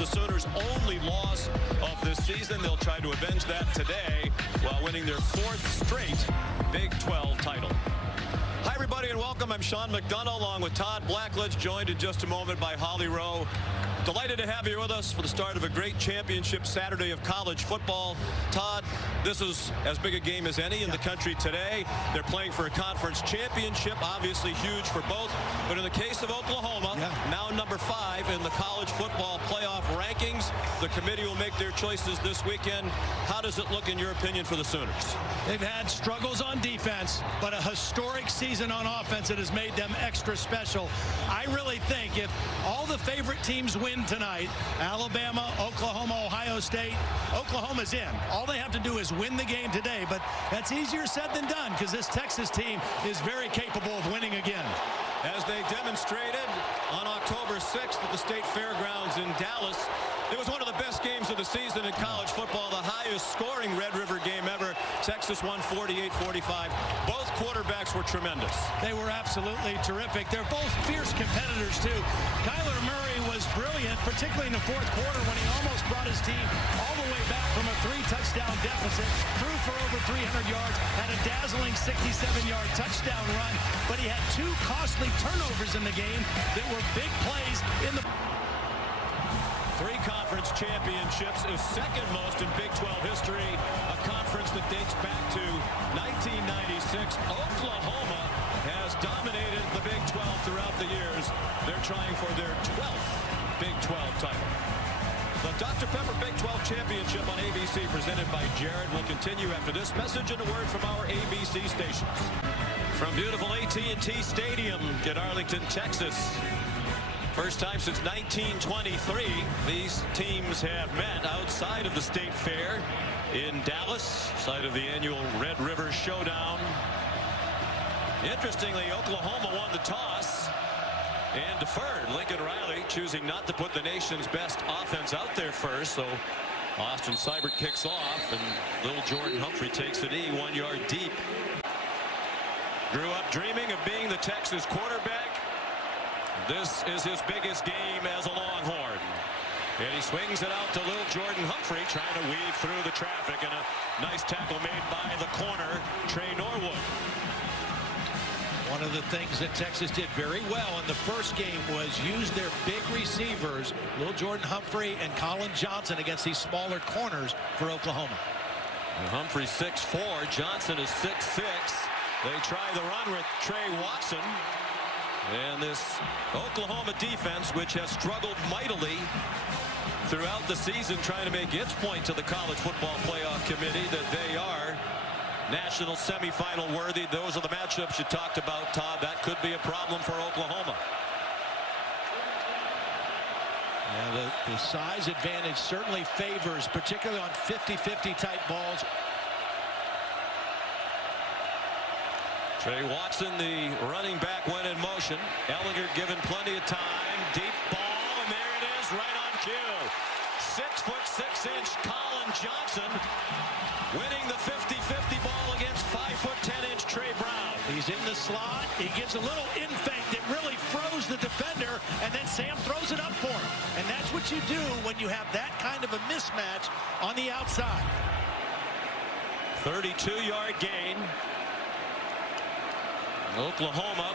the Sooners' only loss of this season. They'll try to avenge that today while winning their 4th straight Big 12 title. Hi, everybody, and welcome. I'm Sean McDonough, along with Todd Blackledge, joined in just a moment by Holly Rowe. Delighted to have you with us for the start of a great championship Saturday of college football. Todd, this is as big a game as any in the country today. They're playing for a conference championship, obviously huge for both. But in the case of Oklahoma, now number 5 in the college football playoff rankings, the committee will make their choices this weekend. How does it look, in your opinion, for the Sooners? They've had struggles on defense, but a historic season on offense that has made them extra special. I really think if all the favorite teams win tonight, Alabama, Oklahoma, Ohio State, Oklahoma's in. All they have to do is win the game today, but that's easier said than done because this Texas team is very capable of winning again. As they demonstrated on October 6th at the State Fairgrounds in Dallas, it was one of the best games of the season in college football, the highest scoring Red River game ever. Texas won 48-45. Both quarterbacks were tremendous. They were absolutely terrific. They're both fierce competitors, too. Kyler Murray was brilliant, particularly in the 4th quarter when he almost brought his team all the way back from a 3-touchdown deficit, threw for over 300 yards, had a dazzling 67-yard touchdown run, but he had 2 costly turnovers in the game that were big plays in the 3 conference championships is second most in Big 12 history, a conference that dates back to 1996. Oklahoma has dominated the Big 12 throughout the years. They're trying for their 12th Big 12 title. The Dr. Pepper Big 12 Championship on ABC, presented by Jared, will continue after this message and a word from our ABC stations. From beautiful AT&T Stadium in Arlington, Texas. First time since 1923 these teams have met outside of the State Fair in Dallas, site of the annual Red River Showdown. Interestingly, Oklahoma won the toss and deferred. Lincoln Riley choosing not to put the nation's best offense out there first, so Austin Seibert kicks off and little Jordan Humphrey takes the knee 1 yard deep. Grew up dreaming of being the Texas quarterback. This is his biggest game as a Longhorn. And he swings it out to little Jordan Humphrey, trying to weave through the traffic, and a nice tackle made by the corner, Trey Norwood. One of the things that Texas did very well in the first game was use their big receivers, little Jordan Humphrey and Colin Johnson, against these smaller corners for Oklahoma. And Humphrey 6'4", Johnson is 6'6". They try the run with Trey Watson. And this Oklahoma defense, which has struggled mightily throughout the season, trying to make its point to the College Football Playoff Committee that they are national semifinal worthy. Those are the matchups you talked about, Todd. That could be a problem for Oklahoma. Yeah, the size advantage certainly favors, particularly on 50-50 type balls. Trey Watson, the running back, went in motion. Ehlinger given plenty of time. Deep ball, and there it is, right on cue. 6'6" Colin Johnson winning the 50-50 ball against 5'10" Trey Brown. He's in the slot. He gives a little in fake that really froze the defender, and then Sam throws it up for him. And that's what you do when you have that kind of a mismatch on the outside. 32-yard gain. Oklahoma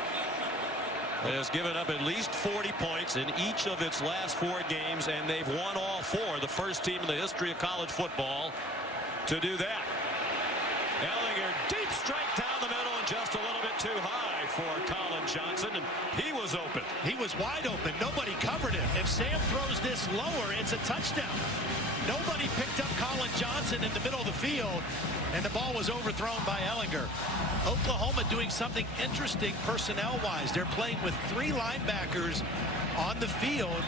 has given up at least 40 points in each of its last 4 games, and they've won all 4. The first team in the history of college football to do that. Ehlinger, deep strike down the middle, and just a little bit too high for Colin Johnson, and he was open. He was wide open. Nobody covered him. If Sam throws this lower, it's a touchdown. Nobody picked up Colin Johnson in the middle of the field, and the ball was overthrown by Ehlinger. Oklahoma doing something interesting personnel-wise. They're playing with 3 linebackers on the field,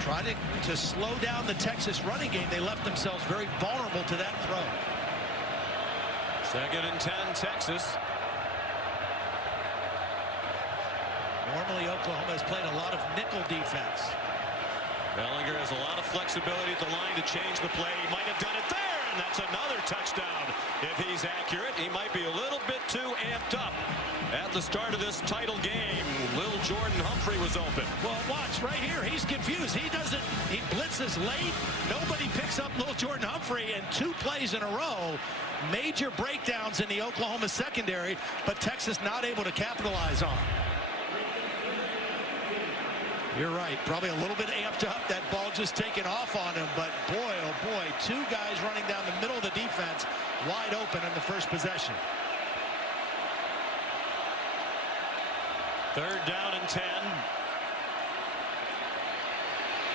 trying to slow down the Texas running game. They left themselves very vulnerable to that throw. 2nd and 10, Texas. Normally, Oklahoma has played a lot of nickel defense. Ehlinger has a lot of flexibility at the line to change the play. He might have done it there, and That's another touchdown. If he's accurate, he might be a little bit too amped up. At the start of this title game, Lil Jordan Humphrey was open. Well, watch right here. He's confused. He blitzes late. Nobody picks up Lil Jordan Humphrey, and 2 plays in a row. Major breakdowns in the Oklahoma secondary, but Texas not able to capitalize on. You're right. Probably a little bit amped up. That ball just taken off on him. But boy, oh boy, 2 guys running down the middle of the defense, wide open in the first possession. 3rd down and 10.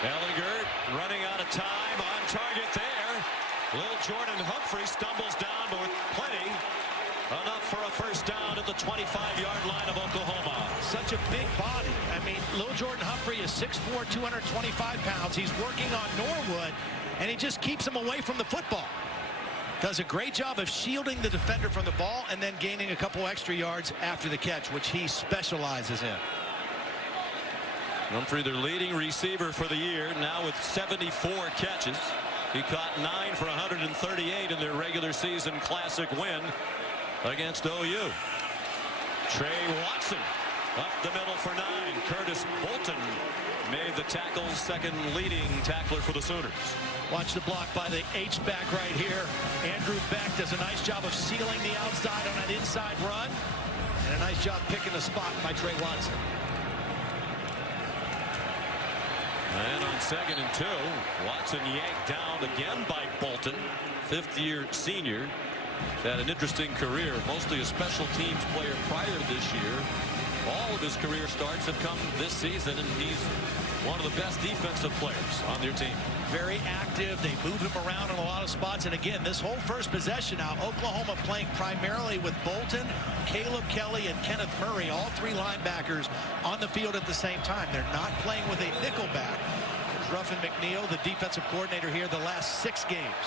Ehlinger running out of time, on target there. Lil Jordan Humphrey stumbles down, but with plenty. Enough for a first down at the 25-yard line of Oklahoma. Such a big body. I mean, Lil Jordan Humphrey is 6'4", 225 pounds. He's working on Norwood, and he just keeps him away from the football. Does a great job of shielding the defender from the ball and then gaining a couple extra yards after the catch, which he specializes in. Humphrey, their leading receiver for the year, now with 74 catches. He caught 9 for 138 in their regular season classic win against OU. Trey Watson up the middle for 9. Curtis Bolton made the tackle, second leading tackler for the Sooners. Watch the block by the H-back right here. Andrew Beck does a nice job of sealing the outside on that inside run. And a nice job picking the spot by Trey Watson. And on 2nd and 2, Watson yanked down again by Bolton, 5th-year senior. Had an interesting career, mostly a special teams player prior to this year. All of his career starts have come this season, and he's one of the best defensive players on their team. Very active. They move him around in a lot of spots. And again, this whole first possession now, Oklahoma playing primarily with Bolton, Caleb Kelly, and Kenneth Murray, all 3 linebackers on the field at the same time. They're not playing with a nickel back. There's Ruffin McNeil, the defensive coordinator here the last 6 games.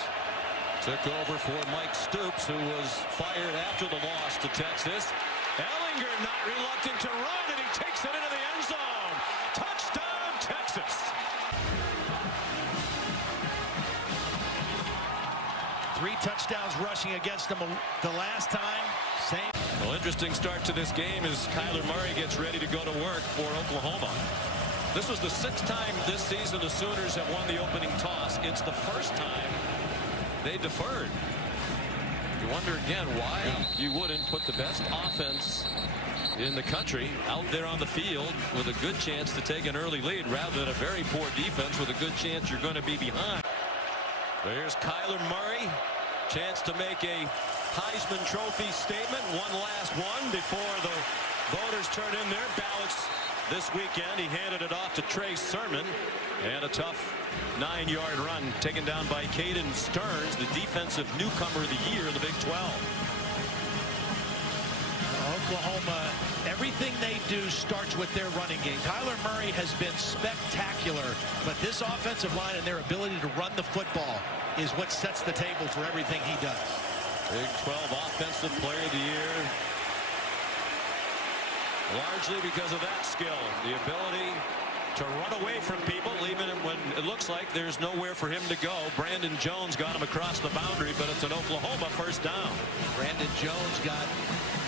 Took over for Mike Stoops, who was fired after the loss to Texas. Ehlinger not reluctant to run, and he takes it into the end zone. Touchdown, Texas. 3 touchdowns rushing against them the last time. Well, interesting start to this game as Kyler Murray gets ready to go to work for Oklahoma. This was the 6th time this season the Sooners have won the opening toss. It's the first time they deferred. You wonder again why you wouldn't put the best offense in the country out there on the field with a good chance to take an early lead rather than a very poor defense with a good chance you're going to be behind. There's Kyler Murray. Chance to make a Heisman Trophy statement. One last one before the voters turn in their ballots this weekend. He handed it off to Trey Sermon, and a tough 9-yard run taken down by Caden Stearns, the defensive newcomer of the year in the Big 12. Oklahoma, everything they do starts with their running game. Kyler Murray has been spectacular, but this offensive line and their ability to run the football is what sets the table for everything he does. Big 12 Offensive Player of the Year. Largely because of that skill, the ability to run away from people even when it looks like there's nowhere for him to go. Brandon Jones got him across the boundary, but it's an Oklahoma first down. Brandon Jones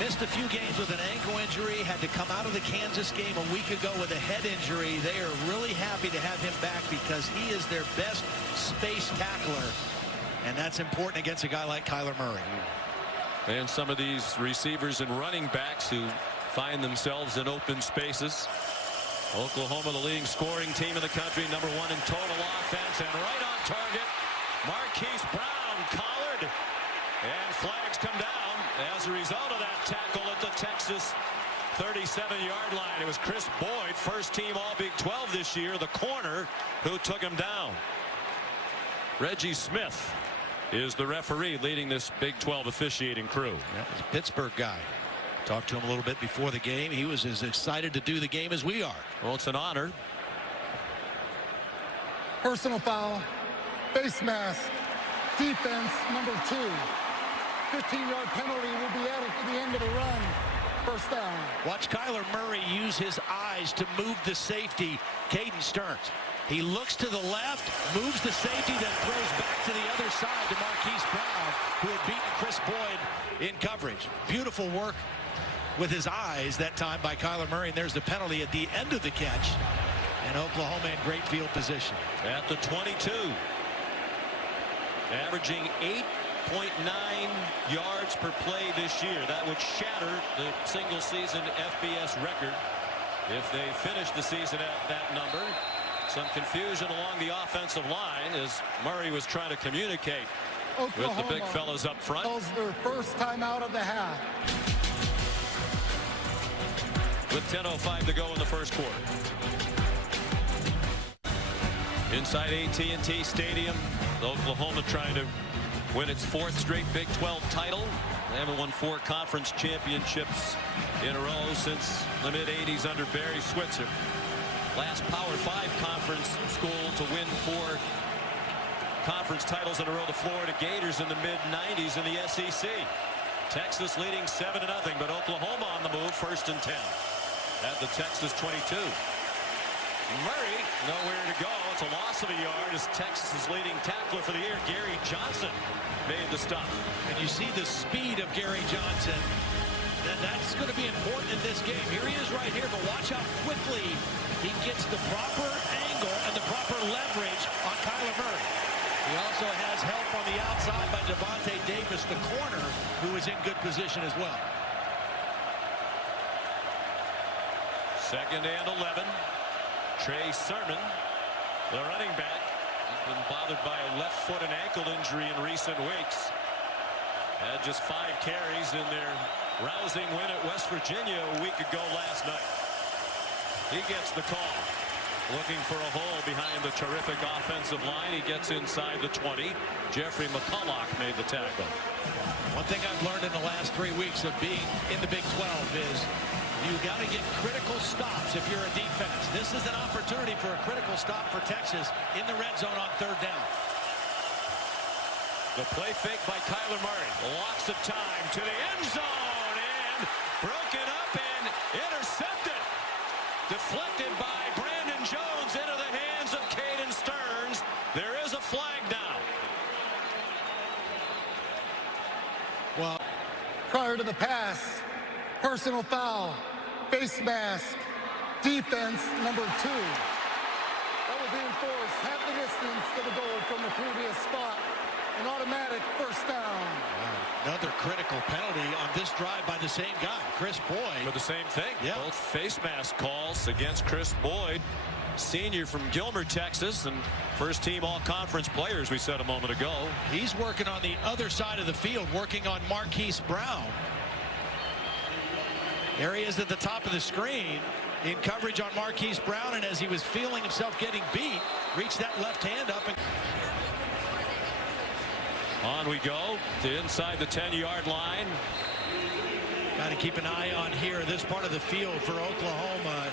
missed a few games with an ankle injury, had to come out of the Kansas game a week ago with a head injury. They are really happy to have him back because he is their best space tackler, and that's important against a guy like Kyler Murray. And some of these receivers and running backs who find themselves in open spaces. Oklahoma, the leading scoring team in the country, #1 in total offense, and right on target, Marquise Brown collared, and flags come down as a result of that tackle at the Texas 37-yard line. It was Chris Boyd, first team All Big 12 this year, the corner, who took him down. Reggie Smith is the referee leading this Big 12 officiating crew. Yeah, he's a Pittsburgh guy. Talked to him a little bit before the game. He was as excited to do the game as we are. Well, it's an honor. Personal foul, face mask, defense number 2. 15-yard penalty will be added to the end of the run. First down. Watch Kyler Murray use his eyes to move the safety, Caden Stearns. He looks to the left, moves the safety, then throws back to the other side to Marquise Brown, who had beaten Chris Boyd in coverage. Beautiful work with his eyes that time by Kyler Murray. And there's the penalty at the end of the catch. And Oklahoma in great field position. At the 22. Averaging 8.9 yards per play this year. That would shatter the single season FBS record if they finish the season at that number. Some confusion along the offensive line as Murray was trying to communicate Oklahoma with the big fellas up front. calls their first time out of the half. With 10:05 to go in the first quarter. Inside AT&T Stadium, Oklahoma trying to win its 4th straight Big 12 title. They haven't won 4 conference championships in a row since the mid-'80s under Barry Switzer. Last Power 5 conference school to win 4 conference titles in a row, the Florida Gators in the mid-'90s in the SEC. Texas leading 7-0, but Oklahoma on the move, 1st and 10 at the Texas 22. Murray nowhere to go. It's a loss of a yard as Texas's leading tackler for the year, Gary Johnson, made the stop. And you see the speed of Gary Johnson. That's going to be important in this game. Here he is right here, but watch how quickly he gets the proper angle and the proper leverage on Kyler Murray. He also has help on the outside by Devontae Davis, the corner, who is in good position as well. 2nd and 11. Trey Sermon, the running back, has been bothered by a left foot and ankle injury in recent weeks. Had just 5 carries in their rousing win at West Virginia a week ago last night. He gets the call. Looking for a hole behind the terrific offensive line. He gets inside the 20. Jeffrey McCulloch made the tackle. One thing I've learned in the last 3 weeks of being in the Big 12 is you got to get critical stops if you're a defense. This is an opportunity for a critical stop for Texas in the red zone on 3rd down. The play fake by Kyler Murray. Lots of time to the end zone and broken up and intercepted. Deflected by Brandon Jones into the hands of Caden Stearns. There is a flag now. Well, prior to the pass, personal foul, face mask, defense number 2. That will be enforced half the distance to the goal from the previous spot. An automatic 1st down. Another critical penalty on this drive by the same guy, Chris Boyd. For the same thing. Yeah. Both face mask calls against Chris Boyd, senior from Gilmer, Texas, and 1st team all-conference players we said a moment ago. He's working on the other side of the field, working on Marquise Brown. There he is at the top of the screen in coverage on Marquise Brown, and as he was feeling himself getting beat, reached that left hand up. And on we go to inside the 10-yard line. got to keep an eye on here. This part of the field for Oklahoma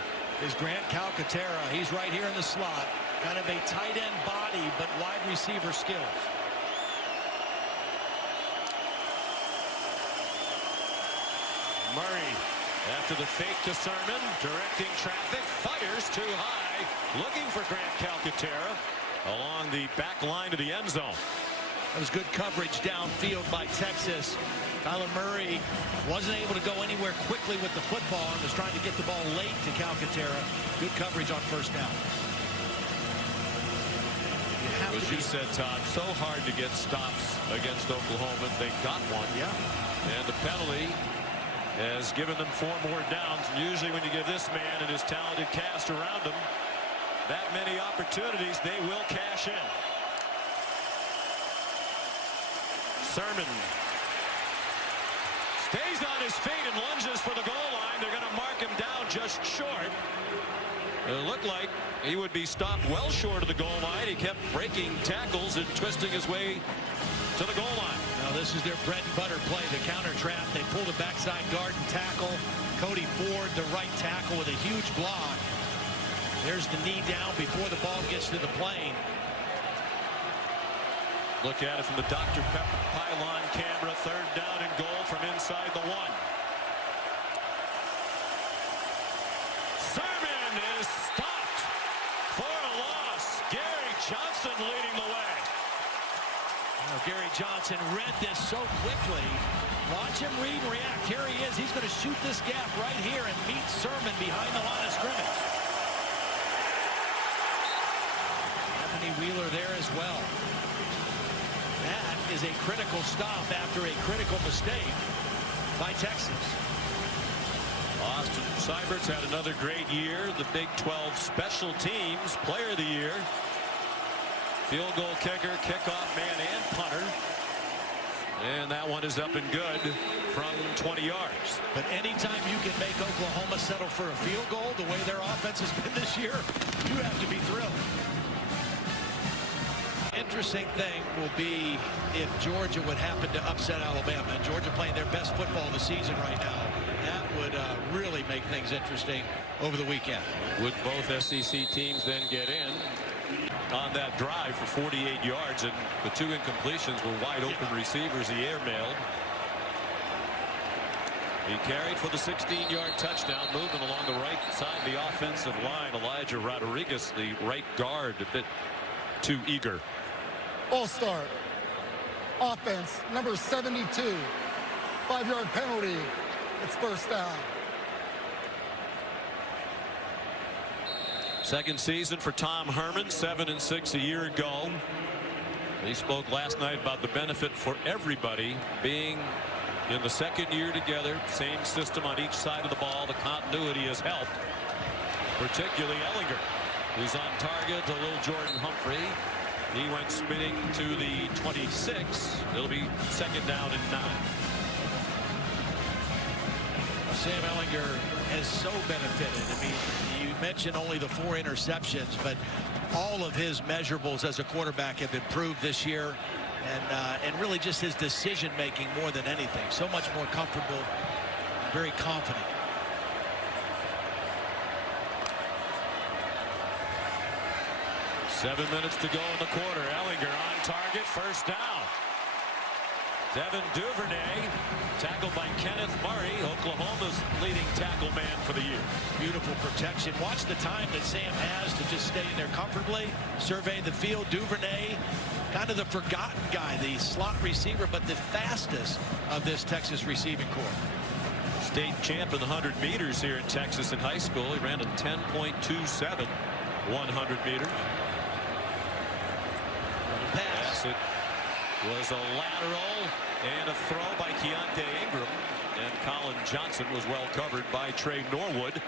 is Grant Calcaterra. He's right here in the slot. Kind of a tight end body, but wide receiver skills. Murray, after the fake to Sermon, directing traffic, fires too high, looking for Grant Calcaterra along the back line to the end zone. That was good coverage downfield by Texas. Kyler Murray wasn't able to go anywhere quickly with the football and was trying to get the ball late to Calcaterra. Good coverage on 1st down. As you said, Todd, so hard to get stops against Oklahoma. They got one. Yeah. And the penalty has given them 4 more downs. And usually when you give this man and his talented cast around him that many opportunities, they will cash in. Sermon stays on his feet and lunges for the goal line. They're going to mark him down just short. It looked like he would be stopped well short of the goal line. He kept breaking tackles and twisting his way to the goal line. Now this is their bread and butter play, the counter trap. They pull the backside guard and tackle. Cody Ford, the right tackle, with a huge block. There's the knee down before the ball gets to the plane. Look at it from the Dr. Pepper pylon camera. 3rd down and goal from inside the 1. Sermon is stopped for a loss. Gary Johnson leading the way. Johnson read this so quickly. Watch him read and react. Here he is. He's going to shoot this gap right here and meet Sermon behind the line of scrimmage. Anthony Wheeler there as well. That is a critical stop after a critical mistake by Texas. Austin Seibert's had another great year. The Big 12 Special Teams Player of the Year. Field goal kicker, kickoff man, and punter. And that one is up and good from 20 yards. But anytime you can make Oklahoma settle for a field goal the way their offense has been this year, you have to be thrilled. Interesting thing will be if Georgia would happen to upset Alabama. And Georgia playing their best football of the season right now. That would really make things interesting over the weekend. Would both SEC teams then get in on that drive for 48 yards, and the two incompletions were wide open receivers he airmailed. He carried for the 16-yard touchdown, moving along the right side of the offensive line. Elijah Rodriguez, the right guard, a bit too eager. Ball start. Offense, number 72. 5-yard penalty. It's first down. Second season for Tom Herman, 7-6 a year ago. He spoke last night about the benefit for everybody being in the second year together. Same system on each side of the ball. The continuity has helped, particularly Ehlinger, who's on target to little Jordan Humphrey. He went spinning to the 26. It'll be second down and 9. Sam Ehlinger has so benefited. I mean, you mentioned only the 4 interceptions, but all of his measurables as a quarterback have improved this year, and really just his decision making more than anything. So much more comfortable, very confident. Seven minutes to go in the quarter. Ehlinger on target, first down. Devin Duvernay, tackled by Kenneth Murray, Oklahoma's leading tackle man for the year. Beautiful protection. Watch the time that Sam has to just stay in there comfortably, survey the field. Duvernay, kind of the forgotten guy, the slot receiver, but the fastest of this Texas receiving corps. State champ in the 100 meters here in Texas in high school. He ran a 10.27 100 meters. Pass. It was a lateral and a throw by Keontae Ingram, and Colin Johnson was well covered by Trey Norwood.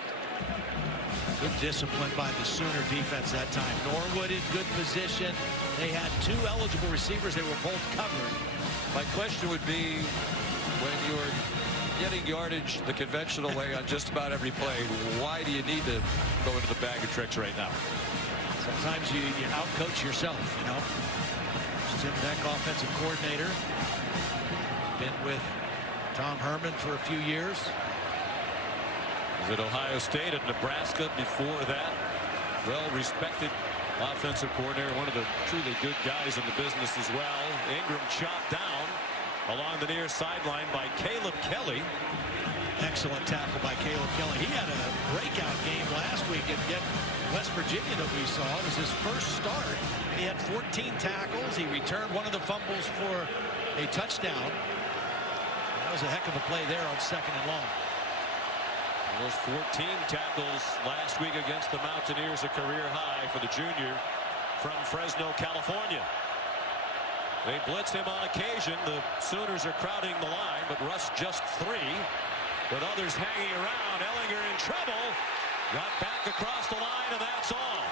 Good discipline by the Sooner defense that time. Norwood in good position. They had 2 eligible receivers. They were both covered. My question would be, when you're getting yardage the conventional way on just about every play, why do you need to go into the bag of tricks right now? Sometimes you outcoach yourself, you know. Tim Beck, offensive coordinator, been with Tom Herman for a few years. Was at Ohio State and Nebraska before that. Well-respected offensive coordinator, one of the truly good guys in the business as well. Ingram chopped down along the near sideline by Caleb Kelly. Excellent tackle by Caleb Kelly. He had a breakout game last week at West Virginia that we saw. It was his first start. He had 14 tackles. He returned one of the fumbles for a touchdown. That was a heck of a play there on second and long. Those 14 tackles last week against the Mountaineers, a career high for the junior from Fresno, California. They blitz him on occasion. The Sooners are crowding the line, but Russ just 3. With others hanging around. Ehlinger in trouble. Got back across the line, and that's all.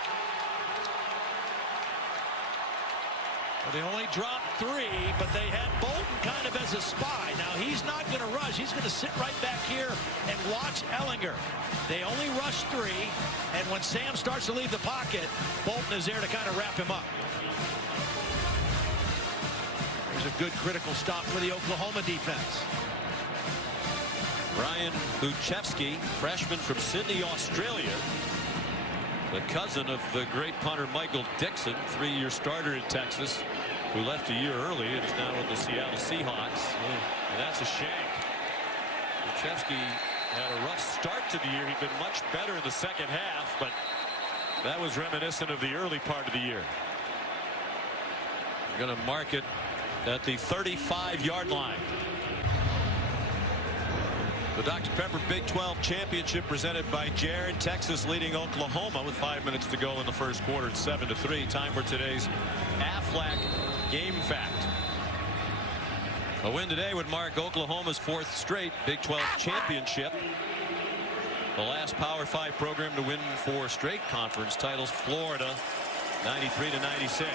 Well, they only dropped 3, but they had Bolton kind of as a spy. Now, he's not going to rush. He's going to sit right back here and watch Ehlinger. They only rush 3, and when Sam starts to leave the pocket, Bolton is there to kind of wrap him up. There's a good critical stop for the Oklahoma defense. Ryan Buchevsky, freshman from Sydney, Australia. The cousin of the great punter Michael Dixon, 3-year starter in Texas, who left a year early and is now with the Seattle Seahawks. And that's a shank. Buchevsky had a rough start to the year. He'd been much better in the second half, but that was reminiscent of the early part of the year. We're going to mark it at the 35-yard line. The Dr. Pepper Big 12 Championship presented by Jared. Texas leading Oklahoma with 5 minutes to go in the first quarter. It's 7-3. Time for today's Aflac Game Fact. A win today would mark Oklahoma's 4th straight Big 12 championship. The last Power 5 program to win 4 straight conference titles, Florida, 93-96.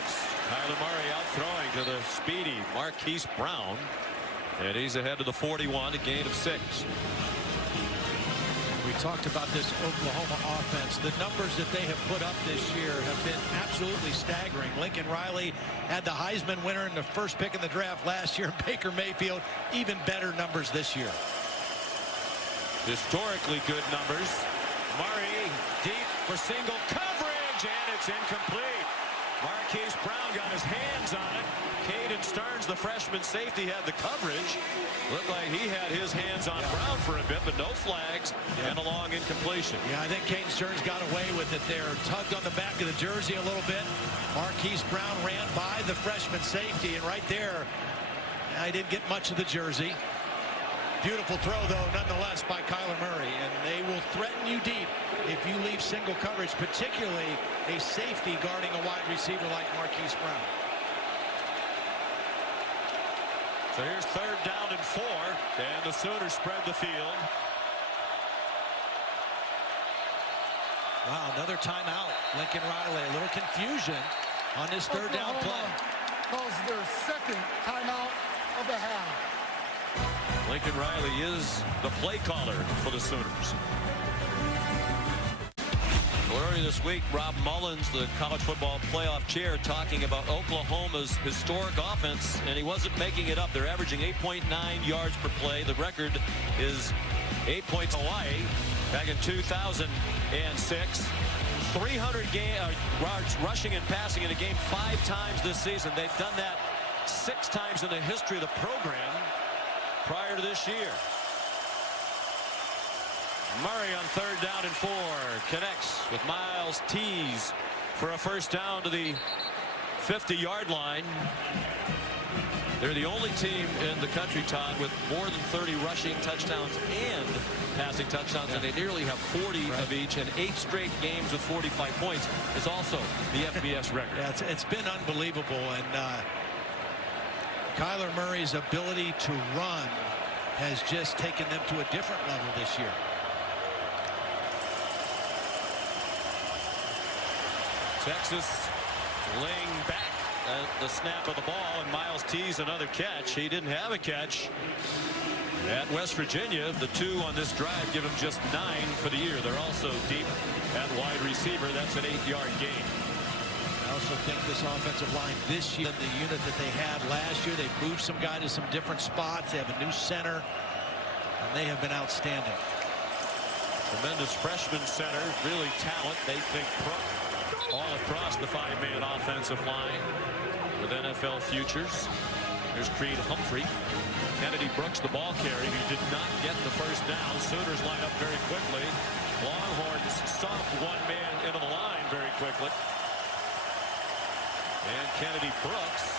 Kyler Murray out throwing to the speedy Marquise Brown. And he's ahead of the 41, a gain of 6. We talked about this Oklahoma offense. The numbers that they have put up this year have been absolutely staggering. Lincoln Riley had the Heisman winner in the first pick in the draft last year. Baker Mayfield, even better numbers this year. Historically good numbers. Murray deep for single coverage, and it's incomplete. Marquise Brown got his hands on it. Caden Stearns, the freshman safety, had the coverage. Looked like he had his hands on Brown for a bit, but no flags and a long incompletion. Yeah, I think Caden Stearns got away with it there. Tugged on the back of the jersey a little bit. Marquise Brown ran by the freshman safety, and right there, I didn't get much of the jersey. Beautiful throw, though, nonetheless, by Kyler Murray. And they will threaten you deep if you leave single coverage, particularly a safety guarding a wide receiver like Marquise Brown. So here's 3rd down and 4, and the Sooners spread the field. Wow, another timeout. Lincoln Riley, a little confusion on this 3rd down play. Calls their 2nd timeout of the half. Lincoln Riley is the play caller for the Sooners. Earlier this week, Rob Mullins, the college football playoff chair, talking about Oklahoma's historic offense, and he wasn't making it up. They're averaging 8.9 yards per play. The record is 8 points. Hawaii back in 2006. 300 yards rushing and passing in a game 5 times this season. They've done that 6 times in the history of the program prior to this year. Murray on 3rd down and 4 connects with Miles Tees for a first down to the 50-yard line. They're the only team in the country, Todd, with more than 30 rushing touchdowns and passing touchdowns, and they nearly have 40 of each, and 8 straight games with 45 points is also the FBS record. Yeah, it's been unbelievable, and Kyler Murray's ability to run has just taken them to a different level this year. Texas laying back at the snap of the ball, and Miles Tees another catch. He didn't have a catch at West Virginia. The 2 on this drive give him just 9 for the year. They're also deep at wide receiver. That's an 8-yard gain. I also think this offensive line this year, the unit that they had last year, they moved some guys to some different spots. They have a new center, and they have been outstanding. Tremendous freshman center, really talent. They think all across the 5-man offensive line with NFL futures. There's Creed Humphrey. Kennedy Brooks, the ball carrier, who did not get the first down. Sooners line up very quickly. Longhorns soft 1-man into the line very quickly. And Kennedy Brooks.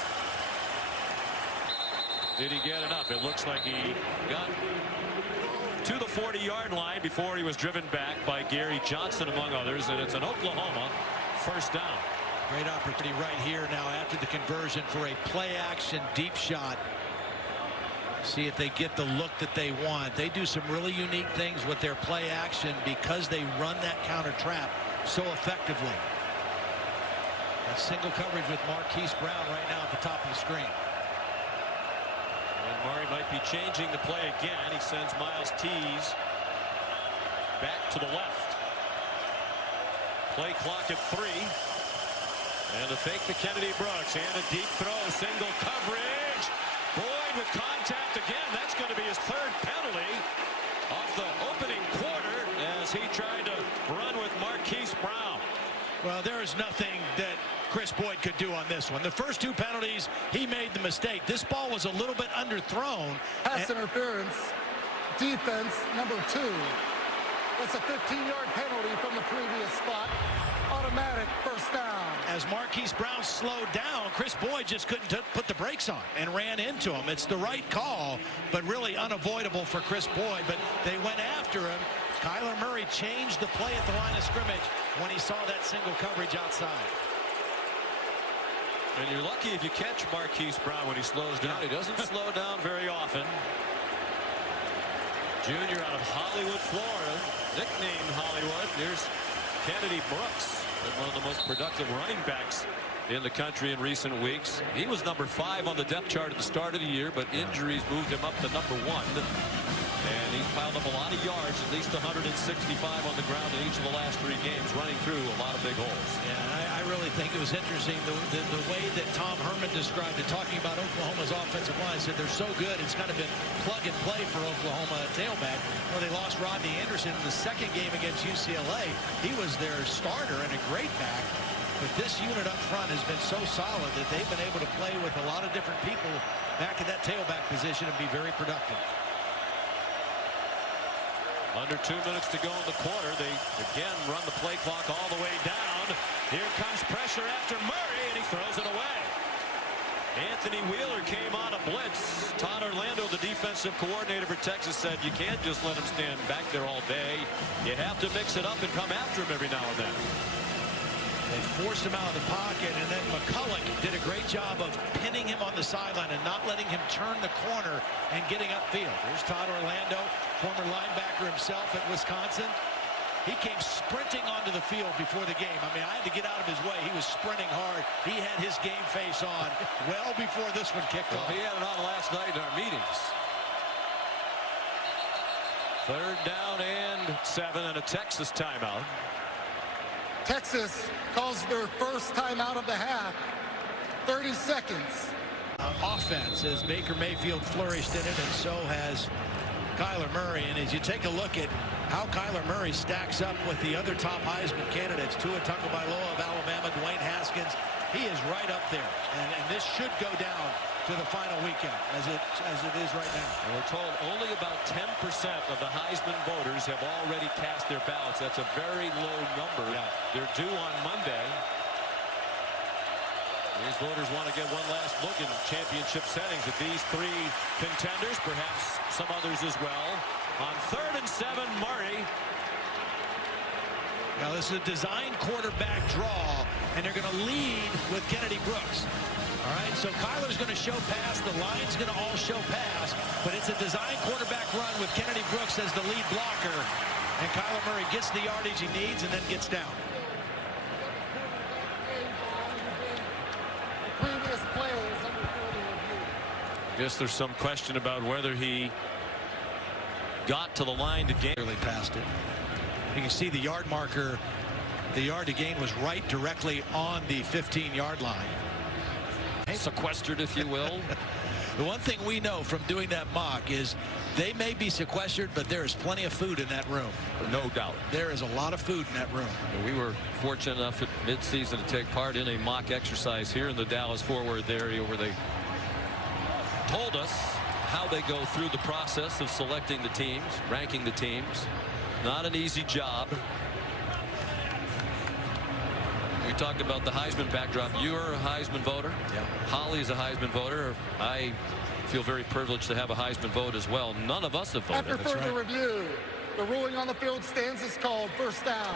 Did he get enough? It looks like he got to the 40-yard line before he was driven back by Gary Johnson, among others, and it's an Oklahoma first down. Great opportunity right here now after the conversion for a play-action deep shot. See if they get the look that they want. They do some really unique things with their play-action because they run that counter trap so effectively. That single coverage with Marquise Brown right now at the top of the screen. And Murray might be changing the play again. He sends Miles Tees back to the left. Play clock at 3. And a fake to Kennedy Brooks. And a deep throw. Single coverage. Boyd with contact again. That's going to be his 3rd penalty of the opening quarter as he tried to run with Marquise Brown. Well, there is nothing that Chris Boyd could do on this one. The first 2 penalties, he made the mistake. This ball was a little bit underthrown. Pass interference. Defense number 2. That's a 15-yard penalty from the previous spot. Automatic first down. As Marquise Brown slowed down, Chris Boyd just couldn't put the brakes on and ran into him. It's the right call, but really unavoidable for Chris Boyd. But they went after him. Kyler Murray changed the play at the line of scrimmage when he saw that single coverage outside. And you're lucky if you catch Marquise Brown when he slows down. He doesn't slow down very often. Junior out of Hollywood, Florida, nicknamed Hollywood. Here's Kennedy Brooks, one of the most productive running backs in the country in recent weeks. He was number 5 on the depth chart at the start of the year, but injuries moved him up to number 1. And he's piled up a lot of yards, at least 165 on the ground in each of the last 3 games, running through a lot of big holes. Yeah, and I really think it was interesting the way that Tom Herman described it, talking about Oklahoma's offensive line. Said they're so good, it's kind of been plug and play for Oklahoma at tailback. Well, they lost Rodney Anderson in the second game against UCLA. He was their starter and a great back. But this unit up front has been so solid that they've been able to play with a lot of different people back in that tailback position and be very productive. Under 2 minutes to go in the quarter. They again run the play clock all the way down. Here comes pressure after Murray, and he throws it away. Anthony Wheeler came on a blitz. Todd Orlando, the defensive coordinator for Texas, said you can't just let him stand back there all day. You have to mix it up and come after him every now and then. They forced him out of the pocket, and then McCulloch did a great job of pinning him on the sideline and not letting him turn the corner and getting upfield. There's Todd Orlando, former linebacker himself at Wisconsin. He came sprinting onto the field before the game. I mean, I had to get out of his way. He was sprinting hard. He had his game face on well before this one kicked off. He had it on last night in our meetings. 3rd down and 7 and a Texas timeout. Texas calls their first timeout of the half. 30 seconds. Offense as Baker Mayfield flourished in it, and so has Kyler Murray. And as you take a look at how Kyler Murray stacks up with the other top Heisman candidates, Tua Tagovailoa of Alabama, Dwayne Haskins, he is right up there. And this should go down to the final weekend as it is right now. And we're told only about 10% of the Heisman voters have already cast their ballots. That's a very low number. Yeah. They're due on Monday. These voters want to get one last look in championship settings at these 3 contenders, perhaps some others as well. On 3rd and 7, Murray. Now this is a design quarterback draw, and they're going to lead with Kennedy Brooks. All right, so Kyler's going to show pass. The line's going to all show pass, but it's a design quarterback run with Kennedy Brooks as the lead blocker. And Kyler Murray gets the yardage he needs and then gets down. Previous players under 40 review. Guess there's some question about whether he got to the line to gain. Clearly passed it. You can see the yard marker. The yard to gain was right directly on the 15-yard line. Sequestered, if you will. The one thing we know from doing that mock is they may be sequestered, but there is plenty of food in that room. No doubt. There is a lot of food in that room. And we were fortunate enough at midseason to take part in a mock exercise here in the Dallas-Fort Worth area where they told us how they go through the process of selecting the teams, ranking the teams. Not an easy job. We talked about the Heisman backdrop. You're a Heisman voter. Yeah. Holly's a Heisman voter. I feel very privileged to have a Heisman vote as well. None of us have voted. After further review, the ruling on the field stands is called first down.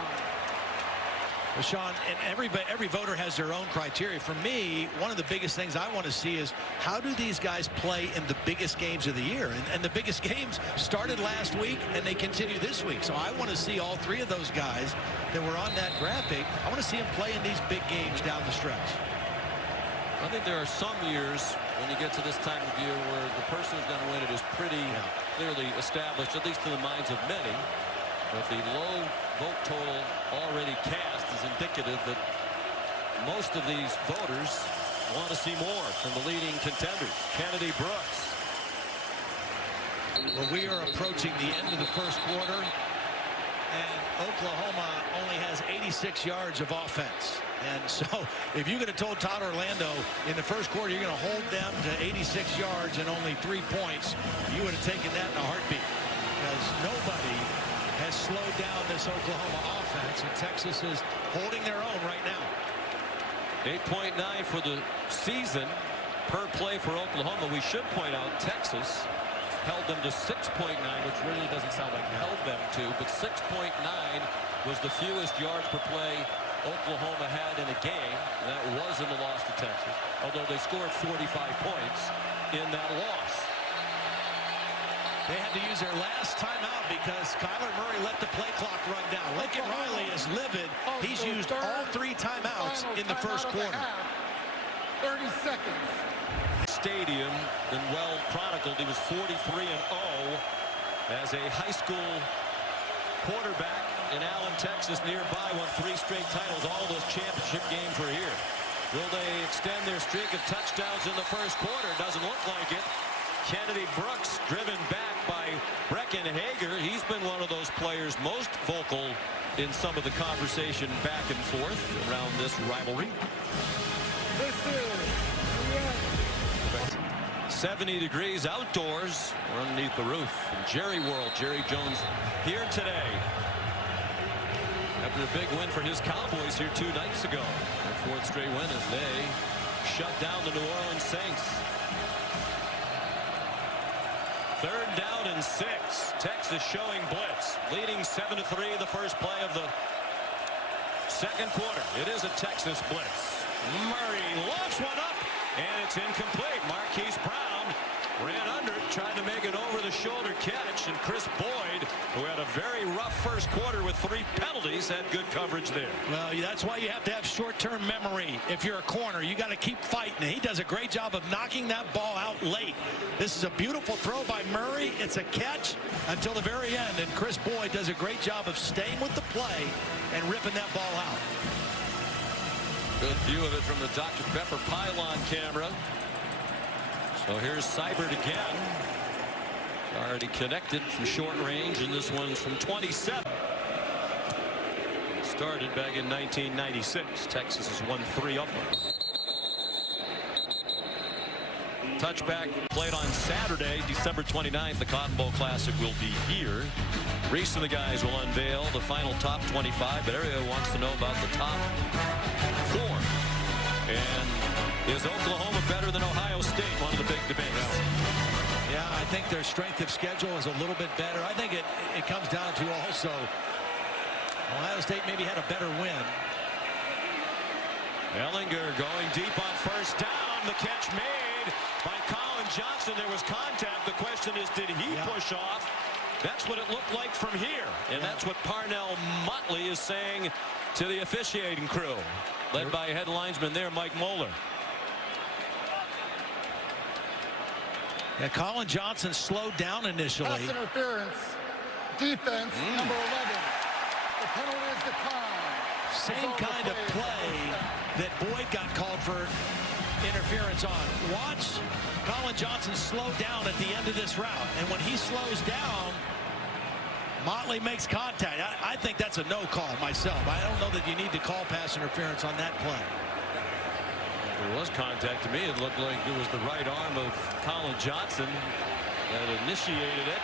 Well, Sean, and every voter has their own criteria. For me, one of the biggest things I want to see is how do these guys play in the biggest games of the year? And the biggest games started last week, and they continue this week. So I want to see all 3 of those guys that were on that graphic. I want to see them play in these big games down the stretch. I think there are some years when you get to this time of year where the person who's going to win it is pretty clearly established, at least in the minds of many. But the low vote total already cast is indicative that most of these voters want to see more from the leading contenders. Kennedy Brooks. Well, we are approaching the end of the first quarter, and Oklahoma only has 86 yards of offense. And so if you could have told Todd Orlando in the first quarter you're going to hold them to 86 yards and only 3 points, you would have taken that in a heartbeat, because nobody has slowed down this Oklahoma offense, and Texas is holding their own right now. 8.9 for the season per play for Oklahoma. We should point out Texas held them to 6.9, which really doesn't sound like held them to, but 6.9 was the fewest yards per play Oklahoma had in a game. And that was in the loss to Texas, although they scored 45 points in that loss. They had to use their last timeout because Kyler Murray let the play clock run down. Lincoln Riley is livid. He's used all 3 timeouts in the first quarter. 30 seconds. Stadium, then well chronicled. He was 43-0 as a high school quarterback in Allen, Texas, nearby. Won 3 straight titles. All those championship games were here. Will they extend their streak of touchdowns in the first quarter? Doesn't look like it. Kennedy Brooks driven back by Brecken Hager. He's been one of those players most vocal in some of the conversation back and forth around this rivalry. This is the end. 70 degrees outdoors. We're underneath the roof in Jerry World. Jerry Jones here today after a big win for his Cowboys here 2 nights ago. Their 4th straight win as they shut down the New Orleans Saints. 3rd down and 6. Texas showing blitz, leading 7-3 the first play of the second quarter. It is a Texas blitz. Murray lofts one up, and it's incomplete. Marquise Brown ran under it, tried to make an over-the-shoulder catch, and Chris Boyd, who had a very rough first quarter with 3 penalties, had good coverage there. Well, that's why you have to have short-term memory. If you're a corner, you got to keep fighting. He does a great job of knocking that ball out late. This is a beautiful throw by Murray. It's a catch until the very end, and Chris Boyd does a great job of staying with the play and ripping that ball out. Good view of it from the Dr. Pepper pylon camera. So here's Seibert again. Already connected from short range, and this one's from 27. Started back in 1996. Texas has won 3 of them. Touchback played on Saturday, December 29th. The Cotton Bowl Classic will be here. Reese and the guys will unveil the final top 25, but everybody wants to know about the top 4. And is Oklahoma better than Ohio State? One of the big debates. Yeah, I think their strength of schedule is a little bit better. I think it comes down to also Ohio State maybe had a better win. Ehlinger going deep on 1st down. The catch made by Colin Johnson. There was contact. The question is, did he push off? That's what it looked like from here. And that's what Parnell Motley is saying to the officiating crew, led by head linesman there, Mike Moeller. Yeah, Colin Johnson slowed down initially. Pass interference. Defense, number 11. The penalty is declined. Same kind of play that Boyd got called for interference on. Watch Colin Johnson slow down at the end of this route. And when he slows down, Motley makes contact. I think that's a no call myself. I don't know that you need to call pass interference on that play. If there was contact, to me it looked like it was the right arm of Colin Johnson that initiated it.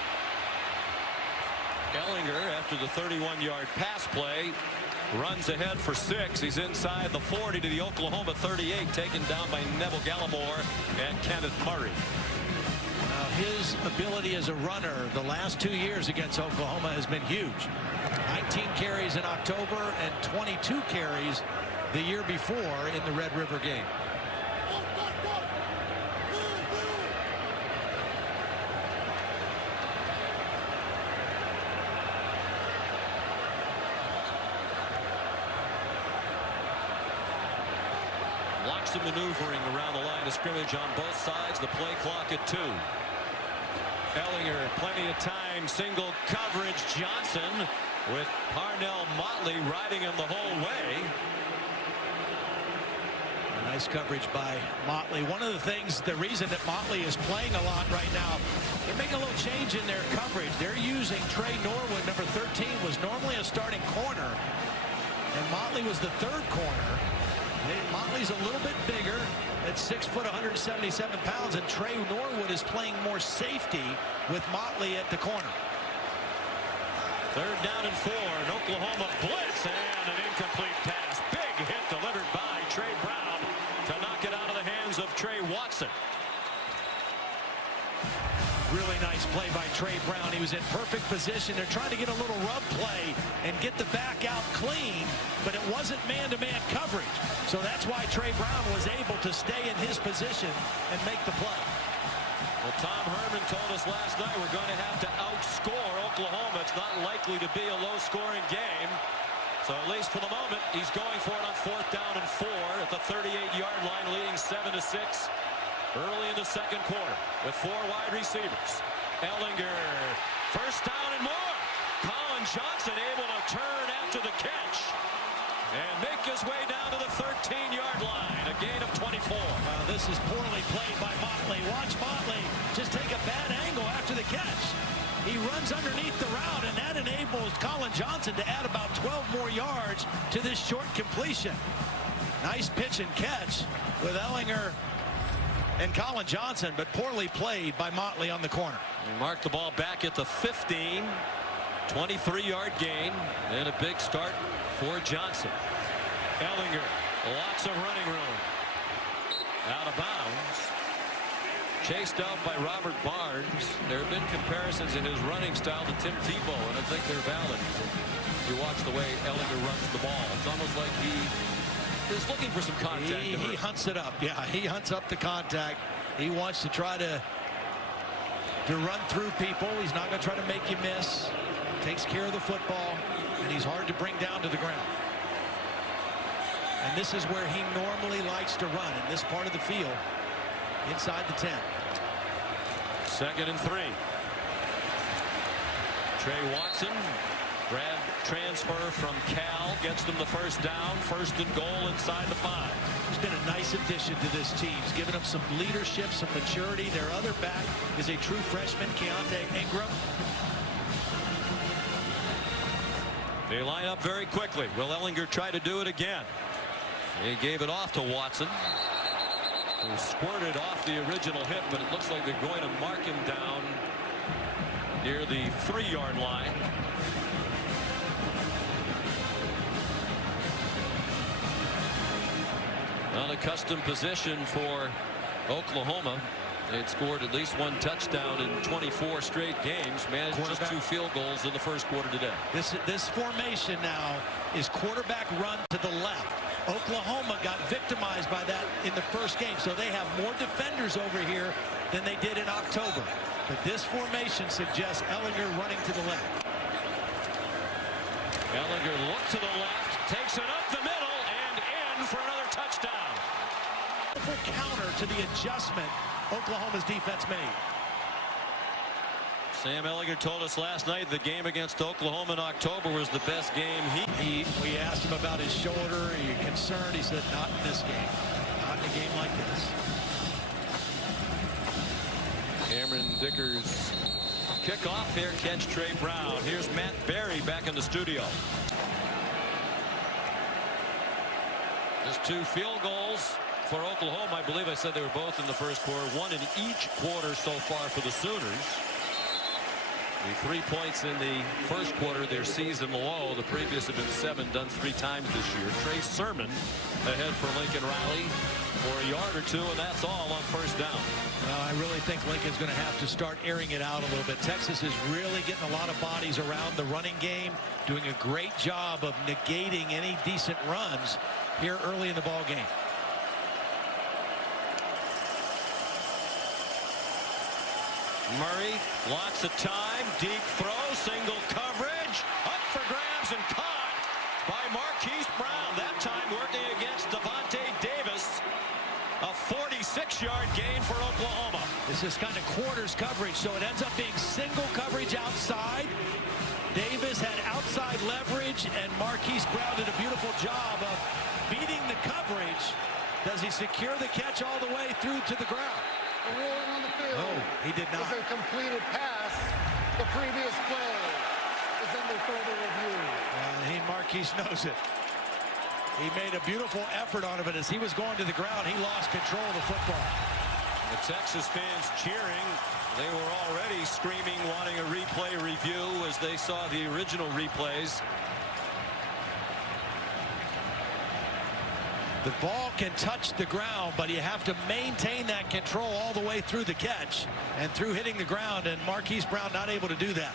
Ehlinger, after the 31-yard pass play, runs ahead for 6. He's inside the 40 to the Oklahoma 38, taken down by Neville Gallimore and Kenneth Murray. His ability as a runner the last 2 years against Oklahoma has been huge. 19 carries in October and 22 carries the year before in the Red River game. Lots of maneuvering around the line of scrimmage on both sides. The play clock at 2. Ehlinger, plenty of time, single coverage. Johnson with Parnell Motley riding him the whole way. Nice coverage by Motley. One of the things, the reason that Motley is playing a lot right now, they're making a little change in their coverage. They're using Trey Norwood, number 13, was normally a starting corner, and Motley was the 3rd corner. Motley's a little bit bigger at 6 foot, 177 pounds, and Trey Norwood is playing more safety with Motley at the corner. 3rd down and 4. An Oklahoma blitz and an incomplete pass. Big hit delivered by Trey Brown Watson. Really nice play by Trey Brown. He was in perfect position. They're trying to get a little rub play and get the back out clean, but it wasn't man-to-man coverage. So that's why Trey Brown was able to stay in his position and make the play. Well, Tom Herman told us last night we're going to have to outscore Oklahoma. It's not likely to be a low-scoring game. So at least for the moment, he's going for it on 4th down and 4 at the 38-yard line, leading 7-6. Early in the second quarter with 4 wide receivers. Ehlinger, first down and more. Colin Johnson able to turn after the catch and make his way down to the 13-yard line. A gain of 24. This is poorly played by Motley. Watch Motley just take a bad angle after the catch. He runs underneath the route, and that enables Colin Johnson to add about 12 more yards to this short completion. Nice pitch and catch with Ehlinger and Colin Johnson, but poorly played by Motley on the corner. He marked the ball back at the 15. 23-yard gain and a big start for Johnson. Ehlinger, lots of running room. Out of bounds. Chased out by Robert Barnes. There have been comparisons in his running style to Tim Tebow, and I think they're valid. You watch the way Ehlinger runs the ball. It's almost like he is looking for some contact. He hunts it up. Yeah, he hunts up the contact. He wants to try to run through people. He's not going to try to make you miss. Takes care of the football, and he's hard to bring down to the ground. And this is where he normally likes to run, in this part of the field, inside the 10. 2nd and 3. Trey Watson, grab transfer from Cal, gets them the first down, 1st and goal inside the 5. He's been a nice addition to this team. He's given them some leadership, some maturity. Their other back is a true freshman, Keontae Ingram. They line up very quickly. Will Ehlinger try to do it again? He gave it off to Watson, who squirted off the original hit, but it looks like they're going to mark him down near the 3-yard line. Unaccustomed position for Oklahoma. They'd scored at least 1 touchdown in 24 straight games, managed just 2 field goals in the first quarter today. This formation now is quarterback run to the left. Oklahoma got victimized by that in the first game, so they have more defenders over here than they did in October. But this formation suggests Ehlinger running to the left. Ehlinger looked to the left, takes it up the middle, and in for another touchdown. Counter to the adjustment Oklahoma's defense made. Sam Ehlinger told us last night the game against Oklahoma in October was the best game We asked him about his shoulder. Are you concerned? He said, not in this game. Not in a game like this. Cameron Dickers kick off here, catch Trey Brown. Here's Matt Berry back in the studio. Just 2 field goals for Oklahoma. I believe I said they were both in the first quarter. 1 in each quarter so far for the Sooners. The 3 points in the first quarter, their season low. The previous have been 7, done 3 times this year. Trey Sermon ahead for Lincoln Riley for a yard or 2, and that's all on first down. I really think Lincoln's going to have to start airing it out a little bit. Texas is really getting a lot of bodies around the running game, doing a great job of negating any decent runs here early in the ball game. Murray, lots of time, deep throw, single coverage, up for grabs and caught by Marquise Brown. That time working against Devontae Davis. A 46-yard gain for Oklahoma. This is kind of quarters coverage, so it ends up being single coverage outside. Davis had outside leverage, and Marquise Brown did a beautiful job of beating the coverage. Does he secure the catch all the way through to the ground? A ruling on the field. No, he did not. It's a completed pass. The previous play is under further review. Marquise knows it. He made a beautiful effort on it, but as he was going to the ground, he lost control of the football. The Texas fans cheering. They were already screaming, wanting a replay review as they saw the original replays. The ball can touch the ground, but you have to maintain that control all the way through the catch and through hitting the ground, and Marquise Brown not able to do that.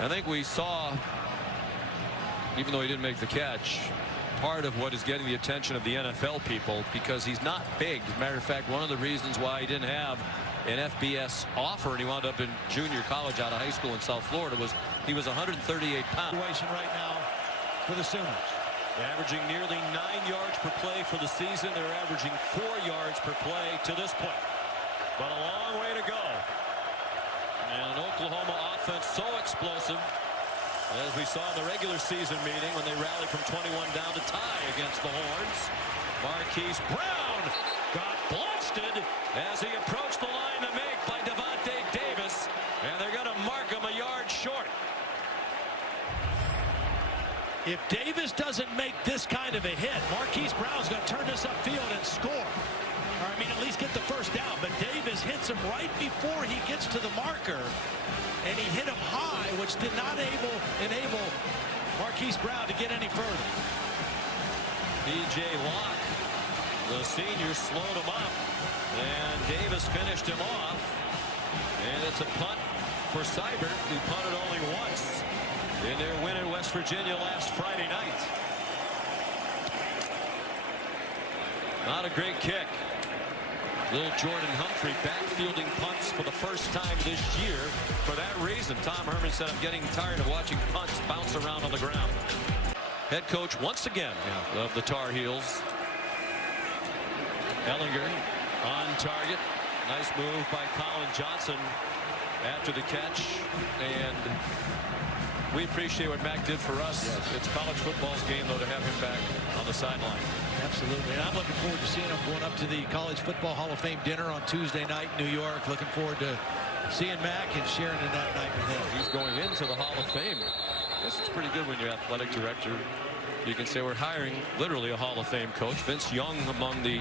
I think we saw, even though he didn't make the catch, part of what is getting the attention of the NFL people, because he's not big. As a matter of fact, one of the reasons why he didn't have an FBS offer and he wound up in junior college out of high school in South Florida was he was 138 pounds. Situation right now for the Sooners. Averaging nearly 9 yards per play for the season. They're averaging 4 yards per play to this point. But a long way to go. And an Oklahoma offense so explosive, as we saw in the regular season meeting when they rallied from 21 down to tie against the Horns. Marquise Brown got blasted as he approached the line to make by Devontae Davis. And they're going to mark him a yard short. If Davis doesn't make this kind of a hit, Marquise Brown's going to turn this upfield and score. Or, I mean, at least get the first down. But Davis hits him right before he gets to the marker. And he hit him high, which did not enable Marquise Brown to get any further. B.J. Locke, the senior, slowed him up. And Davis finished him off. And it's a punt for Seibert, who punted only once in their win in West Virginia last Friday night. Not a great kick. Little Jordan Humphrey backfielding punts for the first time this year. For that reason, Tom Herman said, I'm getting tired of watching punts bounce around on the ground. Head coach once again of the Tar Heels. Ehlinger on target. Nice move by Colin Johnson after the catch. And we appreciate what Mac did for us. Yes. It's college football's game, though, to have him back on the sideline. Absolutely. And I'm looking forward to seeing him going up to the College Football Hall of Fame dinner on Tuesday night in New York. Looking forward to seeing Mac and sharing in that night with him. He's going into the Hall of Fame. This is pretty good when you're athletic director. You can say we're hiring literally a Hall of Fame coach. Vince Young among the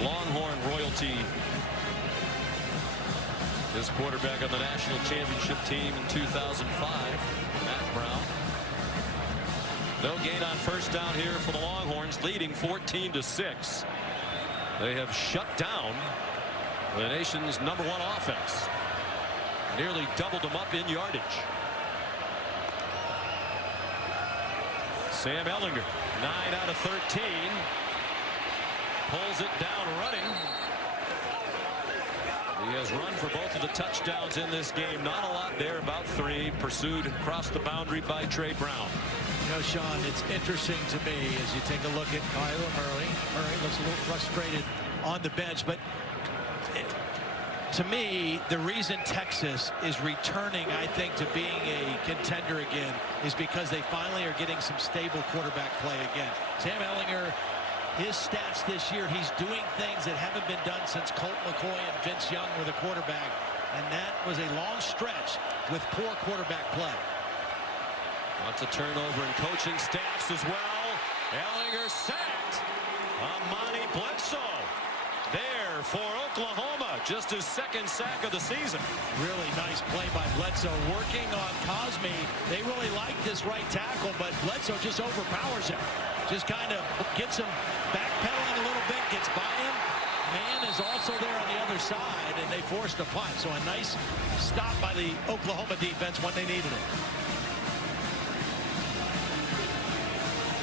Longhorn royalty. His quarterback on the national championship team in 2005. Matt Brown. No gain on first down here for the Longhorns, leading 14-6. They have shut down the nation's #1 offense. Nearly doubled them up in yardage. Sam Ehlinger, 9 out of 13. Pulls it down running. He has run for both of the touchdowns in this game. Not a lot there, about 3. Pursued across the boundary by Trey Brown. You know, Sean, it's interesting to me as you take a look at Kyler Murray. Murray looks a little frustrated on the bench, but to me, the reason Texas is returning, I think, to being a contender again is because they finally are getting some stable quarterback play again. Sam Ehlinger, his stats this year, he's doing things that haven't been done since Colt McCoy and Vince Young were the quarterback, and that was a long stretch with poor quarterback play. Lots of turnover in coaching staffs as well. Ehlinger sacked. Amani Bledsoe there for Oklahoma. Just his 2nd sack of the season. Really nice play by Bledsoe. Working on Cosme. They really like this right tackle, but Bledsoe just overpowers him. Just kind of gets him backpedaling a little bit, gets by him. Man is also there on the other side, and they forced a punt. So a nice stop by the Oklahoma defense when they needed it.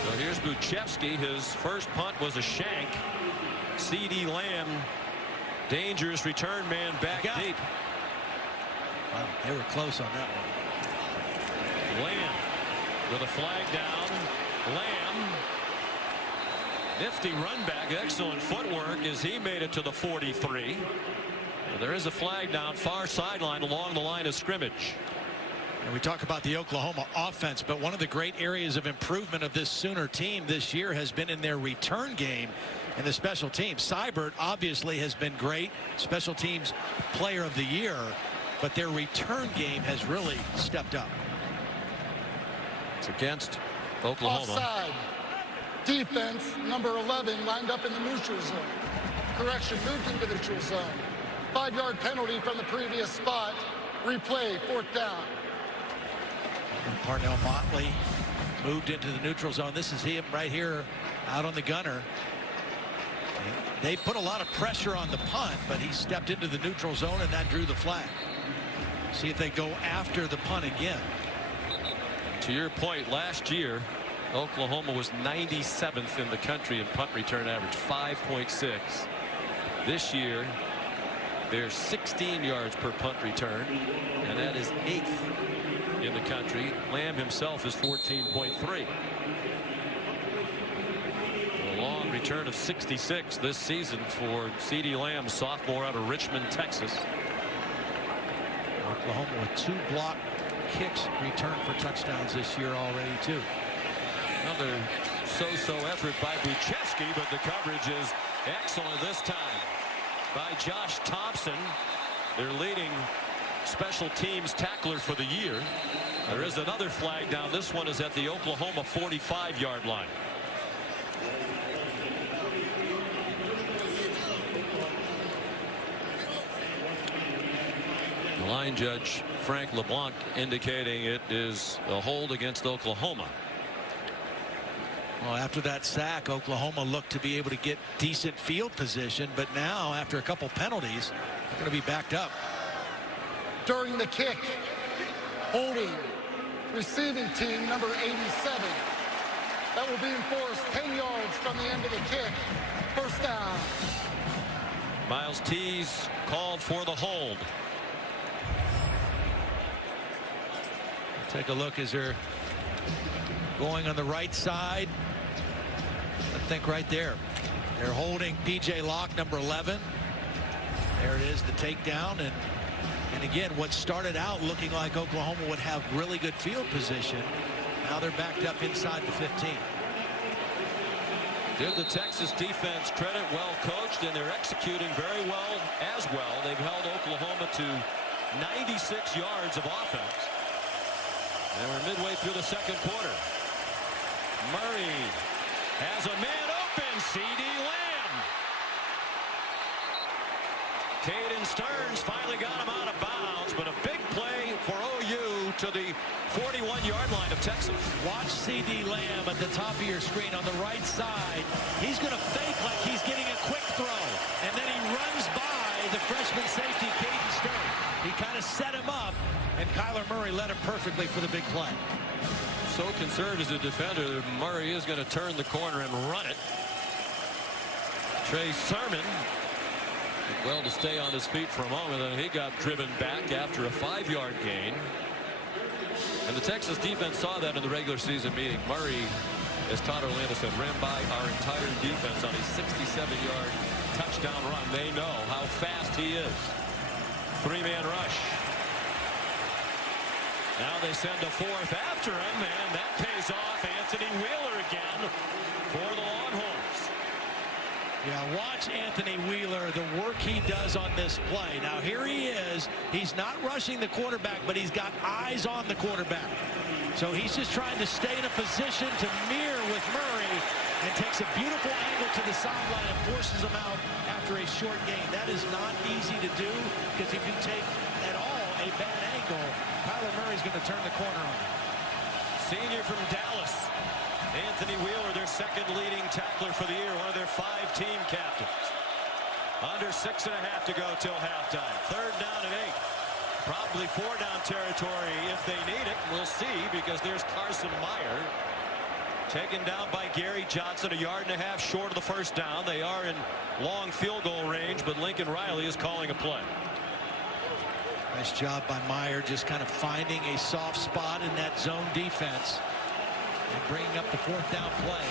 So here's Buchevsky. His first punt was a shank. C.D. Lamb, dangerous return man back deep. Wow, they were close on that one. Lamb with a flag down. Lamb, nifty run back, excellent footwork as he made it to the 43. And there is a flag down far sideline along the line of scrimmage. And we talk about the Oklahoma offense, but one of the great areas of improvement of this Sooner team this year has been in their return game and the special teams. Seibert obviously has been great, special teams player of the year, but their return game has really stepped up. It's against Oklahoma. Offside. Defense, number 11, lined up in the neutral zone. Correction, moved into the neutral zone. 5-yard penalty from the previous spot. Replay, 4th down. Parnell Motley moved into the neutral zone. This is him right here out on the gunner. They put a lot of pressure on the punt, but he stepped into the neutral zone, and that drew the flag. See if they go after the punt again. To your point, last year, Oklahoma was 97th in the country in punt return average, 5.6. This year, they're 16 yards per punt return, and that is 8th in the country. Lamb himself is 14.3. A long return of 66 this season for CeeDee Lamb, sophomore out of Richmond, Texas. Oklahoma with 2 block kicks returned for touchdowns this year already, too. Another so-so effort by Buchevsky, but the coverage is excellent this time by Josh Thompson, their leading special teams tackler for the year. There is another flag down. This one is at the Oklahoma 45-yard line. The line judge Frank LeBlanc indicating it is a hold against Oklahoma. Well, after that sack, Oklahoma looked to be able to get decent field position, but now after a couple penalties, they're going to be backed up. During the kick, holding receiving team number 87. That will be enforced 10 yards from the end of the kick. First down. Miles Tees called for the hold. Take a look as they're going on the right side. I think right there. They're holding P.J. Locke, number 11. There it is, the takedown. And again, what started out looking like Oklahoma would have really good field position, now they're backed up inside the 15. Give the Texas defense credit, well coached, and they're executing very well as well. They've held Oklahoma to 96 yards of offense. And we're midway through the second quarter. Murray has a man open. CeeDee Lamb. Caden Stearns finally got him out of bounds, but a big play for OU to the 41-yard line of Texas. Watch CeeDee Lamb at the top of your screen on the right side. He's going to fake like he's getting a quick throw, and then he runs by the freshman safety, Caden Stearns. He kind of set him up, and Kyler Murray led him perfectly for the big play. So conserved as a defender, Murray is going to turn the corner and run it. Trey Sermon did well to stay on his feet for a moment, and he got driven back after a 5-yard gain. And the Texas defense saw that in the regular season meeting. Murray, as Todd Orlando said, ran by our entire defense on a 67-yard touchdown run. They know how fast he is. 3-man rush. Now they send a fourth after him, and that pays off. Anthony Wheeler again for the Longhorns. Yeah, watch Anthony Wheeler, the work he does on this play. Now here he is. He's not rushing the quarterback, but he's got eyes on the quarterback. So he's just trying to stay in a position to mirror with Murray, and takes a beautiful angle to the sideline and forces him out after a short gain. That is not easy to do, because if you take at all a bad angle, Kyler Murray's going to turn the corner on him. Senior from Dallas, Anthony Wheeler, their second leading tackler for the year, one of their 5-team captains. Under 6.5 to go till halftime. Third down and 8. Probably 4-down territory if they need it. We'll see, because there's Carson Meyer. Taken down by Gary Johnson, 1.5 yards short of the first down. They are in long field goal range, but Lincoln Riley is calling a play. Nice job by Meyer, just kind of finding a soft spot in that zone defense and bringing up the 4th down play.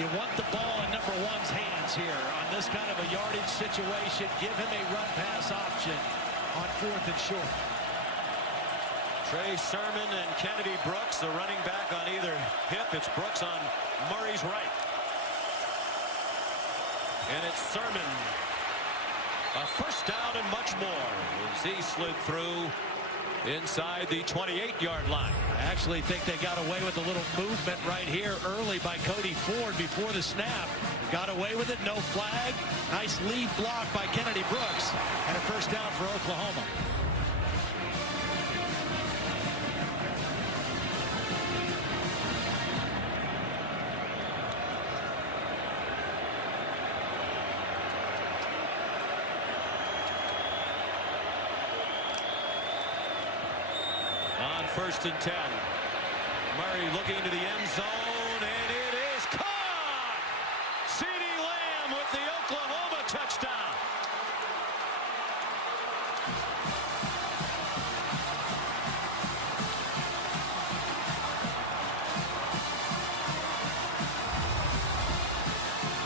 You want the ball in number 1's hands here on this kind of a yardage situation. Give him a run pass option on 4th and short. Trey Sermon and Kennedy Brooks, the running back on either hip. It's Brooks on Murray's right. And it's Sermon. A first down and much more as he slid through inside the 28-yard line. I actually think they got away with a little movement right here early by Cody Ford before the snap. Got away with it, no flag. Nice lead block by Kennedy Brooks, and a first down for Oklahoma. 1st and 10. Murray looking to the end zone, and it is caught! CeeDee Lamb with the Oklahoma touchdown.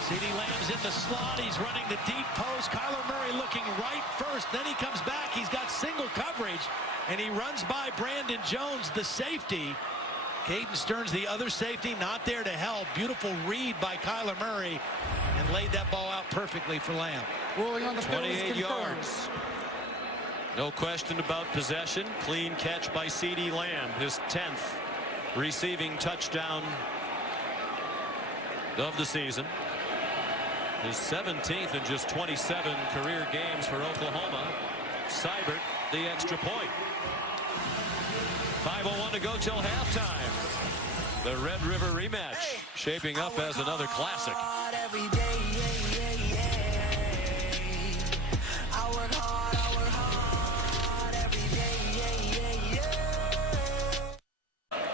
CeeDee Lamb's in the slot. He's running the deep post. Kyler Murray looking right first. Then he comes back. He's got single coverage, and he runs by Brandon Jones, the safety. Caden Stearns, the other safety, not there to help. Beautiful read by Kyler Murray, and laid that ball out perfectly for Lamb. Ruling on the field is 28 confirmed. yards. No question about possession. Clean catch by CeeDee Lamb, his 10th receiving touchdown of the season. His 17th in just 27 career games for Oklahoma. Seibert, the extra point. 5:01 to go till halftime. The Red River rematch shaping up as another classic.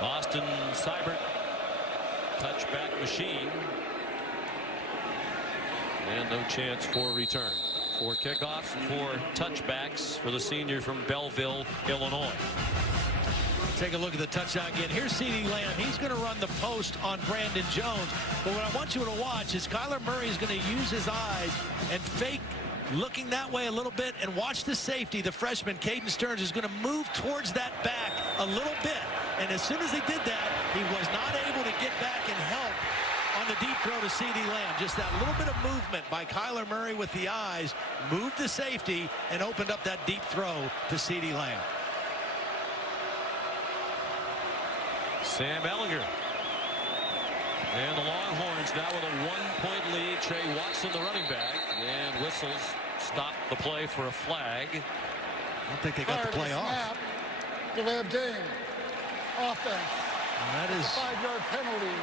Austin Seibert, touchback machine. And no chance for return. 4 kickoffs, 4 touchbacks for the senior from Belleville, Illinois. Take a look at the touchdown again. Here's CeeDee Lamb. He's going to run the post on Brandon Jones. But what I want you to watch is Kyler Murray is going to use his eyes and fake looking that way a little bit, and watch the safety, the freshman Caden Stearns, is going to move towards that back a little bit. And as soon as he did that, he was not able to get back and help on the deep throw to CeeDee Lamb. Just that little bit of movement by Kyler Murray with the eyes moved the safety and opened up that deep throw to CeeDee Lamb. Sam Ehlinger. And the Longhorns now with a 1-point lead. Trey Watson, the running back. And whistles stop the play for a flag. I don't think they got the play off. Delay of game. Offense. That is 5-yard penalty.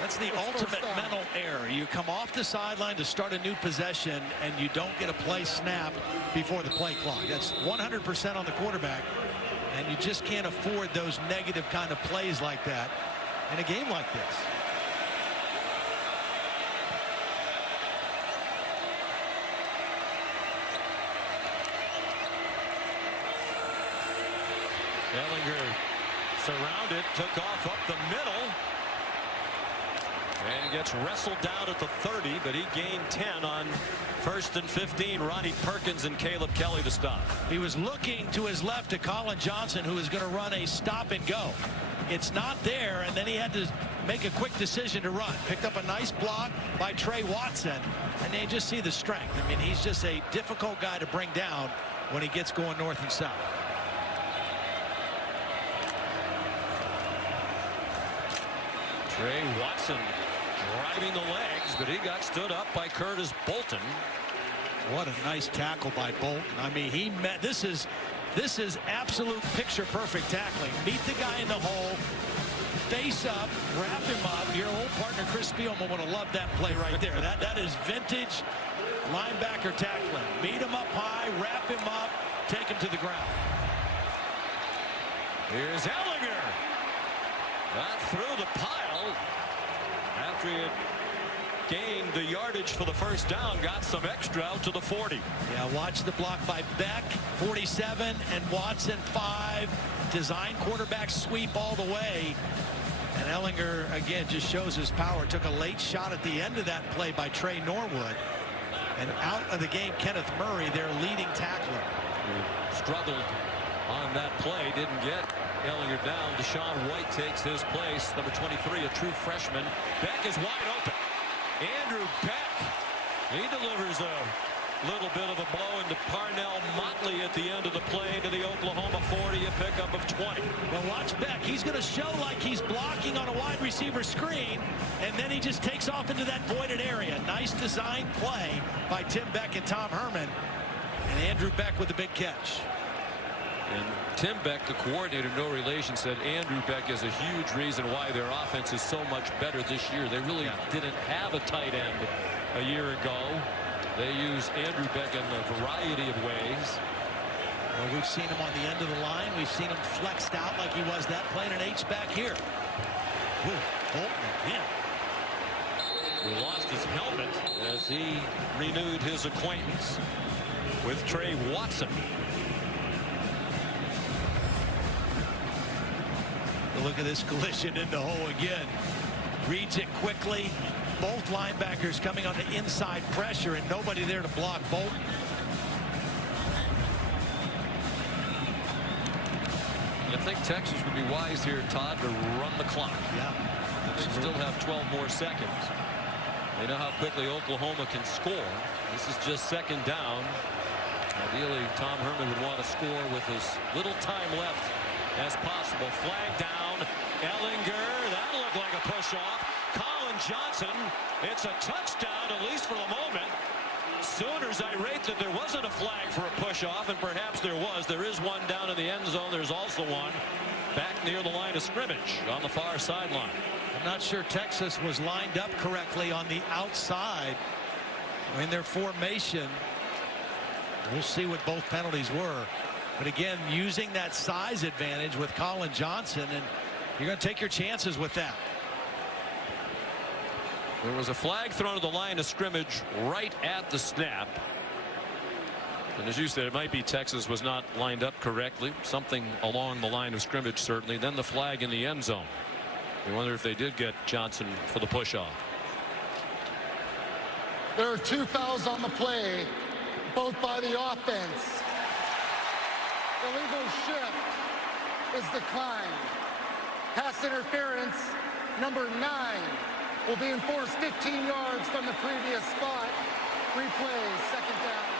That's the It's ultimate first down. mental error. You come off the sideline to start a new possession, and you don't get a play snap before the play clock. That's 100% on the quarterback, and you just can't afford those negative kind of plays like that in a game like this. Ehlinger surrounded, took off up the middle. And gets wrestled down at the 30, but he gained 10 on 1st and 15. Ronnie Perkins and Caleb Kelly to stop. He was looking to his left to Colin Johnson, who was going to run a stop and go. It's not there, and then he had to make a quick decision to run. Picked up a nice block by Trey Watson, and they just see the strength. I mean, he's just a difficult guy to bring down when he gets going north and south. Trey Watson driving the legs, but he got stood up by Curtis Bolton. What a nice tackle by Bolton. I mean, he met. This is absolute picture perfect tackling. Meet the guy in the hole, face up, wrap him up. Your old partner Chris Spielman would have loved that play right there. That is vintage linebacker tackling. Meet him up high, wrap him up, take him to the ground. Here's Ehlinger. Got through the pile after he had gained the yardage for the first down, got some extra out to the 40. Yeah, watch the block by Beck, 47, and Watson, 5. Design quarterback sweep all the way. And Ehlinger, again, just shows his power. Took a late shot at the end of that play by Trey Norwood. And out of the game, Kenneth Murray, their leading tackler. Struggled on that play, didn't get Ehlinger down. Deshaun White takes his place, number 23, a true freshman. Beck is wide open. Andrew Beck, he delivers a little bit of a blow into Parnell Motley at the end of the play to the Oklahoma 40, a pickup of 20. Well, watch Beck. He's going to show like he's blocking on a wide receiver screen, and then he just takes off into that voided area. Nice design play by Tim Beck and Tom Herman. And Andrew Beck with the big catch. And Tim Beck, the coordinator, no relation, said Andrew Beck is a huge reason why their offense is so much better this year. They really didn't have a tight end a year ago. They use Andrew Beck in a variety of ways. Well, we've seen him on the end of the line. We've seen him flexed out like he was that play, and an H-back here. Ooh, Bolton again. He lost his helmet as he renewed his acquaintance with Trey Watson. Look at this collision in the hole again. Reads it quickly. Both linebackers coming on the inside pressure and nobody there to block Bolton. I think Texas would be wise here, Todd, to run the clock. Yeah. They still have 12 more seconds. They know how quickly Oklahoma can score. This is just second down. Ideally, Tom Herman would want to score with as little time left as possible. Flag down. Ehlinger. That looked like a push-off. Colin Johnson. It's a touchdown, at least for the moment. Sooners irate that there wasn't a flag for a push-off, and perhaps there was. There is one down in the end zone. There's also one back near the line of scrimmage on the far sideline. I'm not sure Texas was lined up correctly on the outside in their formation. We'll see what both penalties were. But again, using that size advantage with Colin Johnson, and you're going to take your chances with that. There was a flag thrown to the line of scrimmage right at the snap. And as you said, it might be Texas was not lined up correctly. Something along the line of scrimmage, certainly. Then the flag in the end zone. We wonder if they did get Johnson for the push-off. There are 2 fouls on the play, both by the offense. Illegal shift is declined. Pass interference number 9 will be enforced 15 yards from the previous spot. Replay, second down.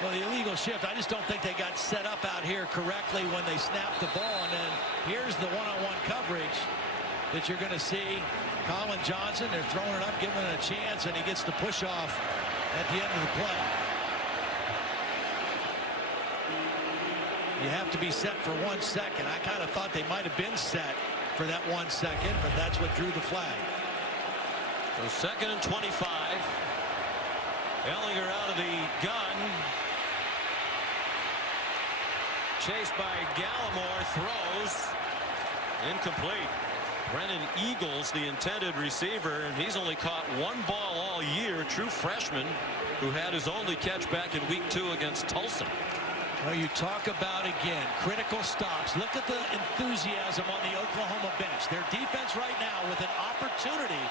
Well, the illegal shift, I just don't think they got set up out here correctly when they snapped the ball. And then here's the one-on-one coverage that you're going to see. Colin Johnson, they're throwing it up, giving it a chance, and he gets the push-off at the end of the play. You have to be set for 1 second. I kind of thought they might have been set for that 1 second, but that's what drew the flag. So 2nd and 25. Ehlinger out of the gun. Chased by Gallimore, throws. Incomplete. Brennan Eagles, the intended receiver, and he's only caught 1 ball all year. True freshman who had his only catch back in week 2 against Tulsa. Well, you talk about, again, critical stops. Look at the enthusiasm on the Oklahoma bench. Their defense right now with an opportunity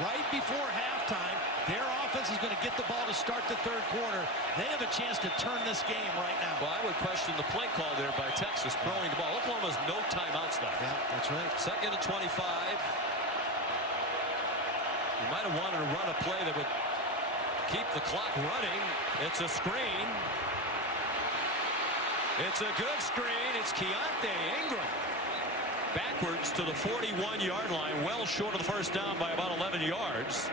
right before halftime. Their offense is going to get the ball to start the 3rd quarter. They have a chance to turn this game right now. Well, I would question the play call there by Texas throwing the ball. Oklahoma has no timeouts left. Yeah, that's right. 2nd and 25. You might have wanted to run a play that would keep the clock running. It's a screen. It's a good screen. It's Keontae Ingram. Backwards to the 41-yard line, well short of the first down by about 11 yards.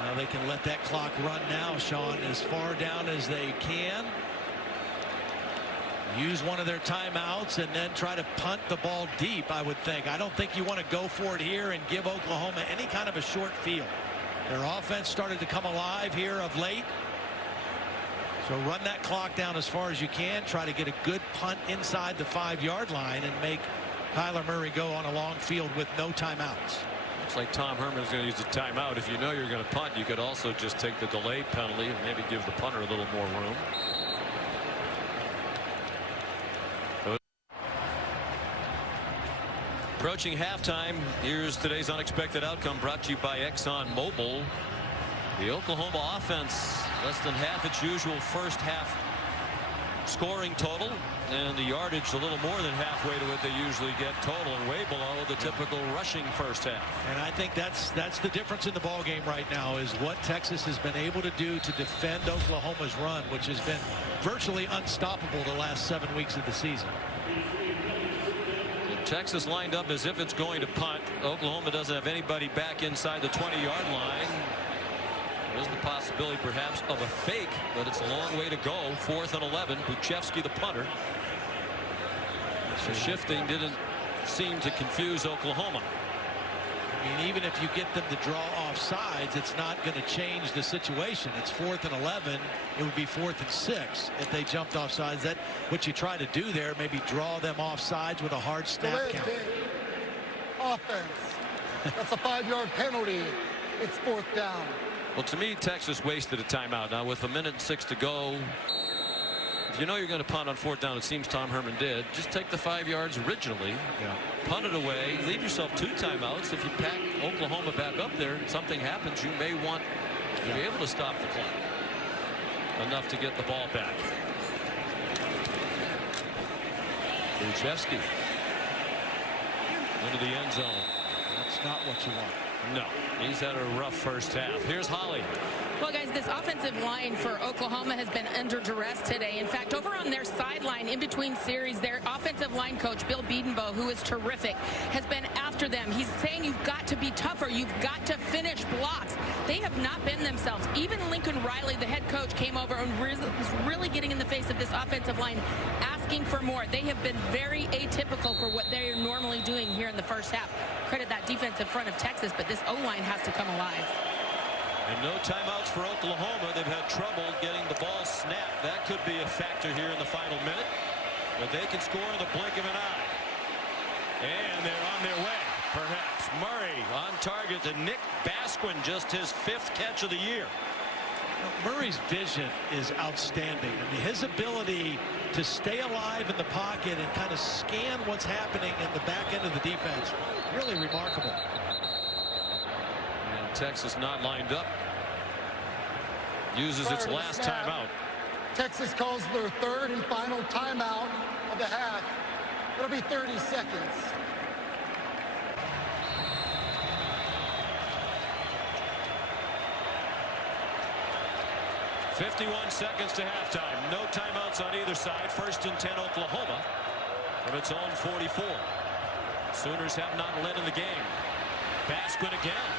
Now they can let that clock run now, Sean, as far down as they can. Use one of their timeouts and then try to punt the ball deep, I would think. I don't think you want to go for it here and give Oklahoma any kind of a short field. Their offense started to come alive here of late. So run that clock down as far as you can. Try to get a good punt inside the 5-yard line and make Kyler Murray go on a long field with no timeouts. Looks like Tom Herman is going to use the timeout. If you know you're going to punt, you could also just take the delay penalty and maybe give the punter a little more room. Approaching halftime, here's today's unexpected outcome brought to you by ExxonMobil. The Oklahoma offense less than half its usual first half scoring total, and the yardage a little more than halfway to what they usually get total, and way below the typical rushing first half. And I think that's the difference in the ball game right now, is what Texas has been able to do to defend Oklahoma's run, which has been virtually unstoppable the last 7 weeks of the season. Texas lined up as if it's going to punt. Oklahoma doesn't have anybody back inside the 20-yard line. There's the possibility perhaps of a fake, but it's a long way to go. 4th and 11. Buchevsky the punter. So shifting didn't seem to confuse Oklahoma. I mean, even if you get them to draw off sides, it's not going to change the situation. It's 4th and 11. It would be 4th and 6 if they jumped off sides. That what you try to do there, maybe draw them off sides with a hard snap count. Offense. That's a 5-yard penalty. It's 4th down. Well, to me, Texas wasted a timeout. Now, with 1:06 to go, if you know you're going to punt on 4th down, it seems Tom Herman did, just take the 5 yards originally, punt it away, leave yourself 2 timeouts. If you pack Oklahoma back up there and something happens, you may want to be able to stop the clock enough to get the ball back. Buchevsky into the end zone. That's not what you want. No, he's had a rough first half. Here's Holly. Well, guys, this offensive line for Oklahoma has been under duress today. In fact, over on their sideline, in between series, their offensive line coach, Bill Bedenbaugh, who is terrific, has been after them. He's saying you've got to be tougher. You've got to finish blocks. They have not been themselves. Even Lincoln Riley, the head coach, came over and was really getting in the face of this offensive line, asking for more. They have been very atypical for what they're normally doing here in the first half. Credit that defense in front of Texas, but this O-line has to come alive. And no timeouts for Oklahoma. They've had trouble getting the ball snapped. That could be a factor here in the final minute. But they can score in the blink of an eye. And they're on their way, perhaps. Murray on target to Nick Basquin, just his 5th catch of the year. Murray's vision is outstanding. I mean, his ability to stay alive in the pocket and kind of scan what's happening in the back end of the defense, really remarkable. And Texas not lined up. Uses its last timeout. Texas calls their 3rd and final timeout of the half. It'll be 30 seconds. .51 seconds to halftime. No timeouts on either side. 1st and 10 Oklahoma from its own 44. Sooners have not led in the game. Basquin again.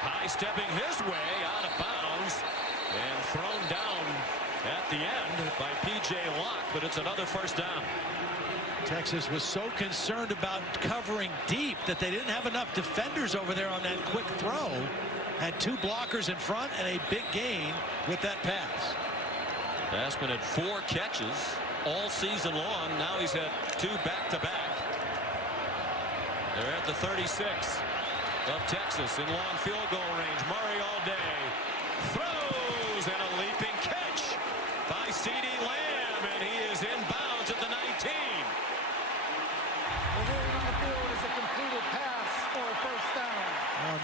High stepping his way out of bounds and thrown down at the end by P.J. Locke, but it's another 1st down. Texas was so concerned about covering deep that they didn't have enough defenders over there on that quick throw. Had 2 blockers in front and a big gain with that pass. Basquin had 4 catches all season long. Now he's had 2 back-to-back. They're at the 36 of Texas in long field goal range. Murray all day throws, and a leaping catch by CeeDee Lamb, and he is inbounds at the 19. The ruling on the field is a completed pass for a 1st down.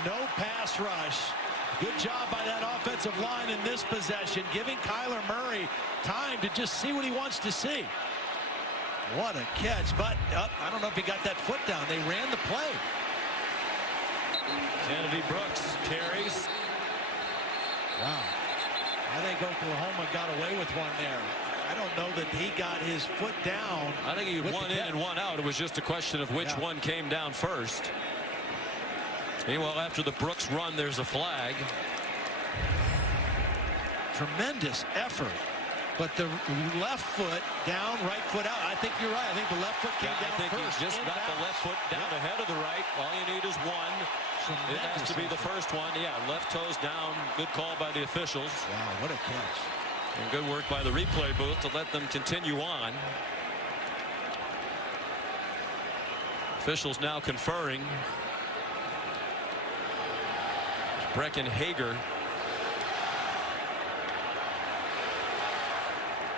No pass rush. Good job by that offensive line in this possession, giving Kyler Murray time to just see what he wants to see. What a catch, but I don't know if he got that foot down. They ran the play. Kennedy Brooks carries. Wow. I think Oklahoma got away with one there. I don't know that he got his foot down. I think he had 1 in and 1 out. It was just a question of which one came down first. Meanwhile, after the Brooks run, there's a flag. Tremendous effort. But the left foot down, right foot out. I think you're right. I think the left foot came down I think first. he's just got the left foot down ahead of the right. All you need is one. It has to be the first one. Yeah, left toes down. Good call by the officials. Wow, what a catch. And good work by the replay booth to let them continue on. Officials now conferring. Brecken Hager.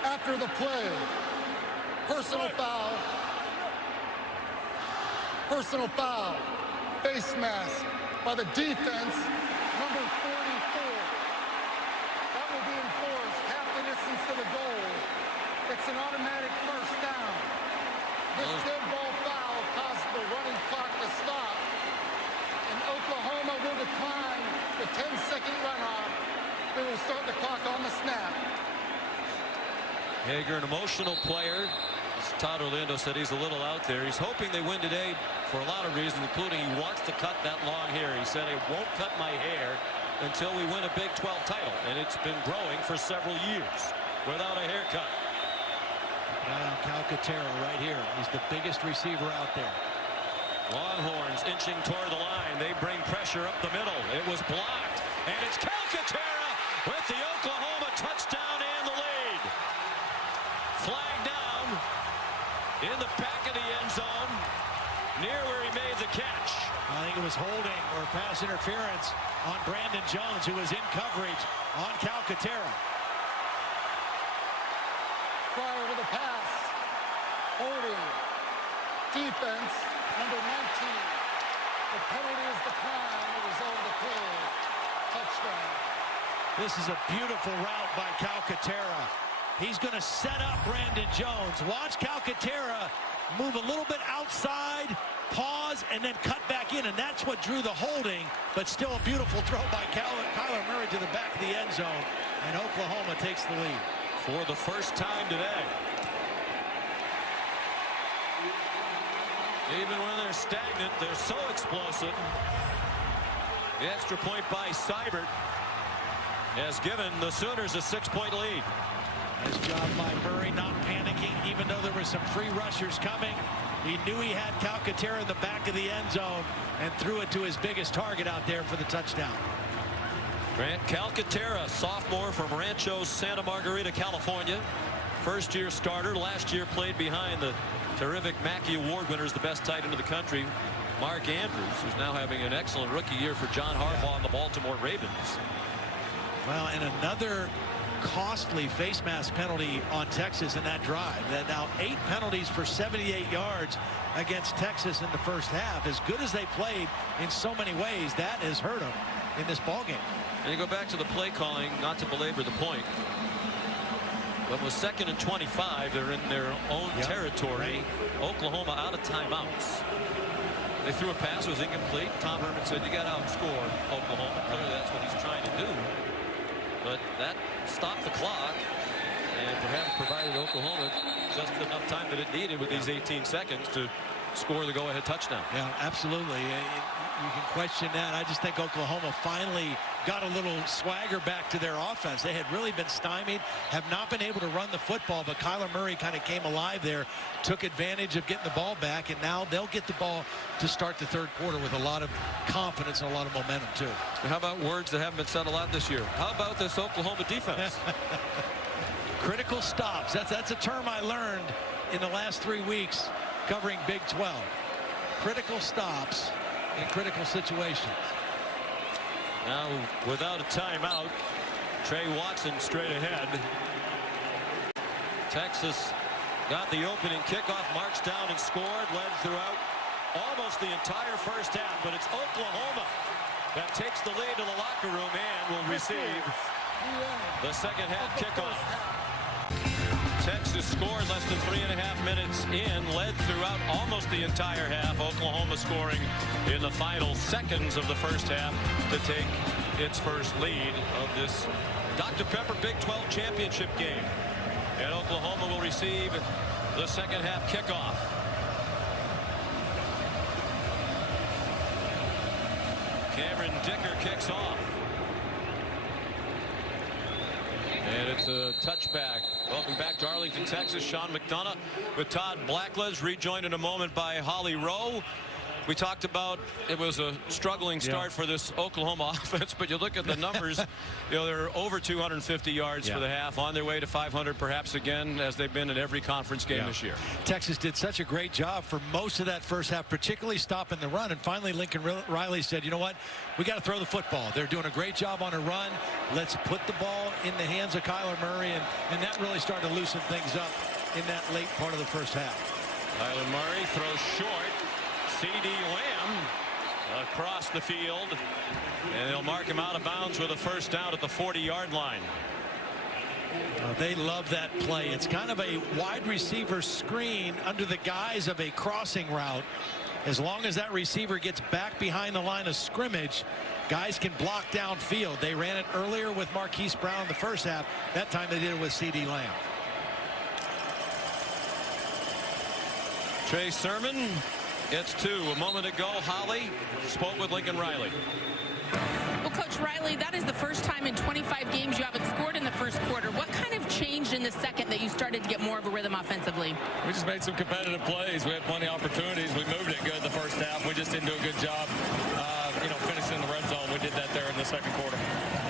After the play, personal foul, face mask by the defense, number 44. That will be enforced, half the distance to the goal. It's an automatic 1st down. This dead ball foul caused the running clock to stop, and Oklahoma will decline the 10-second runoff. They will start the clock on the snap. Hager, an emotional player. As Todd Orlando said, he's a little out there. He's hoping they win today for a lot of reasons, including he wants to cut that long hair. He said, "I won't cut my hair until we win a Big 12 title." And it's been growing for several years without a haircut. Calcaterra right here. He's the biggest receiver out there. Longhorns inching toward the line. They bring pressure up the middle. It was blocked, and it's Calcaterra with the Oklahoma touchdown and the lead. Flag down in the back of the end zone, near where he made the catch. I think it was holding or pass interference on Brandon Jones, who was in coverage on Calcaterra. Prior to the pass, holding, defense, number 19. The penalty is declined. The result of the play, touchdown. This is a beautiful route by Calcaterra. He's going to set up Brandon Jones. Watch Calcaterra move a little bit outside, pause, and then cut back in, and that's what drew the holding, but still a beautiful throw by Kyler Murray to the back of the end zone, and Oklahoma takes the lead. For the first time today. Even when they're stagnant, they're so explosive. The extra point by Seibert has given the Sooners a 6-point lead. Nice job by Murray, not panicking, even though there were some free rushers coming. He knew he had Calcaterra in the back of the end zone and threw it to his biggest target out there for the touchdown. Grant Calcaterra, sophomore from Rancho Santa Margarita, California. First-year starter. Last year played behind the terrific Mackey Award winners, the best tight end in the country, Mark Andrews, who's now having an excellent rookie year for John Harbaugh and the Baltimore Ravens. Well, and another costly face mask penalty on Texas in that drive. That now 8 penalties for 78 yards against Texas in the first half. As good as they played in so many ways, that has hurt them in this ballgame. And you go back to the play calling, not to belabor the point. But with 2nd and 25, they're in their own territory. Right. Oklahoma out of timeouts. They threw a pass, it was incomplete. Tom Herman said, you got to outscore Oklahoma. Clearly that's what he's trying to do. But that stopped the clock and perhaps provided Oklahoma just enough time that it needed with these 18 seconds to score the go-ahead touchdown. Yeah, absolutely. You can question that. I just think Oklahoma finally got a little swagger back to their offense. They had really been stymied, have not been able to run the football, but Kyler Murray kind of came alive there, took advantage of getting the ball back, and now they'll get the ball to start the third quarter with a lot of confidence and a lot of momentum, too. And how about words that haven't been said a lot this year? How about this Oklahoma defense? Critical stops. That's a term I learned in the last 3 weeks covering Big 12. Critical stops in critical situations. Now, without a timeout, Trey Watson straight ahead. Texas got the opening kickoff, marched down and scored, led throughout almost the entire first half, but it's Oklahoma that takes the lead to the locker room and will receive the second half kickoff. Texas scored less than 3.5 minutes in, led throughout almost the entire half. Oklahoma scoring in the final seconds of the first half to take its first lead of this Dr. Pepper Big 12 championship game. And Oklahoma will receive the second half kickoff. Cameron Dicker kicks off. And it's a touchback. Welcome back to Arlington, Texas. Sean McDonough with Todd Blackledge, rejoined in a moment by Holly Rowe. We talked about it was a struggling start for this Oklahoma offense, but you look at the numbers, you know, they're over 250 yards for the half, on their way to 500 perhaps again, as they've been in every conference game this year. Texas did such a great job for most of that first half, particularly stopping the run, and finally Lincoln Riley said, you know what, we got to throw the football. They're doing a great job on a run. Let's put the ball in the hands of Kyler Murray, and that really started to loosen things up in that late part of the first half. Kyler Murray throws short. C.D. Lamb across the field, and they'll mark him out of bounds with a first down at the 40-yard line. They love that play. It's kind of a wide receiver screen under the guise of a crossing route. As long as that receiver gets back behind the line of scrimmage, guys can block downfield. They ran it earlier with Marquise Brown in the first half. That time they did it with C.D. Lamb. Trey Sermon gets 2. A moment ago, Holly spoke with Lincoln Riley. Well, Coach Riley, that is the first time in 25 games you haven't scored in the first quarter. What kind of changed in the second that you started to get more of a rhythm offensively? We just made some competitive plays. We had plenty of opportunities. We moved it good the first half. We just didn't do a good job, finishing the second quarter.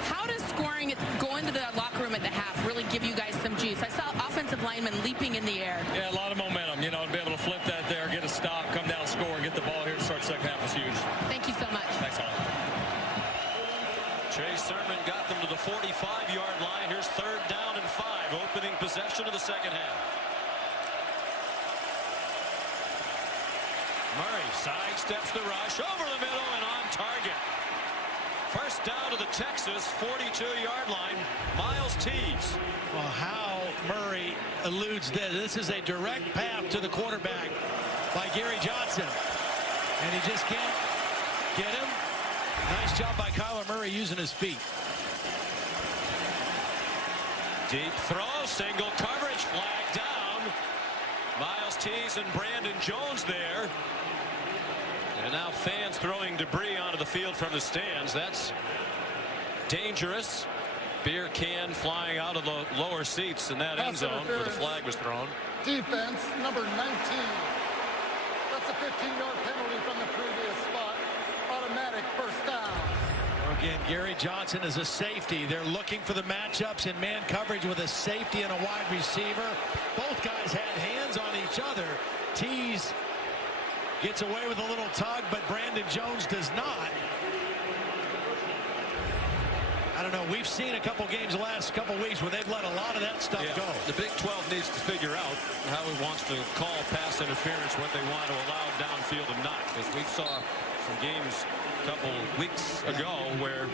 How does scoring, going to the locker room at the half, really give you guys some juice? I saw offensive linemen leaping in the air. Yeah, a lot of momentum. You know, to be able to flip that there, get a stop, come down, score, get the ball here to start second half was huge. Thank you so much. Thanks, Holly. Trey Sermon got them to the 45-yard line. Here's 3rd down and 5, opening possession of the second half. Murray sidesteps the rush over the middle and on target. First down to the Texas 42-yard line. Miles Tees. Well, how Murray eludes this. This is a direct path to the quarterback by Gary Johnson. And he just can't get him. Nice job by Kyler Murray using his feet. Deep throw, single coverage, flag down. Miles Tees and Brandon Jones there. And now fans throwing debris onto the field from the stands. That's dangerous. Beer can flying out of the lower seats in that end zone where the flag was thrown. Defense, number 19. That's a 15-yard penalty from the previous spot. Automatic first down. Again, Gary Johnson is a safety. They're looking for the matchups in man coverage with a safety and a wide receiver. Both guys had hands on each other. Tees gets away with a little tug, but Brandon Jones does not. I don't know. We've seen a couple games the last couple weeks where they've let a lot of that stuff go. The Big 12 needs to figure out how it wants to call pass interference, what they want to allow downfield and not. Because we saw some games a couple weeks ago where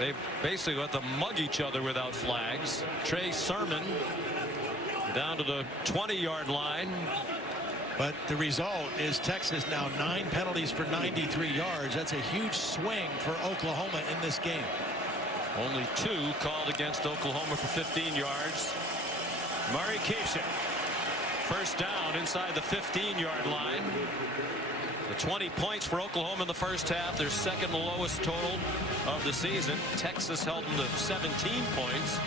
they basically let them mug each other without flags. Trey Sermon down to the 20-yard line. But the result is Texas now 9 penalties for 93 yards. That's a huge swing for Oklahoma in this game. Only 2 called against Oklahoma for 15 yards. Murray keeps it. First down inside the 15-yard line. The 20 points for Oklahoma in the first half. Their second lowest total of the season. Texas held them to 17 points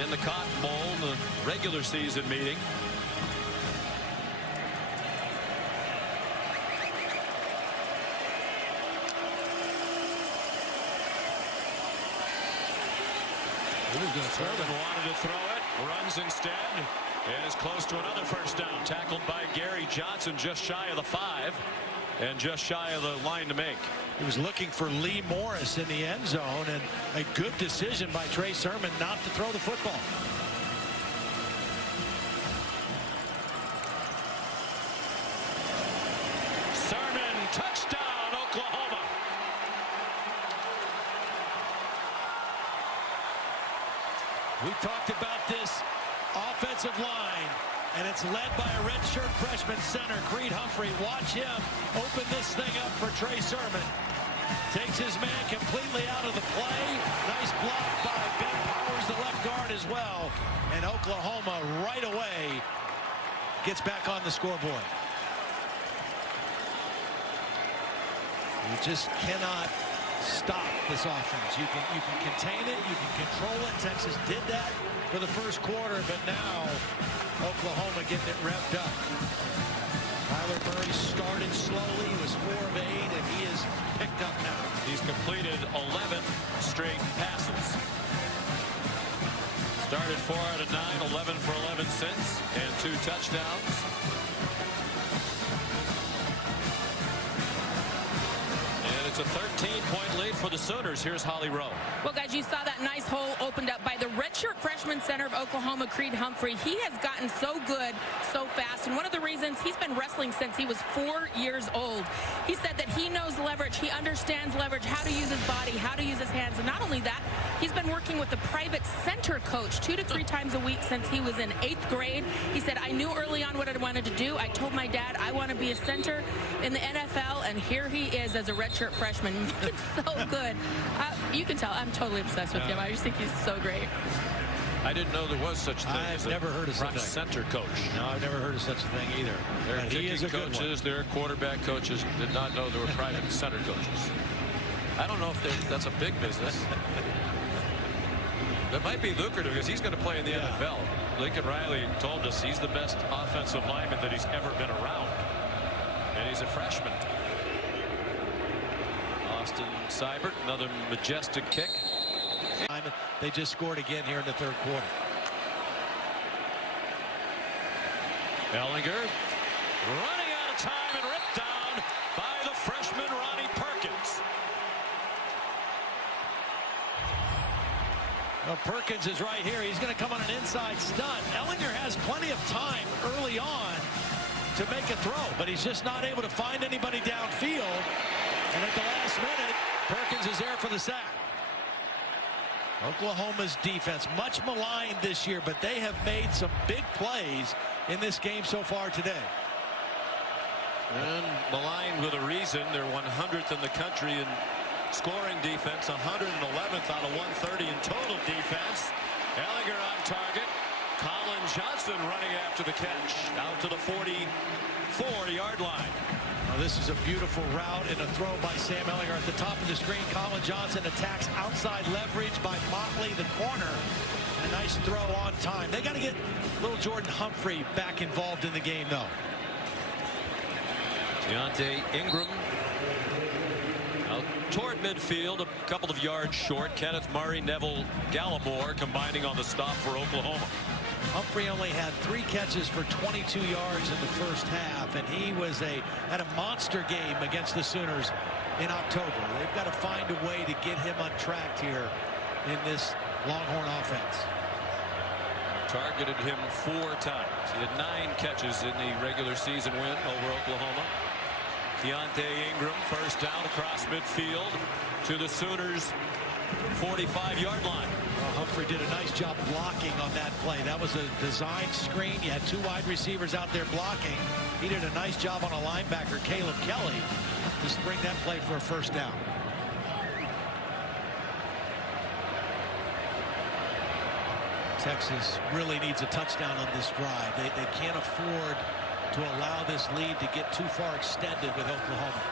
in the Cotton Bowl, the regular season meeting. Sermon wanted to throw it, runs instead, and is close to another first down. Tackled by Gary Johnson just shy of the 5 and just shy of the line to make. He was looking for Lee Morris in the end zone, and a good decision by Trey Sermon not to throw the football. Sermon, touchdown, Oklahoma. We talked about this offensive line, and it's led by a redshirt freshman center, Creed Humphrey. Watch him open this thing up for Trey Sermon. Takes his man completely out of the play. Nice block by Ben Powers, the left guard as well. And Oklahoma right away gets back on the scoreboard. You just cannot stop this offense. You can contain it, you can control it. Texas did that for the first quarter, but now Oklahoma getting it revved up. Kyler Murray started slowly. He was 4 of 8, and he is picked up now. He's completed 11 straight passes. Started 4 out of 9, 11 for 11 since, and 2 touchdowns. It's a 13-point lead for the Sooners. Here's Holly Rowe. Well, guys, you saw that nice hole opened up by the redshirt freshman center of Oklahoma, Creed Humphrey. He has gotten so good so fast, and one of the reasons he's been wrestling since he was 4 years old. He said that he knows leverage, he understands leverage, how to use his body, how to use his hands, and not only that, he's been working with a private center coach 2 to 3 times a week since he was in 8th grade. He said, I knew early on what I wanted to do. I told my dad I want to be a center in the NFL, and here he is as a redshirt freshman. It's so good. You can tell I'm totally obsessed with him. I just think he's so great. I didn't know there was such a thing. I've never heard of such a thing. Center coach. No, I've never heard of such a thing either. Their kicking coaches, their quarterback coaches did not know there were private center coaches. I don't know if that's a big business. That might be lucrative because he's going to play in the NFL. Lincoln Riley told us he's the best offensive lineman that he's ever been around. And he's a freshman. Austin Seibert, another majestic kick. They just scored again here in the third quarter. Ehlinger running out of time and ripped down by the freshman Ronnie Perkins. Well, Perkins is right here. He's going to come on an inside stunt. Ehlinger has plenty of time early on to make a throw, but he's just not able to find anybody downfield. And at the last minute, Perkins is there for the sack. Oklahoma's defense, much maligned this year, but they have made some big plays in this game so far today. And maligned with a reason. They're 100th in the country in scoring defense, 111th out of 130 in total defense. Ehlinger on target. Colin Johnson running after the catch out to the 44-yard line. Now this is a beautiful route and a throw by Sam Ehlinger at the top of the screen. Colin Johnson attacks outside leverage by Motley, the corner. And a nice throw on time. They got to get little Jordan Humphrey back involved in the game, though. Deontay Ingram out toward midfield, a couple of yards short. Kenneth Murray, Neville Gallimore combining on the stop for Oklahoma. Humphrey only had 3 catches for 22 yards in the first half, and he had a monster game against the Sooners in October. They've got to find a way to get him untracked here in this Longhorn offense. Targeted him 4 times. He had 9 catches in the regular season win over Oklahoma. Deontay Ingram, first down across midfield to the Sooners' 45-yard line. Well, Humphrey did a nice job blocking on that play. That was a designed screen. You had 2 wide receivers out there blocking. He did a nice job on a linebacker, Caleb Kelly, to spring that play for a first down. Texas really needs a touchdown on this drive. They can't afford to allow this lead to get too far extended with Oklahoma.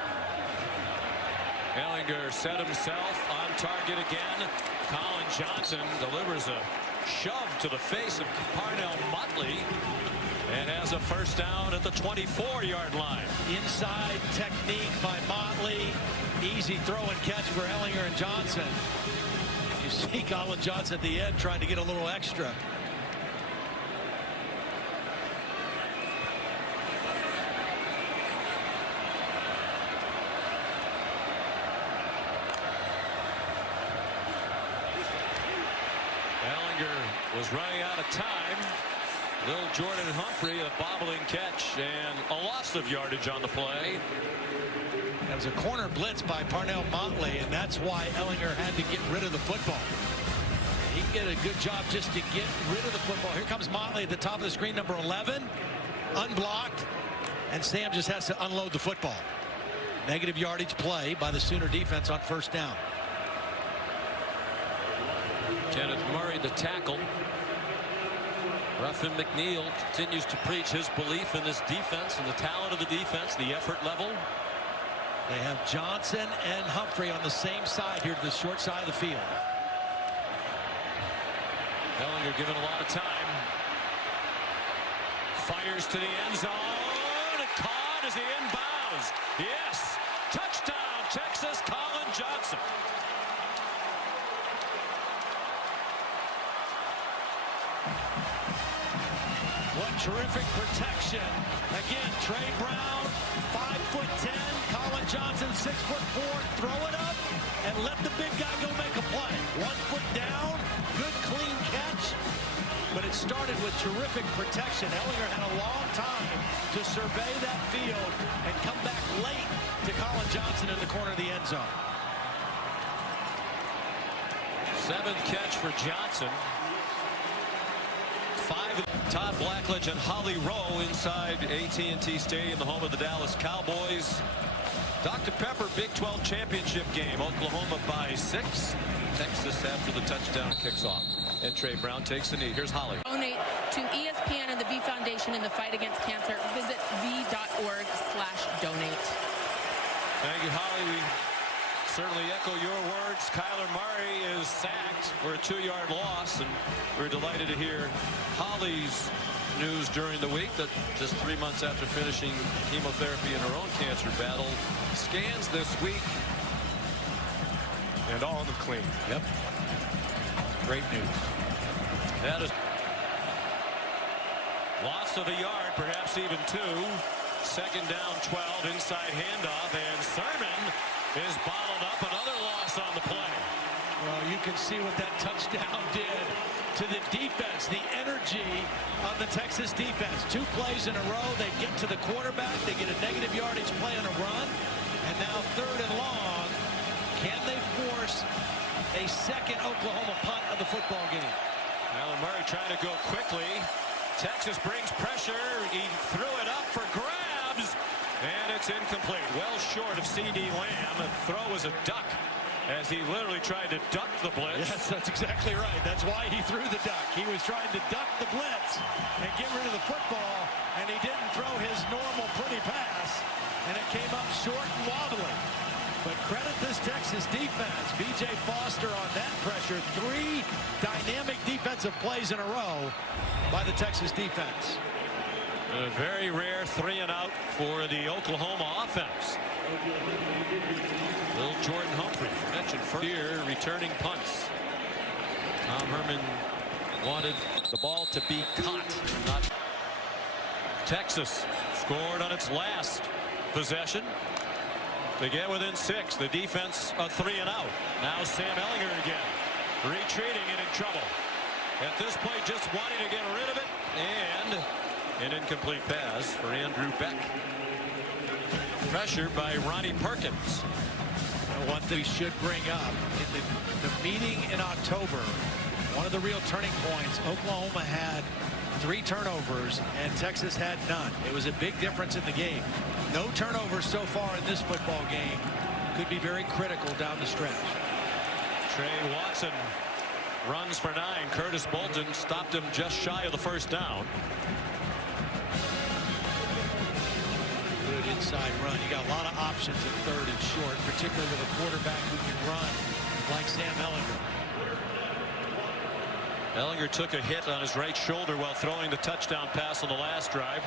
Ehlinger set himself on target again. Colin Johnson delivers a shove to the face of Parnell Motley and has a first down at the 24-yard line. Inside technique by Motley. Easy throw and catch for Ehlinger and Johnson. You see Colin Johnson at the end trying to get a little extra. Ehlinger was running out of time. Little Jordan Humphrey, a bobbling catch and a loss of yardage on the play. That was a corner blitz by Parnell Motley, and that's why Ehlinger had to get rid of the football. He did a good job just to get rid of the football. Here comes Motley at the top of the screen, number 11, unblocked, and Sam just has to unload the football. Negative yardage play by the Sooner defense on first down. Kenneth Murray, the tackle. Ruffin McNeil continues to preach his belief in this defense and the talent of the defense, the effort level. They have Johnson and Humphrey on the same side here to the short side of the field. Ehlinger given a lot of time. Fires to the end zone. And caught as he inbounds. Yes. Touchdown, Texas. Colin Johnson. What terrific protection. Again, Trey Brown, 5'10". Colin Johnson, 6'4". Throw it up and let the big guy go make a play. 1 foot down, good clean catch. But it started with terrific protection. Ehlinger had a long time to survey that field and come back late to Colin Johnson in the corner of the end zone. 7th catch for Johnson. 5. Todd Blackledge and Holly Rowe inside AT&T Stadium, the home of the Dallas Cowboys. Dr. Pepper Big 12 championship game. Oklahoma by 6. Texas after the touchdown kicks off. And Trey Brown takes the knee. Here's Holly. Donate to ESPN and the V Foundation in the fight against cancer. Visit v.org/donate. Thank you, Holly. We certainly echo your words. Kyler Murray is sacked for a 2-yard loss, and we're delighted to hear Holly's news during the week that just 3 months after finishing chemotherapy in her own cancer battle, scans this week and all of them clean. Yep. Great news. That is loss of a yard, perhaps even 2. Second down, 12, inside handoff, and Sermon is bottled up. Another loss on the play. Well, you can see what that touchdown did to the defense, the energy of the Texas defense. 2 plays in a row, they get to the quarterback, they get a negative yardage play on a run, and now 3rd and long. Can they force a second Oklahoma punt of the football game? Kyler Murray trying to go quickly. Texas brings pressure. He threw it up for grabs, and it's incomplete. Well short of C.D. Lamb. The throw was a duck, as he literally tried to duck the blitz. Yes, that's exactly right. That's why he threw the duck. He was trying to duck the blitz and get rid of the football, and he didn't throw his normal pretty pass, and it came up short and wobbly. But credit this Texas defense. B.J. Foster on that pressure. 3 dynamic defensive plays in a row by the Texas defense. A very rare 3-and-out for the Oklahoma offense. Little Jordan Humphrey mentioned first here, returning punts. Tom Herman wanted the ball to be caught, not. Texas scored on its last possession to get within 6. The defense a 3-and-out. Now Sam Ehlinger again, retreating and in trouble. At this point, just wanting to get rid of it, and an incomplete pass for Andrew Beck. Pressured by Ronnie Perkins. One thing we should bring up in the meeting in October, one of the real turning points, Oklahoma had 3 turnovers and Texas had none. It was a big difference in the game. No turnovers so far in this football game. Could be very critical down the stretch. Trey Watson runs for 9. Curtis Bolton stopped him just shy of the first down. Good inside run. You got a lot of options at 3rd and short, particularly with a quarterback who can run like Sam Ehlinger. Ehlinger took a hit on his right shoulder while throwing the touchdown pass on the last drive.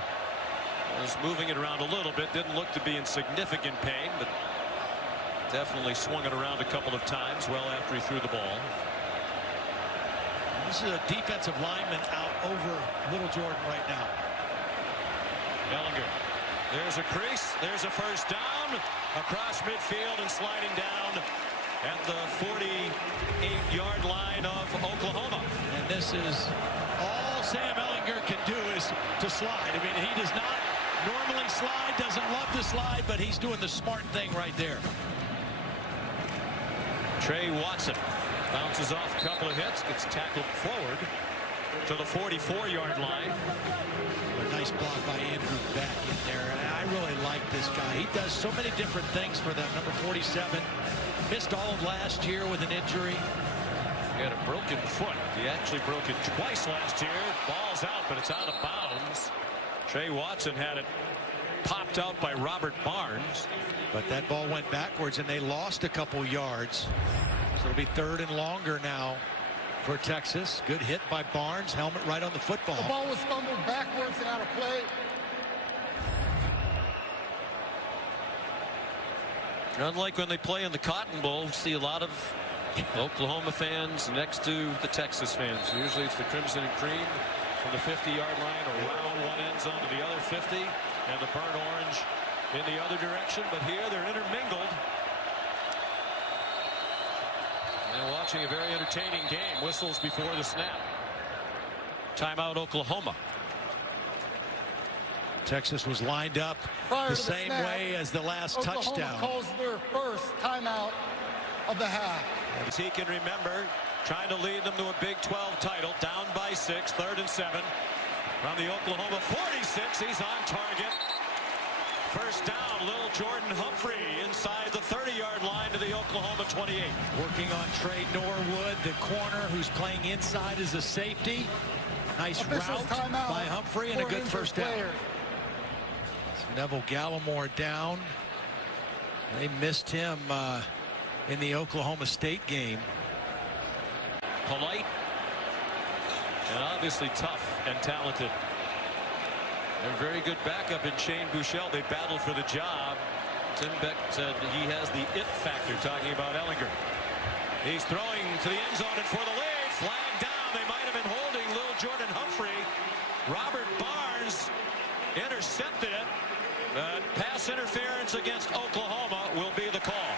Was moving it around a little bit. Didn't look to be in significant pain, but definitely swung it around a couple of times well after he threw the ball. This is a defensive lineman out over Little Jordan right now. Ehlinger. There's a crease. There's a first down across midfield and sliding down at the 48-yard line of Oklahoma. And this is all Sam Ehlinger can do is to slide. I mean, he does not normally slide, doesn't love to slide, but he's doing the smart thing right there. Trey Watson bounces off a couple of hits, gets tackled forward to the 44-yard line. A nice block by Andrew Beck in there. And I really like this guy. He does so many different things for them. Number 47 missed all of last year with an injury. He had a broken foot. He actually broke it twice last year. Ball's out, but it's out of bounds. Trey Watson had it popped out by Robert Barnes. But that ball went backwards and they lost a couple yards. So it'll be 3rd and longer now for Texas. Good hit by Barnes. Helmet right on the football. The ball was fumbled backwards and out of play. Unlike when they play in the Cotton Bowl, we see a lot of Oklahoma fans next to the Texas fans. Usually it's the Crimson and Cream from the 50-yard line around one end zone to the other 50, and the burnt orange in the other direction. But here they're intermingled. And watching a very entertaining game. Whistles before the snap. Timeout Oklahoma. Texas was lined up the same way as the last touchdown. Oklahoma calls their first timeout of the half. As he can remember, trying to lead them to a Big 12 title, down by 6, 3rd and 7. From the Oklahoma 46, he's on target. First down, Little Jordan Humphrey inside the 30-yard line to the Oklahoma 28. Working on Trey Norwood, the corner who's playing inside as a safety. Nice route by Humphrey and a good first down. Neville Gallimore down. They missed him in the Oklahoma State game. Polite and obviously tough and talented. A very good backup in Shane Buechele. They battled for the job. Tim Beck said he has the it factor, talking about Ehlinger. He's throwing to the end zone and for the lead. Flag down. They might have been holding Lil Jordan Humphrey. Robert Barnes intercepted it. Pass interference against Oklahoma will be the call.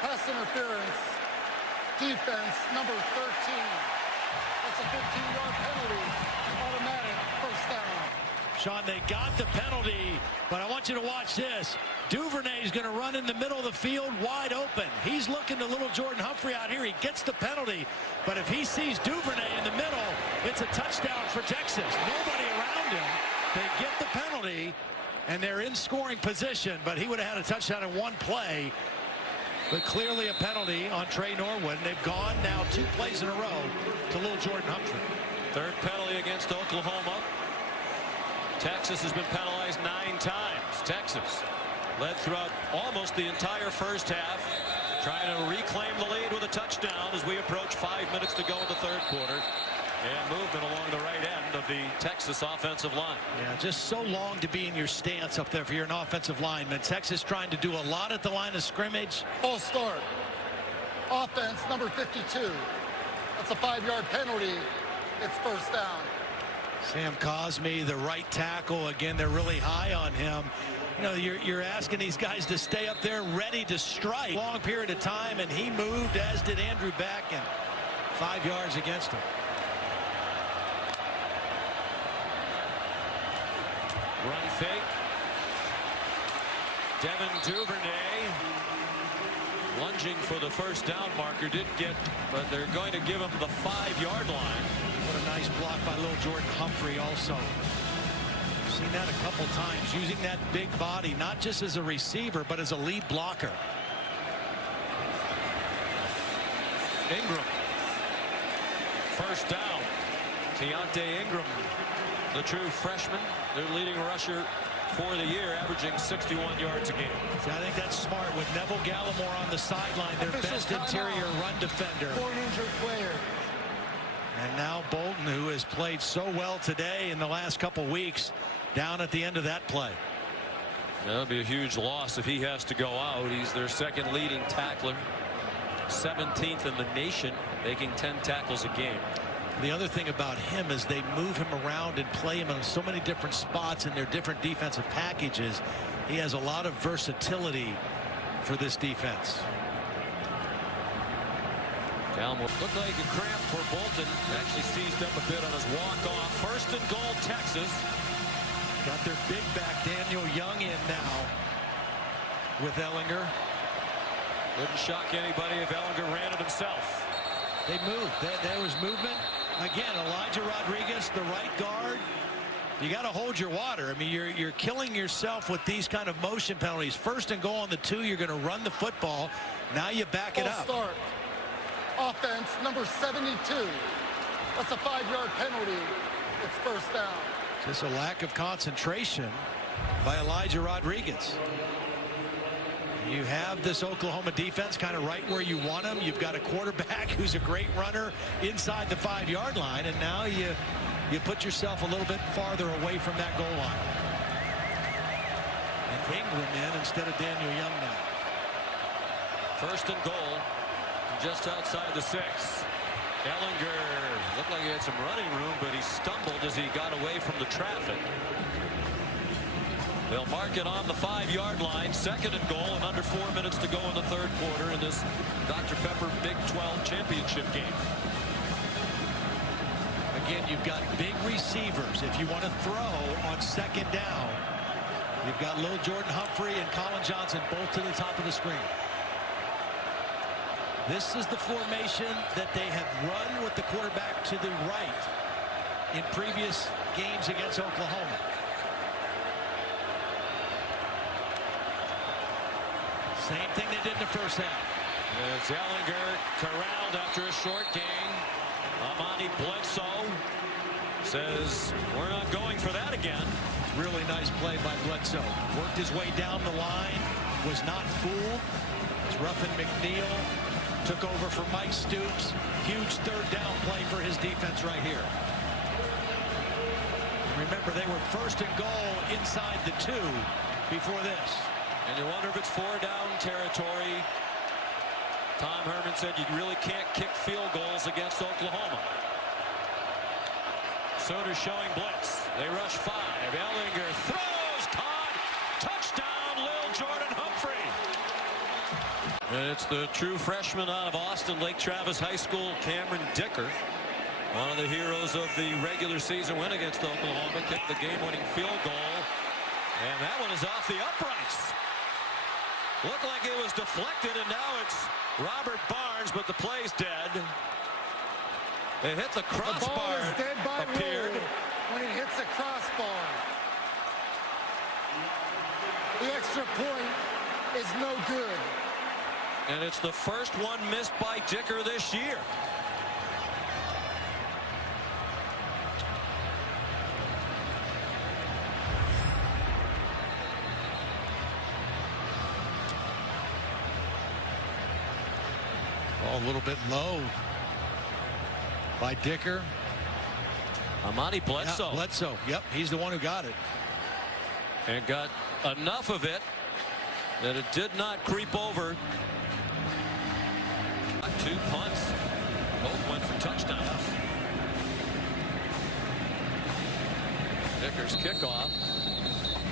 Pass interference. Defense number 13. That's a 15-yard penalty. Automatic first down. Sean, they got the penalty, but I want you to watch this. Duvernay is going to run in the middle of the field wide open. He's looking to Little Jordan Humphrey out here. He gets the penalty, but if he sees Duvernay in the middle, it's a touchdown for Texas. Nobody around him. They get the penalty, and they're in scoring position, but he would have had a touchdown in one play. But clearly a penalty on Trey Norwood. And they've gone now 2 plays in a row to Little Jordan Humphrey. Third penalty against Oklahoma. Texas has been penalized 9 times. Texas led throughout almost the entire first half, trying to reclaim the lead with a touchdown as we approach 5 minutes to go in the third quarter. And movement along the right end of the Texas offensive line. Yeah, just so long to be in your stance up there if you're an offensive lineman. Texas trying to do a lot at the line of scrimmage. Full start. Offense number 52. That's a 5-yard penalty. It's first down. Sam Cosme, the right tackle. Again, they're really high on him. You know, you're asking these guys to stay up there ready to strike. Long period of time, and he moved, as did Andrew Beck, and 5 yards against him. Run fake. Devin Duvernay lunging for the first down marker. Didn't get, but they're going to give him the 5-yard line. What a nice block by Little Jordan Humphrey also. Seen that a couple times, using that big body, not just as a receiver, but as a lead blocker. Ingram. First down. Keontae Ingram, the true freshman, their leading rusher for the year, averaging 61 yards a game. So I think that's smart with Neville Gallimore on the sideline, their best interior run defender. For an injured player. And now Bolton, who has played so well today in the last couple weeks, down at the end of that play. That'll be a huge loss if he has to go out. He's their second leading tackler, 17th in the nation, making 10 tackles a game. The other thing about him is they move him around and play him in so many different spots in their different defensive packages. He has a lot of versatility for this defense. Gallimore looked like a cramp for Bolton. Actually seized up a bit on his walk-off. First and goal, Texas. Got their big back Daniel Young in now with Ehlinger. Wouldn't shock anybody if Ehlinger ran it himself. They moved. There was movement. Again, Elijah Rodriguez, the right guard. You got to hold your water. I mean, you're killing yourself with these kind of motion penalties. First and goal on the 2, you're going to run the football. Now you back it up. Start. Offense number 72. That's a 5-yard penalty. It's first down. Just a lack of concentration by Elijah Rodriguez. You have this Oklahoma defense kind of right where you want them. You've got a quarterback who's a great runner inside the 5-yard line, and now you put yourself a little bit farther away from that goal line. And Ingram in instead of Daniel Young now. First and goal, just outside the 6. Ehlinger looked like he had some running room, but he stumbled as he got away from the traffic. They'll mark it on the 5-yard line. Second and goal, and under 4 minutes to go in the third quarter in this Dr. Pepper Big 12 championship game. Again, you've got big receivers. If you want to throw on second down, you've got Lil Jordan Humphrey and Colin Johnson both to the top of the screen. This is the formation that they have run with the quarterback to the right in previous games against Oklahoma. Same thing they did in the first half. It's Ehlinger corralled after a short gain. Amani Bledsoe says, we're not going for that again. Really nice play by Bledsoe. Worked his way down the line. Was not fooled. It's Ruffin McNeil. Took over for Mike Stoops. Huge third down play for his defense right here. Remember, they were first and goal inside the 2 before this. And you wonder if it's 4 down territory. Tom Herman said you really can't kick field goals against Oklahoma. Sooners showing blitz. They rush 5. Ehlinger throws. Caught. Touchdown, Lil Jordan Humphrey. And it's the true freshman out of Austin, Lake Travis High School, Cameron Dicker. One of the heroes of the regular season win against Oklahoma. Kicked the game-winning field goal. And that one is off the uprights. Looked like it was deflected, and now it's Robert Barnes, but the play's dead. It hit the crossbar. The ball is dead by appeared. rule when it hits the crossbar. The extra point is no good. And it's the first one missed by Dicker this year. Ball a little bit low by Dicker. Amani Bledsoe. Yeah, Bledsoe. Yep, he's the one who got it. And got enough of it that it did not creep over. 2 punts. Both went for touchdowns. Dicker's kickoff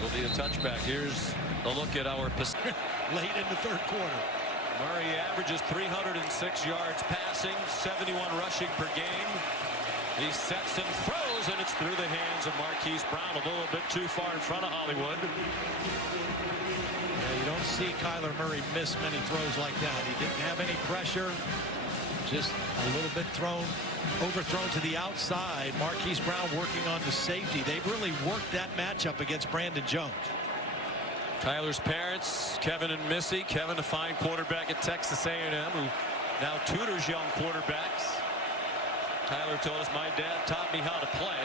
will be a touchback. Here's a look at our Late in the third quarter. Murray averages 306 yards passing, 71 rushing per game. He sets and throws, and it's through the hands of Marquise Brown, a little bit too far in front of Hollywood. Yeah, you don't see Kyler Murray miss many throws like that. He didn't have any pressure, just a little bit overthrown to the outside. Marquise Brown working on the safety. They've really worked that matchup against Brandon Jones. Kyler's parents, Kevin and Missy. Kevin, a fine quarterback at Texas A&M, who now tutors young quarterbacks. Kyler told us, my dad taught me how to play.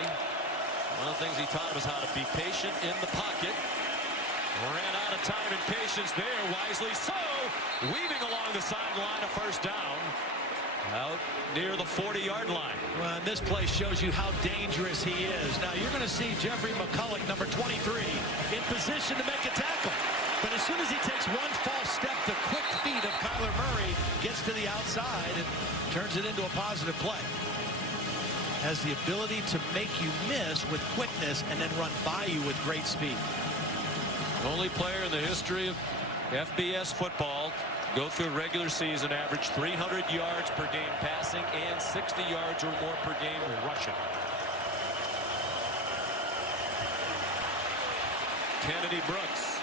One of the things he taught him is how to be patient in the pocket. Ran out of time and patience there, wisely so. Weaving along the sideline, a first down. Out near the 40-yard line. Well, and this play shows you how dangerous he is. Now you're going to see Jeffrey McCulloch, number 23, in position to make a tackle. But as soon as he takes one false step, the quick feet of Kyler Murray gets to the outside and turns it into a positive play. Has the ability to make you miss with quickness and then run by you with great speed. The only player in the history of FBS football go through a regular season, average 300 yards per game passing and 60 yards or more per game rushing. Kennedy Brooks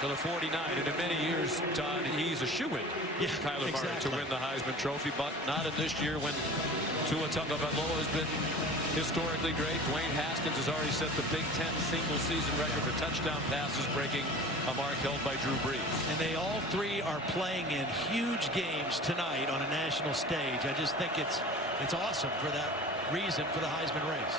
to the 49. And in many years, Todd, he's a shoo-in. Yeah, Kyler Murray to win the Heisman Trophy, but not in this year when Tua Tagovailoa has been historically great. Dwayne Haskins has already set the Big Ten single-season record for touchdown passes, breaking a mark held by Drew Brees. And they all three are playing in huge games tonight on a national stage. I just think it's awesome for that reason for the Heisman race.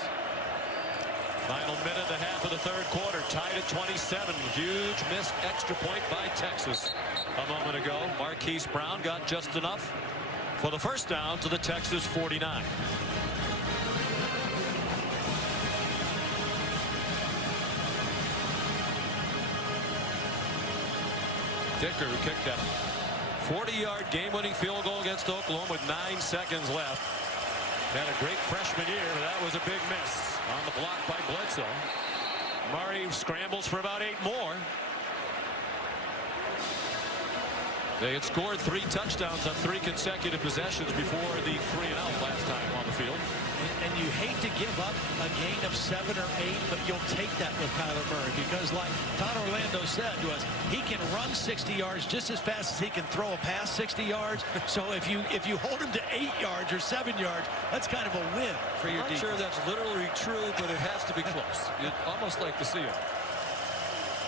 Final minute and a half of the third quarter, tied at 27. Huge missed extra point by Texas a moment ago. Marquise Brown got just enough for the first down to the Texas 49. Dicker, who kicked that 40-yard game-winning field goal against Oklahoma with 9 seconds left. Had a great freshman year, but that was a big miss on the block by Bledsoe. Murray scrambles for about 8 more. They had scored 3 touchdowns on 3 consecutive possessions before the 3-and-out last time on the field. And you hate to give up a gain of 7 or 8, but you'll take that with Kyler Murray because, like Todd Orlando said to us, he can run 60 yards just as fast as he can throw a pass 60 yards. So if you hold him to 8 yards or 7 yards, that's kind of a win for your defense. I'm not sure that's literally true, but it has to be close. You'd almost like to see it.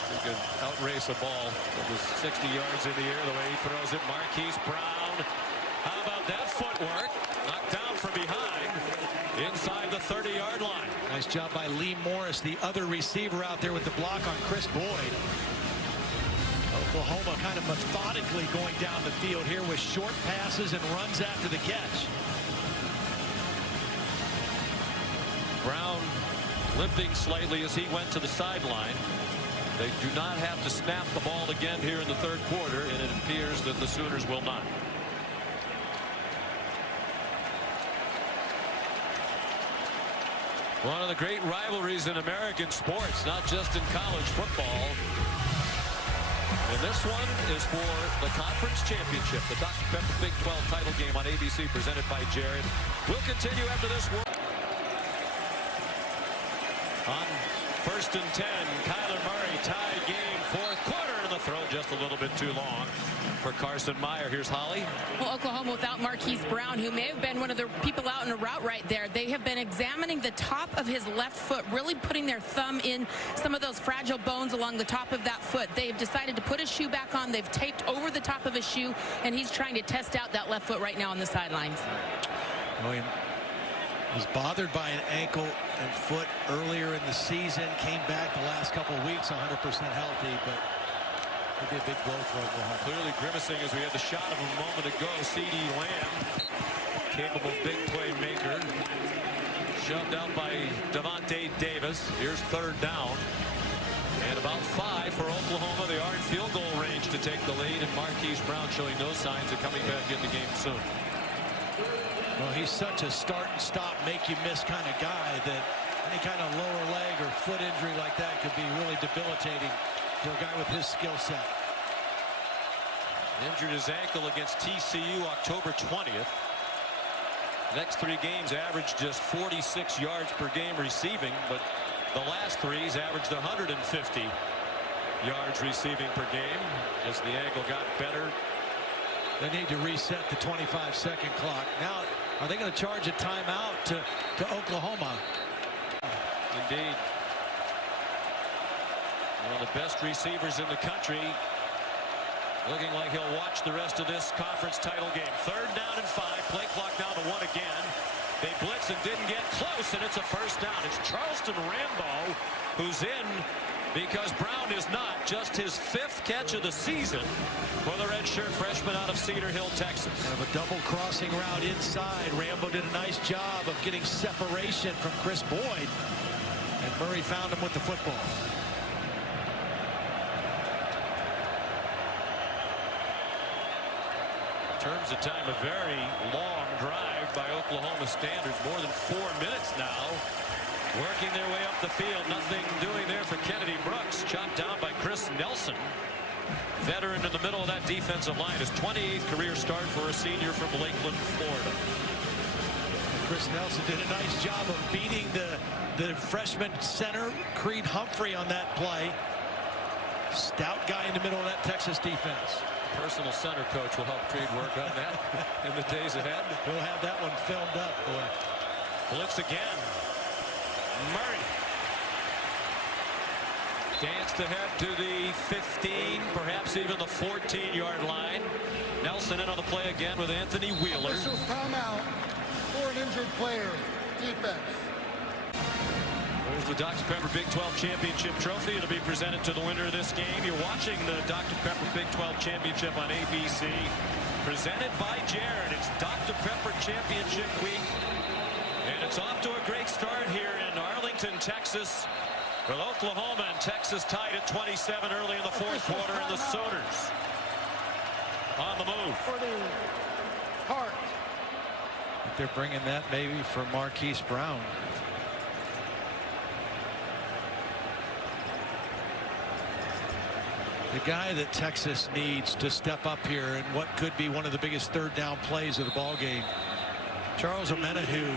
He could outrace a ball that was 60 yards in the air the way he throws it. Marquise Brown. How about that footwork? Knocked down from behind inside the 30-yard line. Nice job by Lee Morris, the other receiver out there with the block on Chris Boyd. Oklahoma kind of methodically going down the field here with short passes and runs after the catch. Brown limping slightly as he went to the sideline. They do not have to snap the ball again here in the third quarter, and it appears that the Sooners will not. One of the great rivalries in American sports, not just in college football. And this one is for the conference championship, the Dr. Pepper Big 12 title game on ABC, presented by Jared. We'll continue after this. On 1st and 10, Kyler Murray tied game, fourth quarter, and the throw just a little bit too long for Carson Meyer. Here's Holly. Well, Oklahoma without Marquise Brown, who may have been one of the people out in a route right there. They have been examining the top of his left foot, really putting their thumb in some of those fragile bones along the top of that foot. They've decided to put his shoe back on. They've taped over the top of his shoe, and he's trying to test out that left foot right now on the sidelines. Oh, he was bothered by an ankle and foot earlier in the season, came back the last couple of weeks 100% healthy, but it'd be a big blow for Oklahoma. Clearly grimacing as we had the shot of him a moment ago. CeeDee Lamb, capable big play maker, shoved out by Davante Davis. Here's third down. And about 5 for Oklahoma. They are in field goal range to take the lead, and Marquise Brown showing no signs of coming back in the game soon. Well, he's such a start and stop, make you miss kind of guy that any kind of lower leg or foot injury like that could be really debilitating for a guy with his skill set. Injured his ankle against TCU October 20th. Next 3 games averaged just 46 yards per game receiving, but the last 3 he's averaged 150 yards receiving per game as the ankle got better. They need to reset the 25-second clock. Now, are they going to charge a timeout to Oklahoma? Indeed. One of the best receivers in the country. Looking like he'll watch the rest of this conference title game. 3rd down and 5. Play clock down to 1 again. They blitz and didn't get close, and it's a first down. It's Charleston Rambo who's in because Brown is not. Just his 5th catch of the season for the redshirt freshman out of Cedar Hill, Texas. Kind of a double crossing route inside. Rambo did a nice job of getting separation from Chris Boyd, and Murray found him with the football. In terms of time, a very long drive by Oklahoma standards, more than 4 minutes now. Working their way up the field, nothing doing there for Kennedy Brooks. Chopped down by Chris Nelson. Veteran in the middle of that defensive line. His 28th career start for a senior from Lakeland, Florida. Chris Nelson did a nice job of beating the freshman center, Creed Humphrey, on that play. Stout guy in the middle of that Texas defense. Personal center coach will help Creed work on that in the days ahead. We'll have that one filmed up, boy. Blitz again. Murray danced ahead to the 15, perhaps even the 14-yard line. Nelson in on the play again with Anthony Wheeler. Officials timeout for an injured player. Defense. There's the Dr. Pepper Big 12 Championship Trophy. It'll be presented to the winner of this game. You're watching the Dr. Pepper Big 12 Championship on ABC. Presented by Jared. It's Dr. Pepper Championship Week. And it's off to a great start here in Arlington, Texas, with Oklahoma and Texas tied at 27 early in the 4th quarter, and the Sooners on the move. For the Hart. They're bringing that maybe for Marquise Brown. The guy that Texas needs to step up here in what could be one of the biggest 3rd down plays of the ball game. Charles Omenihu,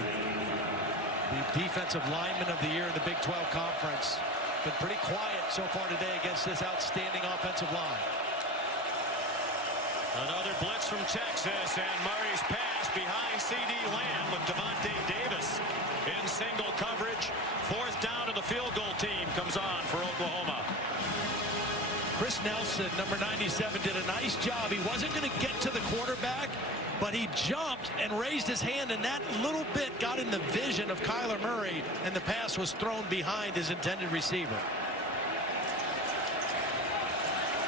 the defensive lineman of the year in the Big 12 Conference, been pretty quiet so far today against this outstanding offensive line. Another blitz from Texas, and Murray's pass behind CeeDee Lamb with Davante Davis in single coverage. 4th down, and the field goal team comes on for Oklahoma. Chris Nelson, number 97, did a nice job. He wasn't going to get to the quarterback, but he jumped and raised his hand, and that little bit got in the vision of Kyler Murray, and the pass was thrown behind his intended receiver.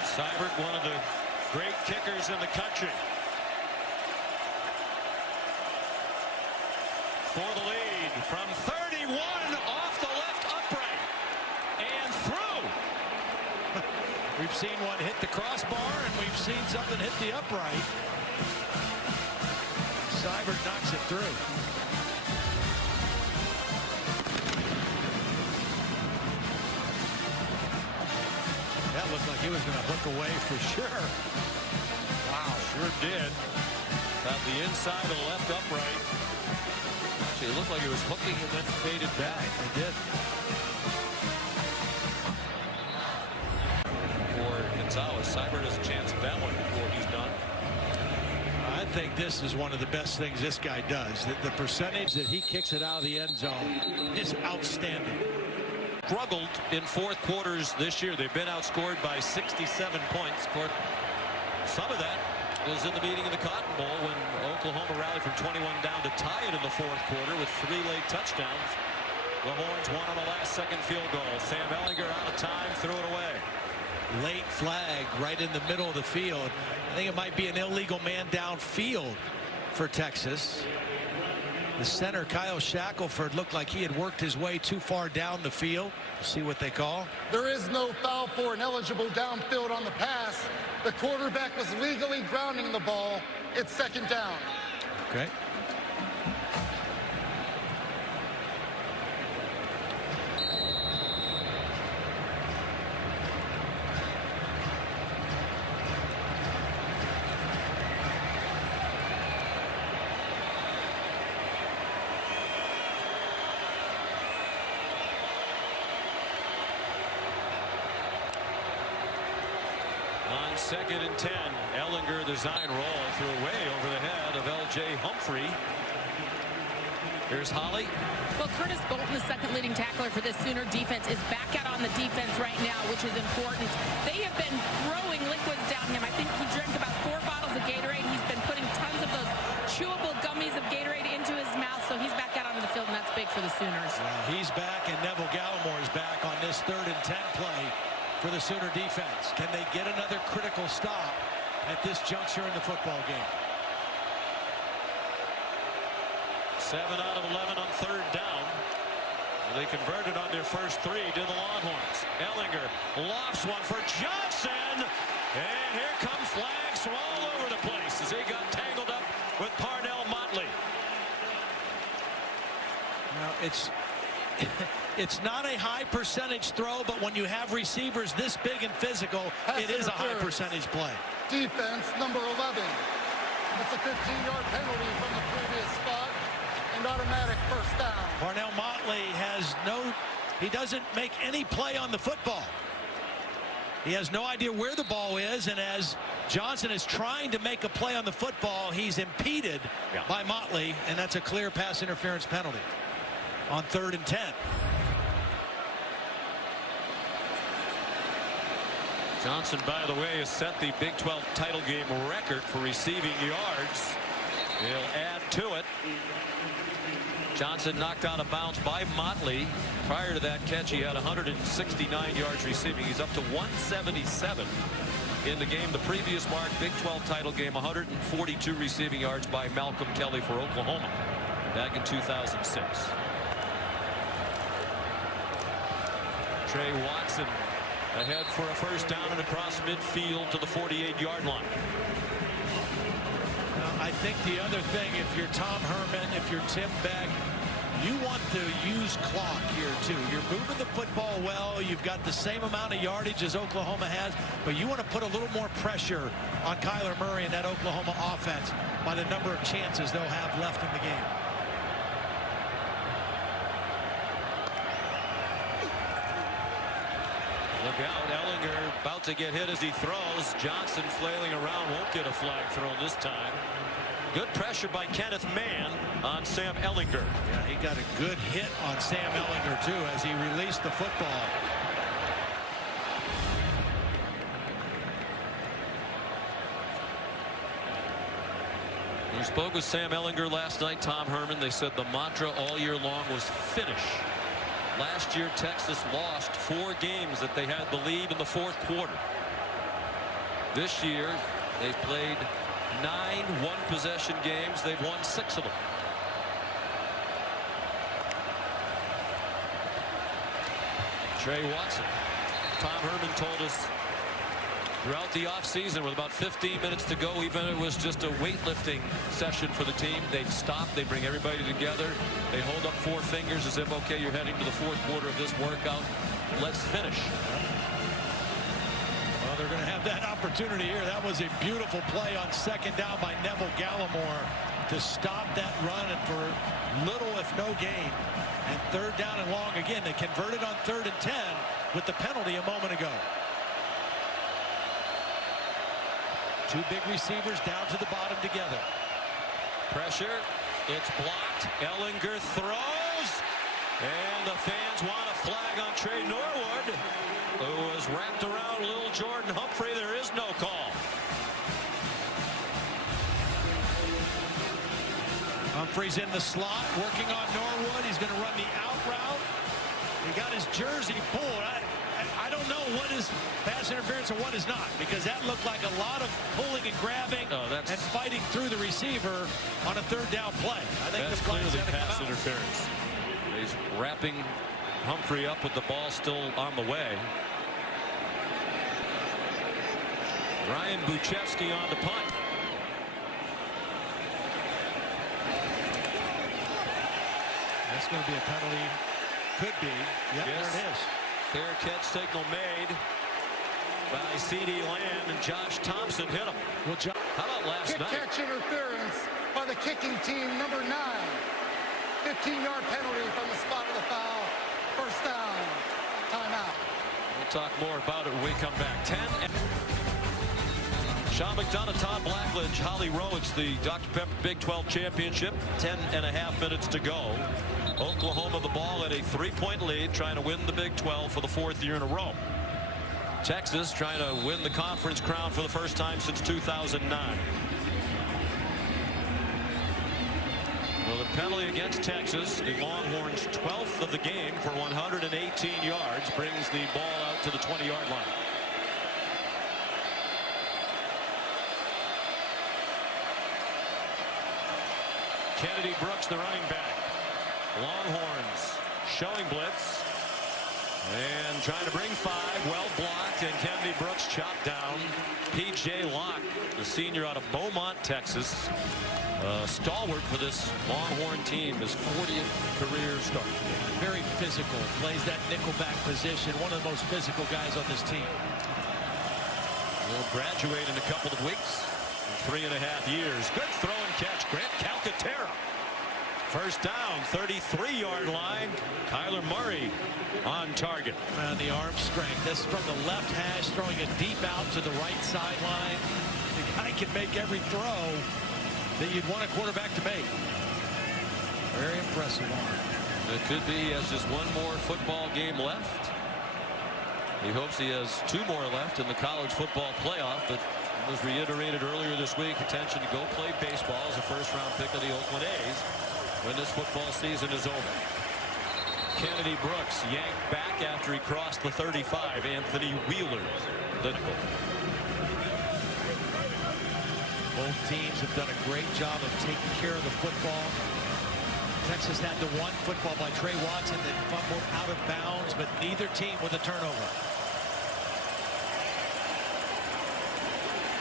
Seibert, one of the great kickers in the country. For the lead from 31 off the left upright and through. We've seen one hit the crossbar, and we've seen something hit the upright. Seibert knocks it through. looked like he was going to hook away for sure. Wow, sure did. Got the inside of the left upright. Actually, it looked like it was hooking and then faded back. It did. For Gonzalez, Seibert has a chance at that one before he's done. I think this is one of the best things this guy does. The percentage that he kicks it out of the end zone is outstanding. Struggled in fourth quarters this year. They've been outscored by 67 points. Of course, some of that was in the meeting of the Cotton Bowl when Oklahoma rallied from 21 down to tie it in the fourth quarter with 3 late touchdowns. The Horns won on the last-second field goal. Sam Ehlinger out of time, threw it away. Late flag right in the middle of the field. I think it might be an illegal man downfield for Texas. The center, Kyle Shackelford, looked like he had worked his way too far down the field. We'll see what they call. There is no foul for an eligible downfield on the pass. The quarterback was legally grounding the ball. It's second down. Okay. On 2nd and 10, Ehlinger, the design roll, threw way over the head of L.J. Humphrey. Here's Holly. Well, Curtis Bolton, the second leading tackler for this Sooner defense, is back out on the defense right now, which is important. They have been throwing liquids down him. I think he drank about 4 bottles of Gatorade. He's been putting tons of those chewable gummies of Gatorade into his mouth, so he's back out onto the field, and that's big for the Sooners. He's back, and Neville Gallimore is back on this 3rd and 10 play for the Sooner defense. Can they get another critical stop at this juncture in the football game? 7 out of 11 on 3rd down. They converted on their first 3 to the Longhorns. Ehlinger lofts one for Johnson. And here come flags from all over the place as he got tangled up with Parnell Motley. Now, it's not a high percentage throw, but when you have receivers this big and physical, it is a high percentage play. Defense number 11. That's a 15-yard penalty from the previous spot and automatic first down. Parnell Motley he doesn't make any play on the football. He has no idea where the ball is, and as Johnson is trying to make a play on the football, he's impeded by Motley, and that's a clear pass interference penalty on 3rd and 10. Johnson, by the way, has set the Big 12 title game record for receiving yards. He'll add to it. Johnson knocked out of bounds by Motley. Prior to that catch, he had 169 yards receiving. He's up to 177 in the game. The previous mark, Big 12 title game, 142 receiving yards by Malcolm Kelly for Oklahoma back in 2006. Trey Watson ahead for a first down and across midfield to the 48-yard line. I think the other thing, if you're Tom Herman, if you're Tim Beck, you want to use clock here too. You're moving the football well. You've got the same amount of yardage as Oklahoma has, but you want to put a little more pressure on Kyler Murray and that Oklahoma offense by the number of chances they'll have left in the game. Look out, Ehlinger about to get hit as he throws. Johnson flailing around, won't get a flag thrown this time. Good pressure by Kenneth Mann on Sam Ehlinger. Yeah, he got a good hit on Sam Ehlinger too as he released the football. We spoke with Sam Ehlinger last night, Tom Herman. They said the mantra all year long was finish. Last year, Texas lost 4 games that they had the lead in the fourth quarter. This year, they've played 9 one-possession games. They've won 6 of them. Trey Watson. Tom Herman told us throughout the offseason, with about 15 minutes to go, even if it was just a weightlifting session for the team, they'd stop, they bring everybody together, they hold up 4 fingers as if, okay, you're heading to the fourth quarter of this workout, let's finish. going to have that opportunity here. That was a beautiful play on second down by Neville Gallimore to stop that run and for little if no gain. And third down and long again. They converted on 3rd and 10 with the penalty a moment ago. Two big receivers down to the bottom together. Pressure. It's blocked. Ehlinger throws. And the fans want a flag on Trey Norwood, who was wrapped around little Jordan Humphrey. There is no call. Humphrey's in the slot, working on Norwood. He's going to run the out route. He got his jersey pulled. I don't know what is pass interference and what is not, because that looked like a lot of pulling and grabbing and fighting through the receiver on a third down play. I think that's the play clearly is pass interference. He's wrapping Humphrey up with the ball still on the way. Ryan Buchevsky on the punt. That's going to be a penalty. Could be. Yep, yes. There it is. Fair catch signal made by C.D. Lamb, and Josh Thompson hit him. Well, how about last night? Catch interference by the kicking team, number 9. 15-yard penalty from the spot of the foul. First down. Timeout. We'll talk more about it when we come back. 10. Sean McDonough, Todd Blackledge, Holly Rowe. It's the Dr. Pepper Big 12 Championship. 10.5 minutes to go. Oklahoma the ball at a 3-point lead, trying to win the Big 12 for the 4th year in a row. Texas trying to win the conference crown for the first time since 2009. Well, the penalty against Texas, the Longhorns' 12th of the game for 118 yards, brings the ball out to the 20-yard line. Kennedy Brooks, the running back. Longhorns showing blitz and trying to bring 5. Well blocked, and Kennedy Brooks chopped down. P.J. Locke, the senior out of Beaumont, Texas, stalwart for this Longhorn team, his 40th career start. Very physical, plays that nickelback position. One of the most physical guys on this team. Will graduate in a couple of weeks. 3.5 years. Good throw and catch. Grant Calcaterra. First down, 33-yard line. Kyler Murray on target. And the arm strength. This is from the left hash, throwing it deep out to the right sideline. The guy can make every throw that you'd want a quarterback to make. Very impressive arm. It could be he has just one more football game left. He hopes he has 2 more left in the college football playoff, but it was reiterated earlier this week, intention to go play baseball as a first-round pick of the Oakland A's when this football season is over. Kennedy Brooks yanked back after he crossed the 35. Anthony Wheeler. Both teams have done a great job of taking care of the football. Texas had the one football by Trey Watson that fumbled out of bounds, but neither team with a turnover.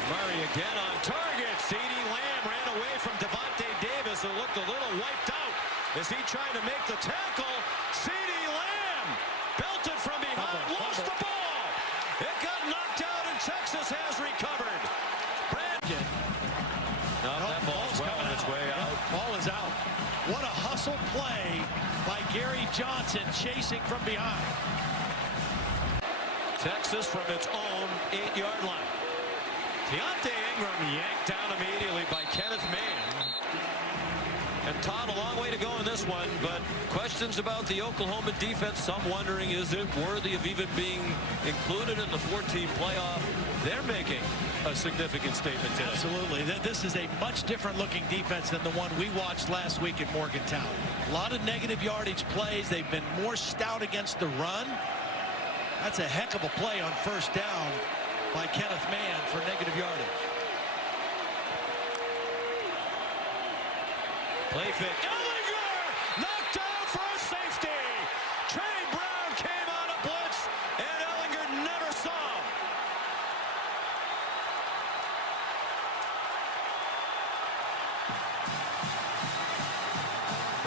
Murray again on target. C.D. Lamb ran away from Devontae Davis, who looked a little wiped out. Is he trying to make the tackle? C.D. Lamb belted from behind, lost the ball. It got knocked out, and Texas has recovered. That ball's well on its way out. Ball is out. What a hustle play by Gary Johnson, chasing from behind. Texas from its own 8-yard line. Deontay Ingram yanked down immediately by Kenneth Mann. And Todd, a long way to go in this one, but questions about the Oklahoma defense. Some wondering, is it worthy of even being included in the 14 playoff? They're making a significant statement today. Absolutely. This is a much different looking defense than the one we watched last week at Morgantown. A lot of negative yardage plays. They've been more stout against the run. That's a heck of a play on first down by Kenneth Mann for negative yardage. Play fake. Ehlinger knocked down for a safety. Trey Brown came on a blitz, and Ehlinger never saw him.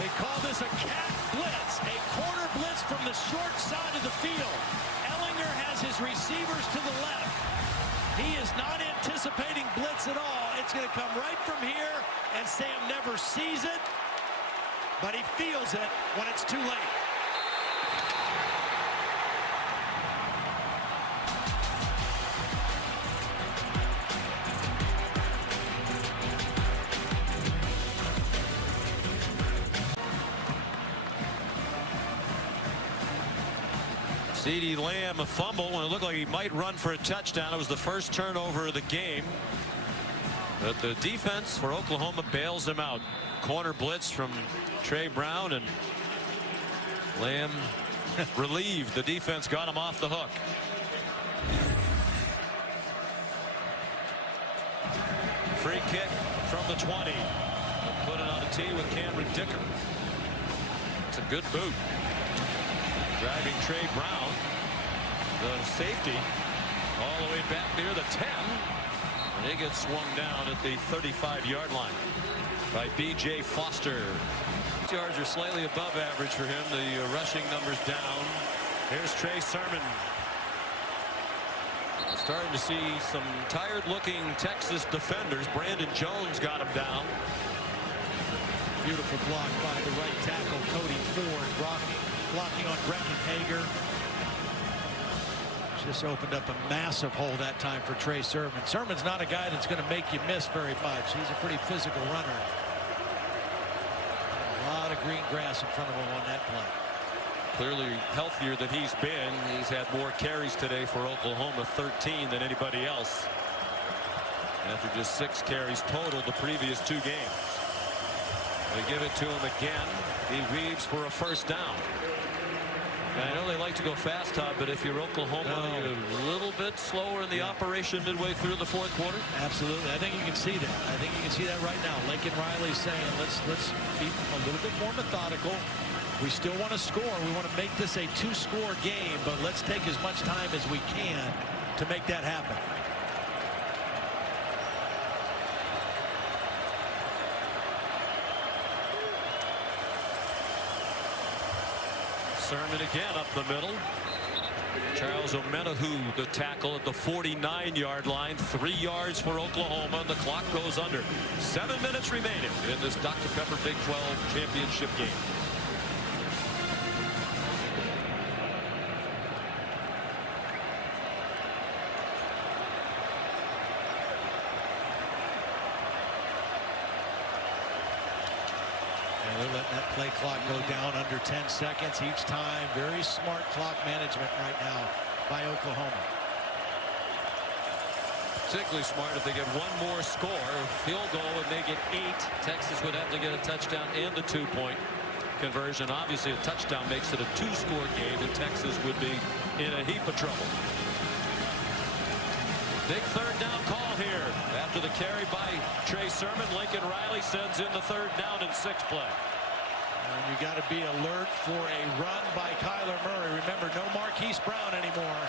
They call this a cat blitz, a corner blitz from the short side of the field. Ehlinger has his receivers to the left. He is not anticipating blitz at all. It's going to come right from here, and Sam never sees it, but he feels it when it's too late. CeeDee Lamb a fumble when it looked like he might run for a touchdown. It was the first turnover of the game. But the defense for Oklahoma bails him out. Corner blitz from Trey Brown, and Lamb relieved. The defense got him off the hook. Free kick from the 20. Put it on a tee with Cameron Dicker. It's a good boot. Driving Trey Brown, the safety, all the way back near the 10. And he gets swung down at the 35-yard line by B.J. Foster. Yards are slightly above average for him. The rushing numbers down. Here's Trey Sermon. Starting to see some tired-looking Texas defenders. Brandon Jones got him down. Beautiful block by the right tackle, Cody Ford, blocking on Breckin Hager. Just opened up a massive hole that time for Trey Sermon. Sermon's not a guy that's going to make you miss very much. He's a pretty physical runner. A lot of green grass in front of him on that play. Clearly healthier than he's been. He's had more carries today for Oklahoma, 13 than anybody else. After just 6 carries total the previous 2 games. They give it to him again. He weaves for a first down. And I know they like to go fast, Todd, but if you're Oklahoma, you're a little bit slower in the operation midway through the 4th quarter. Absolutely. I think you can see that. I think you can see that right now. Lincoln Riley saying, let's be a little bit more methodical. We still want to score. We want to make this a 2-score game, but let's take as much time as we can to make that happen. Sermon again up the middle. Charles Omenihu, the tackle at the 49-yard line. 3 yards for Oklahoma. The clock goes under. 7 minutes remaining in this Dr. Pepper Big 12 championship game. They're letting that play clock go down under 10 seconds each time. Very smart clock management right now by Oklahoma. Particularly smart if they get one more score. Field goal would make it 8. Texas would have to get a touchdown and a 2-point conversion. Obviously, a touchdown makes it a 2-score game, and Texas would be in a heap of trouble. Big 3rd down call here. After the carry by Trey Sermon, Lincoln Riley sends in the 3rd down and 6 play. And you got to be alert for a run by Kyler Murray. Remember, no Marquise Brown anymore.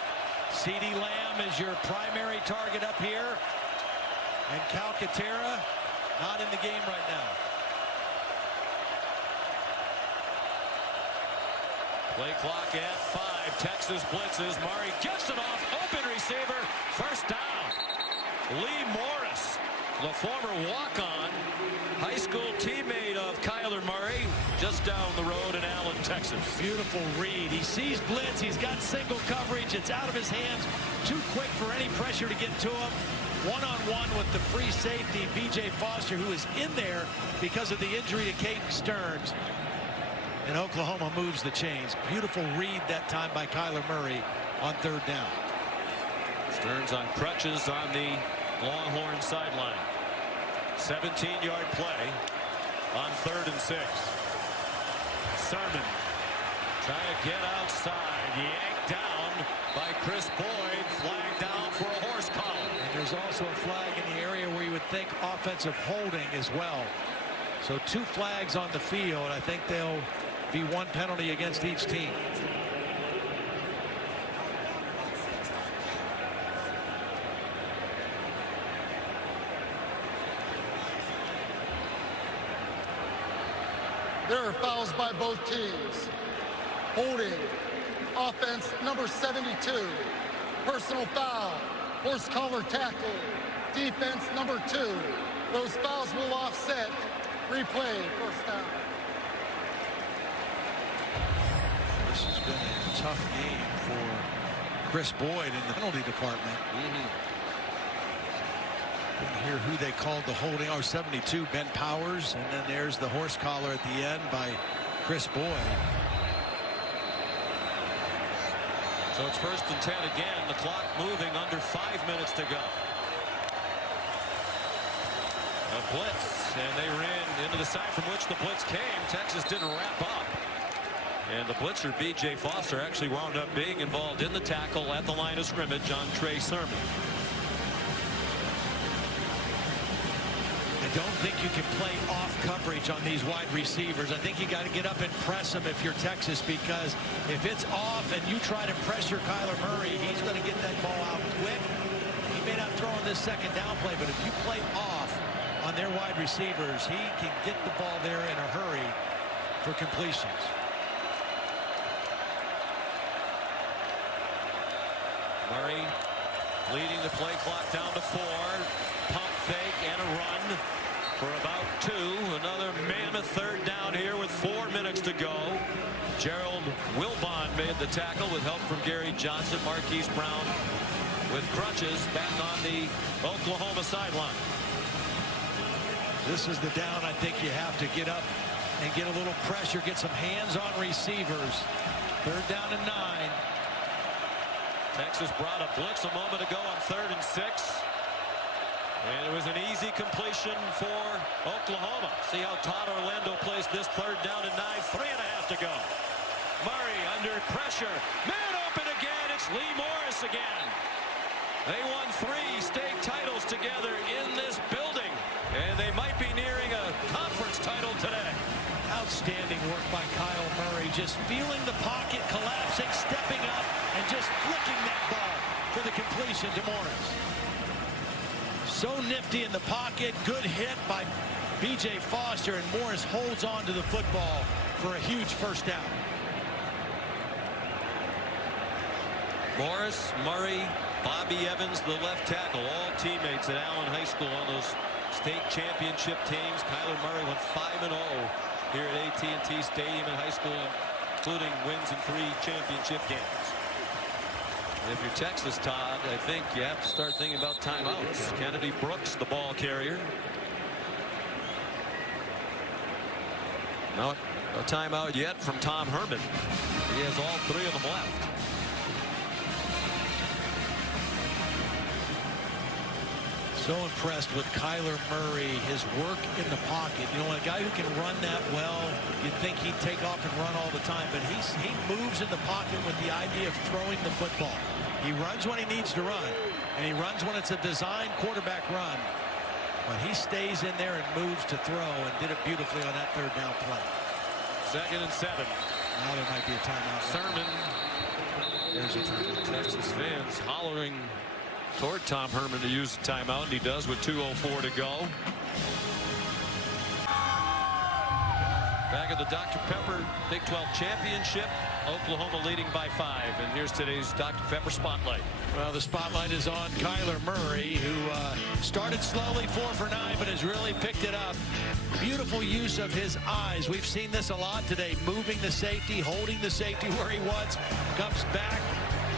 CeeDee Lamb is your primary target up here. And Calcaterra not in the game right now. Play clock at 5. Texas blitzes. Murray gets it off. Open receiver. First down. Lee Morris, the former walk-on, high school teammate of Kyler Murray, just down the road in Allen, Texas. Beautiful read. He sees blitz. He's got single coverage. It's out of his hands. Too quick for any pressure to get to him. One-on-one with the free safety, B.J. Foster, who is in there because of the injury to Caden Stearns. And Oklahoma moves the chains. Beautiful read that time by Kyler Murray on 3rd down. Stearns on crutches on the Longhorn sideline. 17-yard play on 3rd and 6. Sermon trying to get outside. Yanked down by Chris Boyd. Flag down for a horse collar. And there's also a flag in the area where you would think offensive holding as well. So 2 flags on the field. I think there'll be 1 penalty against each team. There are fouls by both teams. Holding, offense number 72. Personal foul, horse collar tackle. Defense number 2. Those fouls will offset. Replay, first down. This has been a tough game for Chris Boyd in the penalty department. Didn't hear who they called the holding. 72, Ben Powers, and then there's the horse collar at the end by Chris Boyd. So it's 1st and 10 again. The clock moving, under 5 minutes to go. A blitz, and they ran into the side from which the blitz came. Texas didn't wrap up. And the blitzer, B.J. Foster, actually wound up being involved in the tackle at the line of scrimmage on Trey Sermon. I don't think you can play off coverage on these wide receivers. I think you got to get up and press them if you're Texas, because if it's off and you try to pressure Kyler Murray, he's going to get that ball out quick. He may not throw on this second down play, but if you play off on their wide receivers, he can get the ball there in a hurry for completions. Murray leading the play clock down to 4. Pump fake and a run for about 2. Another mammoth 3rd down here with 4 minutes to go. Gerald Wilbon made the tackle with help from Gary Johnson. Marquise Brown with crutches back on the Oklahoma sideline. This is the down I think you have to get up and get a little pressure, get some hands on receivers. 3rd down and 9. Texas brought a blitz a moment ago on 3rd and 6. And it was an easy completion for Oklahoma. See how Todd Orlando plays this 3rd down and 9. 3.5 to go. Murray under pressure. Man open again. It's Lee Morris again. They won 3 state titles together in this building. And they might be nearing a conference title today. Outstanding work by Kyle Murray, just feeling the pocket, collapsing, stepping up, and just flicking that ball for the completion to Morris. So nifty in the pocket, good hit by B.J. Foster, and Morris holds on to the football for a huge 1st down. Morris, Murray, Bobby Evans, the left tackle, all teammates at Allen High School on those state championship teams. Kyler Murray went 5-0 here at AT&T Stadium in high school, including wins in 3 championship games. And if you're Texas, Todd, I think you have to start thinking about timeouts. Kennedy Brooks, the ball carrier. No timeout yet from Tom Herman. He has all 3 of them left. So impressed with Kyler Murray, his work in the pocket. You know, a guy who can run that well, you'd think he'd take off and run all the time, but he moves in the pocket with the idea of throwing the football. He runs when he needs to run, and he runs when it's a designed quarterback run. But he stays in there and moves to throw, and did it beautifully on that 3rd down play. 2nd and 7. Now there might be a timeout. Sermon. There's a timeout. Texas fans hollering toward Tom Herman to use the timeout, and he does with 2:04 to go. Back at the Dr. Pepper Big 12 Championship, Oklahoma leading by 5. And here's today's Dr. Pepper Spotlight. Well, the spotlight is on Kyler Murray, who started slowly 4 for 9, but has really picked it up. Beautiful use of his eyes. We've seen this a lot today, moving the safety, holding the safety where he was, comes back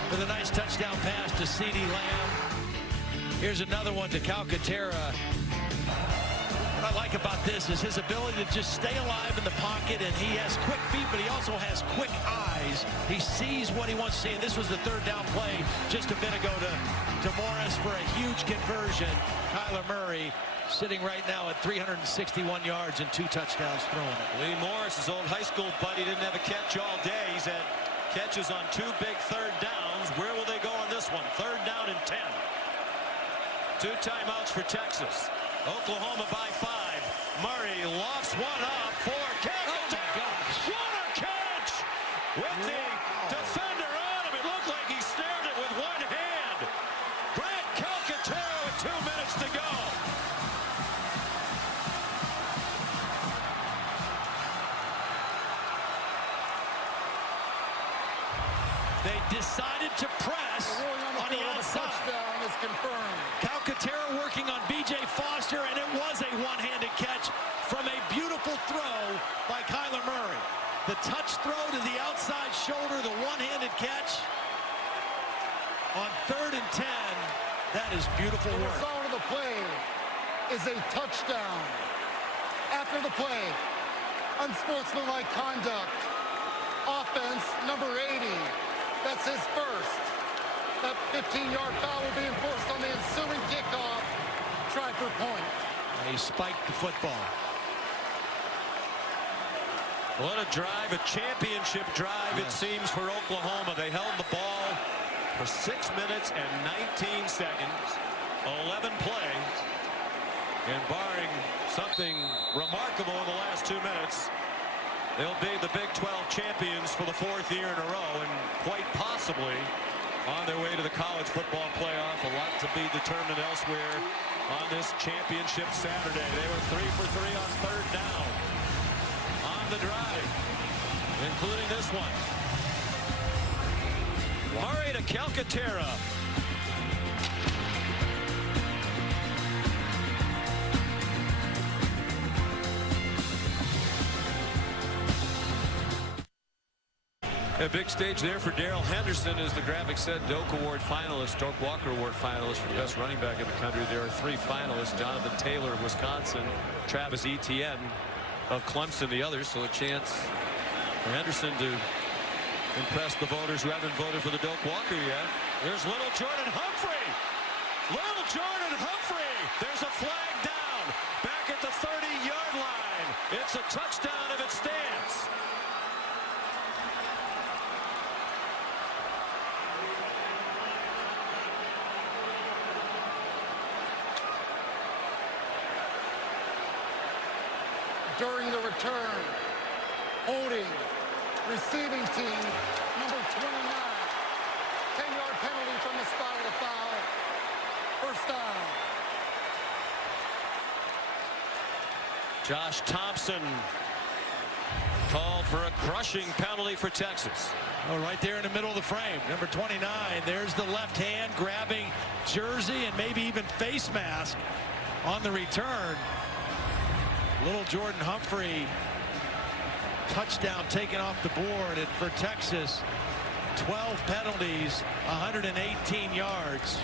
with a nice touchdown pass to CeeDee Lamb. Here's another one to Calcaterra. What I like about this is his ability to just stay alive in the pocket, and he has quick feet, but he also has quick eyes. He sees what he wants to see, and this was the 3rd down play just a bit ago to Morris for a huge conversion. Kyler Murray sitting right now at 361 yards and 2 touchdowns throwing it. Lee Morris, his old high school buddy, didn't have a catch all day. He's had catches on 2 big 3rd downs. Where will they go on this one? 3rd down and 10. 2 timeouts for Texas. Oklahoma by 5. Murray lofts one up for Calcaterra. Oh What a catch! With the defender on him, it looked like he snared it with one hand. Grant Calcaterra with 2 minutes to go. They decided to press on the outside. Touchdown is confirmed. Calcaterra working on B.J. Foster, and it was a one-handed catch from a beautiful throw by Kyler Murray. The touch throw to the outside shoulder, the one-handed catch on 3rd and 10. That is beautiful The work. result of the play is a touchdown. After the play, unsportsmanlike conduct. Offense, number 80. That's his first. That 15-yard foul will be enforced on the ensuing kickoff. Try for point. He spiked the football. What a drive, a championship drive, it seems, for Oklahoma. They held the ball for 6 minutes and 19 seconds, 11 plays, and barring something remarkable in the last 2 minutes, they'll be the Big 12 champions for the 4th year in a row, and quite possibly on their way to the college football playoff. A lot to be determined elsewhere on this championship Saturday. They were 3 for 3 on 3rd down on the drive, including this one. Murray to Calcaterra. A big stage there for Darrell Henderson, as the graphic said. Doak Award finalist, Doak Walker Award finalist for the best running back in the country. There are 3 finalists: Jonathan Taylor of Wisconsin, Travis Etienne of Clemson, the others. So a chance for Henderson to impress the voters who haven't voted for the Doak Walker yet. There's little Jordan Humphrey. Little Jordan Humphrey. There's a flag down back at the 30-yard line. It's a touchdown if it stands. During the return, holding, receiving team, number 29. 10-yard penalty from the spot of the foul. First down. Josh Thompson called for a crushing penalty for Texas. Oh, right there in the middle of the frame, number 29. There's the left hand grabbing jersey and maybe even face mask on the return. Little Jordan Humphrey, touchdown taken off the board, and for Texas, 12 penalties, 118 yards.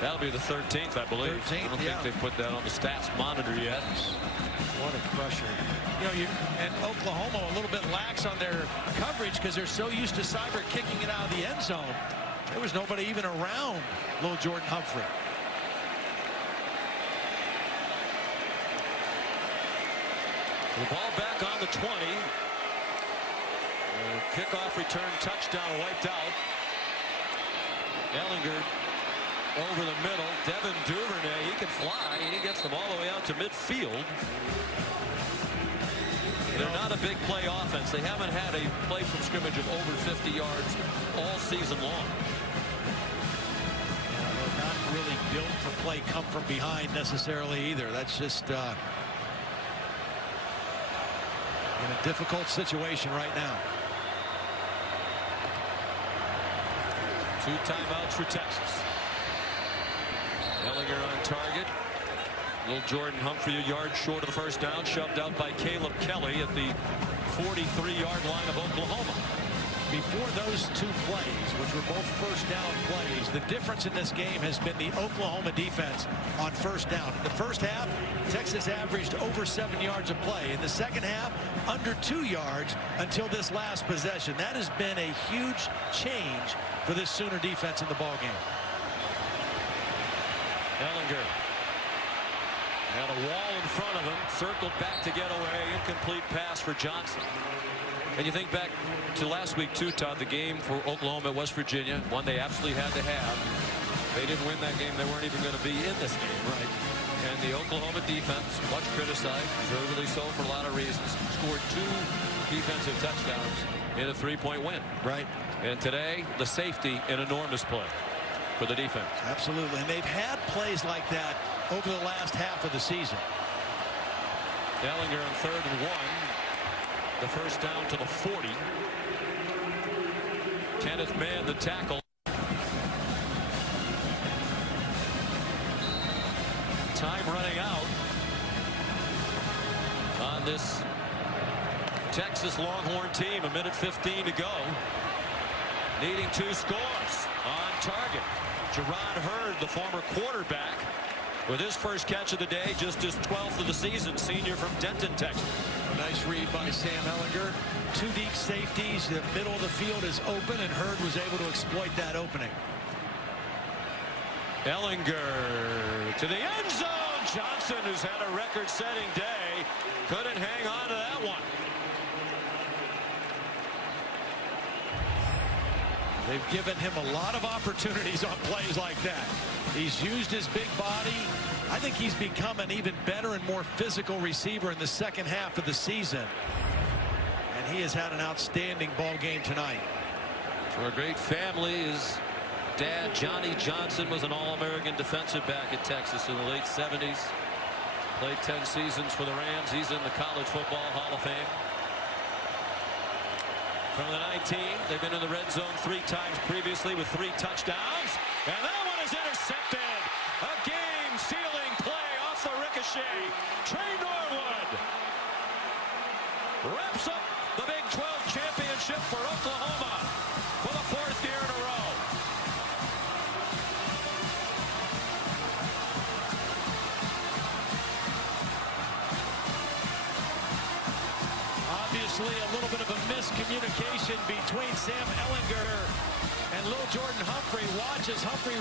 That'll be the 13th, I believe. 13th, I don't think they put that on the stats monitor yet. What a crusher. You know, and Oklahoma a little bit lax on their coverage because they're so used to Cyber kicking it out of the end zone. There was nobody even around little Jordan Humphrey. The ball back on the 20. Kickoff return touchdown wiped out. Ehlinger over the middle. Devin Duvernay, he can fly, and he gets them all the way out to midfield. They're not a big play offense. They haven't had a play from scrimmage of over 50 yards all season long. They're not really built to play come from behind necessarily either. That's just in a difficult situation right now. 2 timeouts for Texas. Ehlinger on target. Little Jordan Humphrey a yard short of the first down, shoved out by Caleb Kelly at the 43-yard line of Oklahoma. Before those 2 plays, which were both first down plays, the difference in this game has been the Oklahoma defense on first down. In the first half, Texas averaged over 7 yards a play. In the second half, under 2 yards until this last possession. That has been a huge change for this Sooner defense in the ballgame. Ehlinger had a wall in front of him, circled back to get away, incomplete pass for Johnson. And you think back to last week too, Todd, the game for Oklahoma at West Virginia, one they absolutely had to have. They didn't win that game. They weren't even going to be in this game. Right. And the Oklahoma defense, much criticized, deservedly so for a lot of reasons, scored 2 defensive touchdowns in a 3-point win. Right. And today, the safety, an enormous play for the defense. Absolutely. And they've had plays like that over the last half of the season. Ehlinger on 3rd and 1. The first down to the 40. Kenneth Mann, the tackle. Time running out on this Texas Longhorn team. 1:15 to go. Needing 2 scores on target. Jerron Hurd, the former quarterback, with his first catch of the day, just his 12th of the season, senior from Denton, Texas. Nice read by Sam Ehlinger. 2 deep safeties. The middle of the field is open, and Hurd was able to exploit that opening. Ehlinger to the end zone. Johnson, who's had a record-setting day, couldn't hang on to that one. They've given him a lot of opportunities on plays like that. He's used his big body. I think he's become an even better and more physical receiver in the second half of the season. And he has had an outstanding ball game tonight. For a great family, his dad, Johnny Johnson, was an All-American defensive back at Texas in the late 70s. Played 10 seasons for the Rams. He's in the College Football Hall of Fame. From the 19, they've been in the red zone 3 times previously with 3 touchdowns. And that one is intercepted. A game-sealing play off the ricochet. Trey Norwood wraps up the Big 12 championship for Oklahoma for the 4th year in a row. Obviously, a little bit of a miscommunication between Sam Ehlinger and Lil Jordan Humphrey. Watch as Humphrey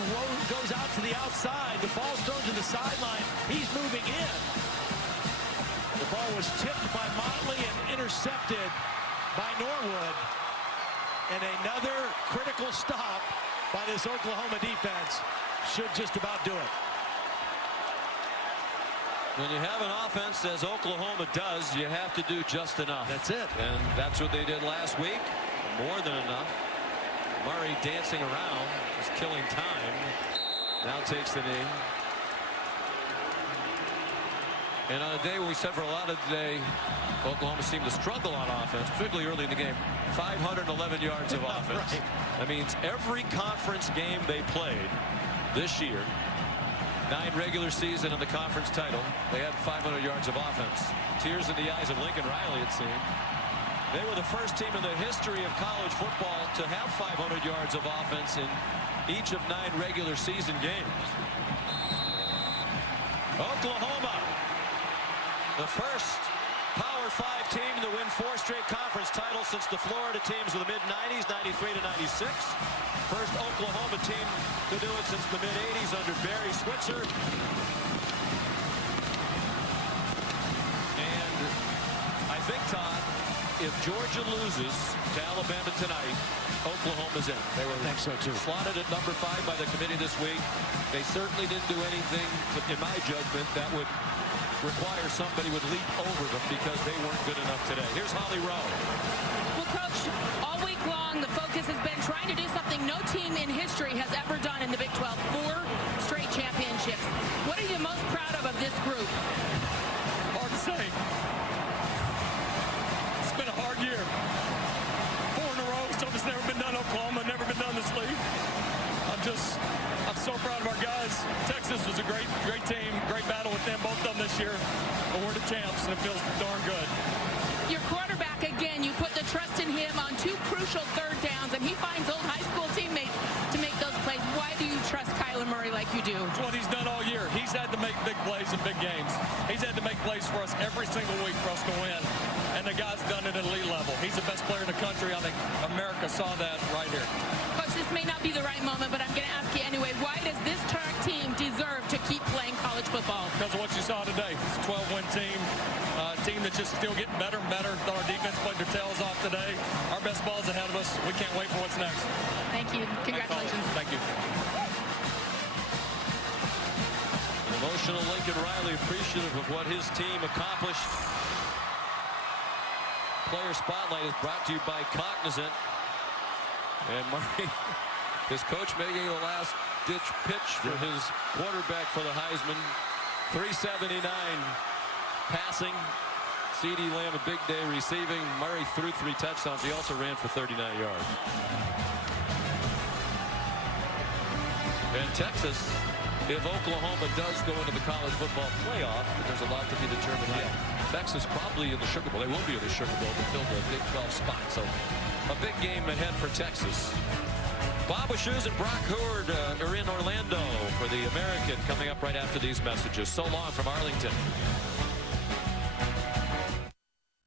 goes out to the outside. The ball's thrown to the sideline. He's moving in. The ball was tipped by Motley and intercepted by Norwood. And another critical stop by this Oklahoma defense should just about do it. When you have an offense, as Oklahoma does, you have to do just enough. That's it. And that's what they did last week. More than enough. Murray dancing around, just killing time. Now takes the knee. And on a day when we said for a lot of the day, Oklahoma seemed to struggle on offense, particularly early in the game. 511 yards of offense. Right. That means every conference game they played this year, 9 regular season and the conference title, they had 500 yards of offense. Tears in the eyes of Lincoln Riley, it seemed. They were the first team in the history of college football to have 500 yards of offense in each of 9 regular season games. Oklahoma, the first Power 5 team to win 4 straight conference titles since the Florida teams of the mid-90s, 93 to 96. First Oklahoma team to do it since the mid-80s under Barry Switzer. And I think, Todd, if Georgia loses to Alabama tonight, Oklahoma's in. They were I think so too. Slotted at number 5 by the committee this week. They certainly didn't do anything, in my judgment, that would require somebody would leap over them because they weren't good enough today. Here's Holly Rowe. Well, Coach, all week long, the focus has been trying to do something no team in history has ever done in the Big 12. 4 straight championships. What are you most proud of this group? Hard to say. It's been a hard year. 4 in a row. Something's never been done in Oklahoma, never been done in this league. I'm so proud of our guys. Texas was a great team, great battle with them, both of them this year. But we're the champs, and it feels darn good. Your quarterback, again, you put the trust in him on 2 crucial 3rd downs, and he finds old high school teammates to make those plays. Why do you trust Kyler Murray like you do? It's what he's done all year. He's had to make big plays in big games. He's had to make plays for us every single week for us to win. And the guy's done it at elite level. He's the best player in the country. I think America saw that right here. Coach, this may not be the right moment, but I'm going to ask you anyway. Why does this team deserve to keep playing college football? Because of what you saw today. It's a 12-win team. Team that's just still getting better and better. Thought our defense played their tails off today. Our best ball's ahead of us. We can't wait for what's next. Thank you. Congratulations. Thank you. An emotional Lincoln Riley, appreciative of what his team accomplished. Player Spotlight is brought to you by Cognizant. And Murray, his coach, making the last-ditch pitch for his quarterback for the Heisman. 379 passing. CeeDee Lamb, a big day receiving. Murray threw 3 touchdowns. He also ran for 39 yards. And Texas if Oklahoma does go into the college football playoff, but there's a lot to be determined yet. Texas probably in the Sugar Bowl. They will be in the Sugar Bowl to fill the Big 12 spot. So a big game ahead for Texas. Bob Wischusen and Brock Hurd are in Orlando for the American, coming up right after these messages. So long from Arlington.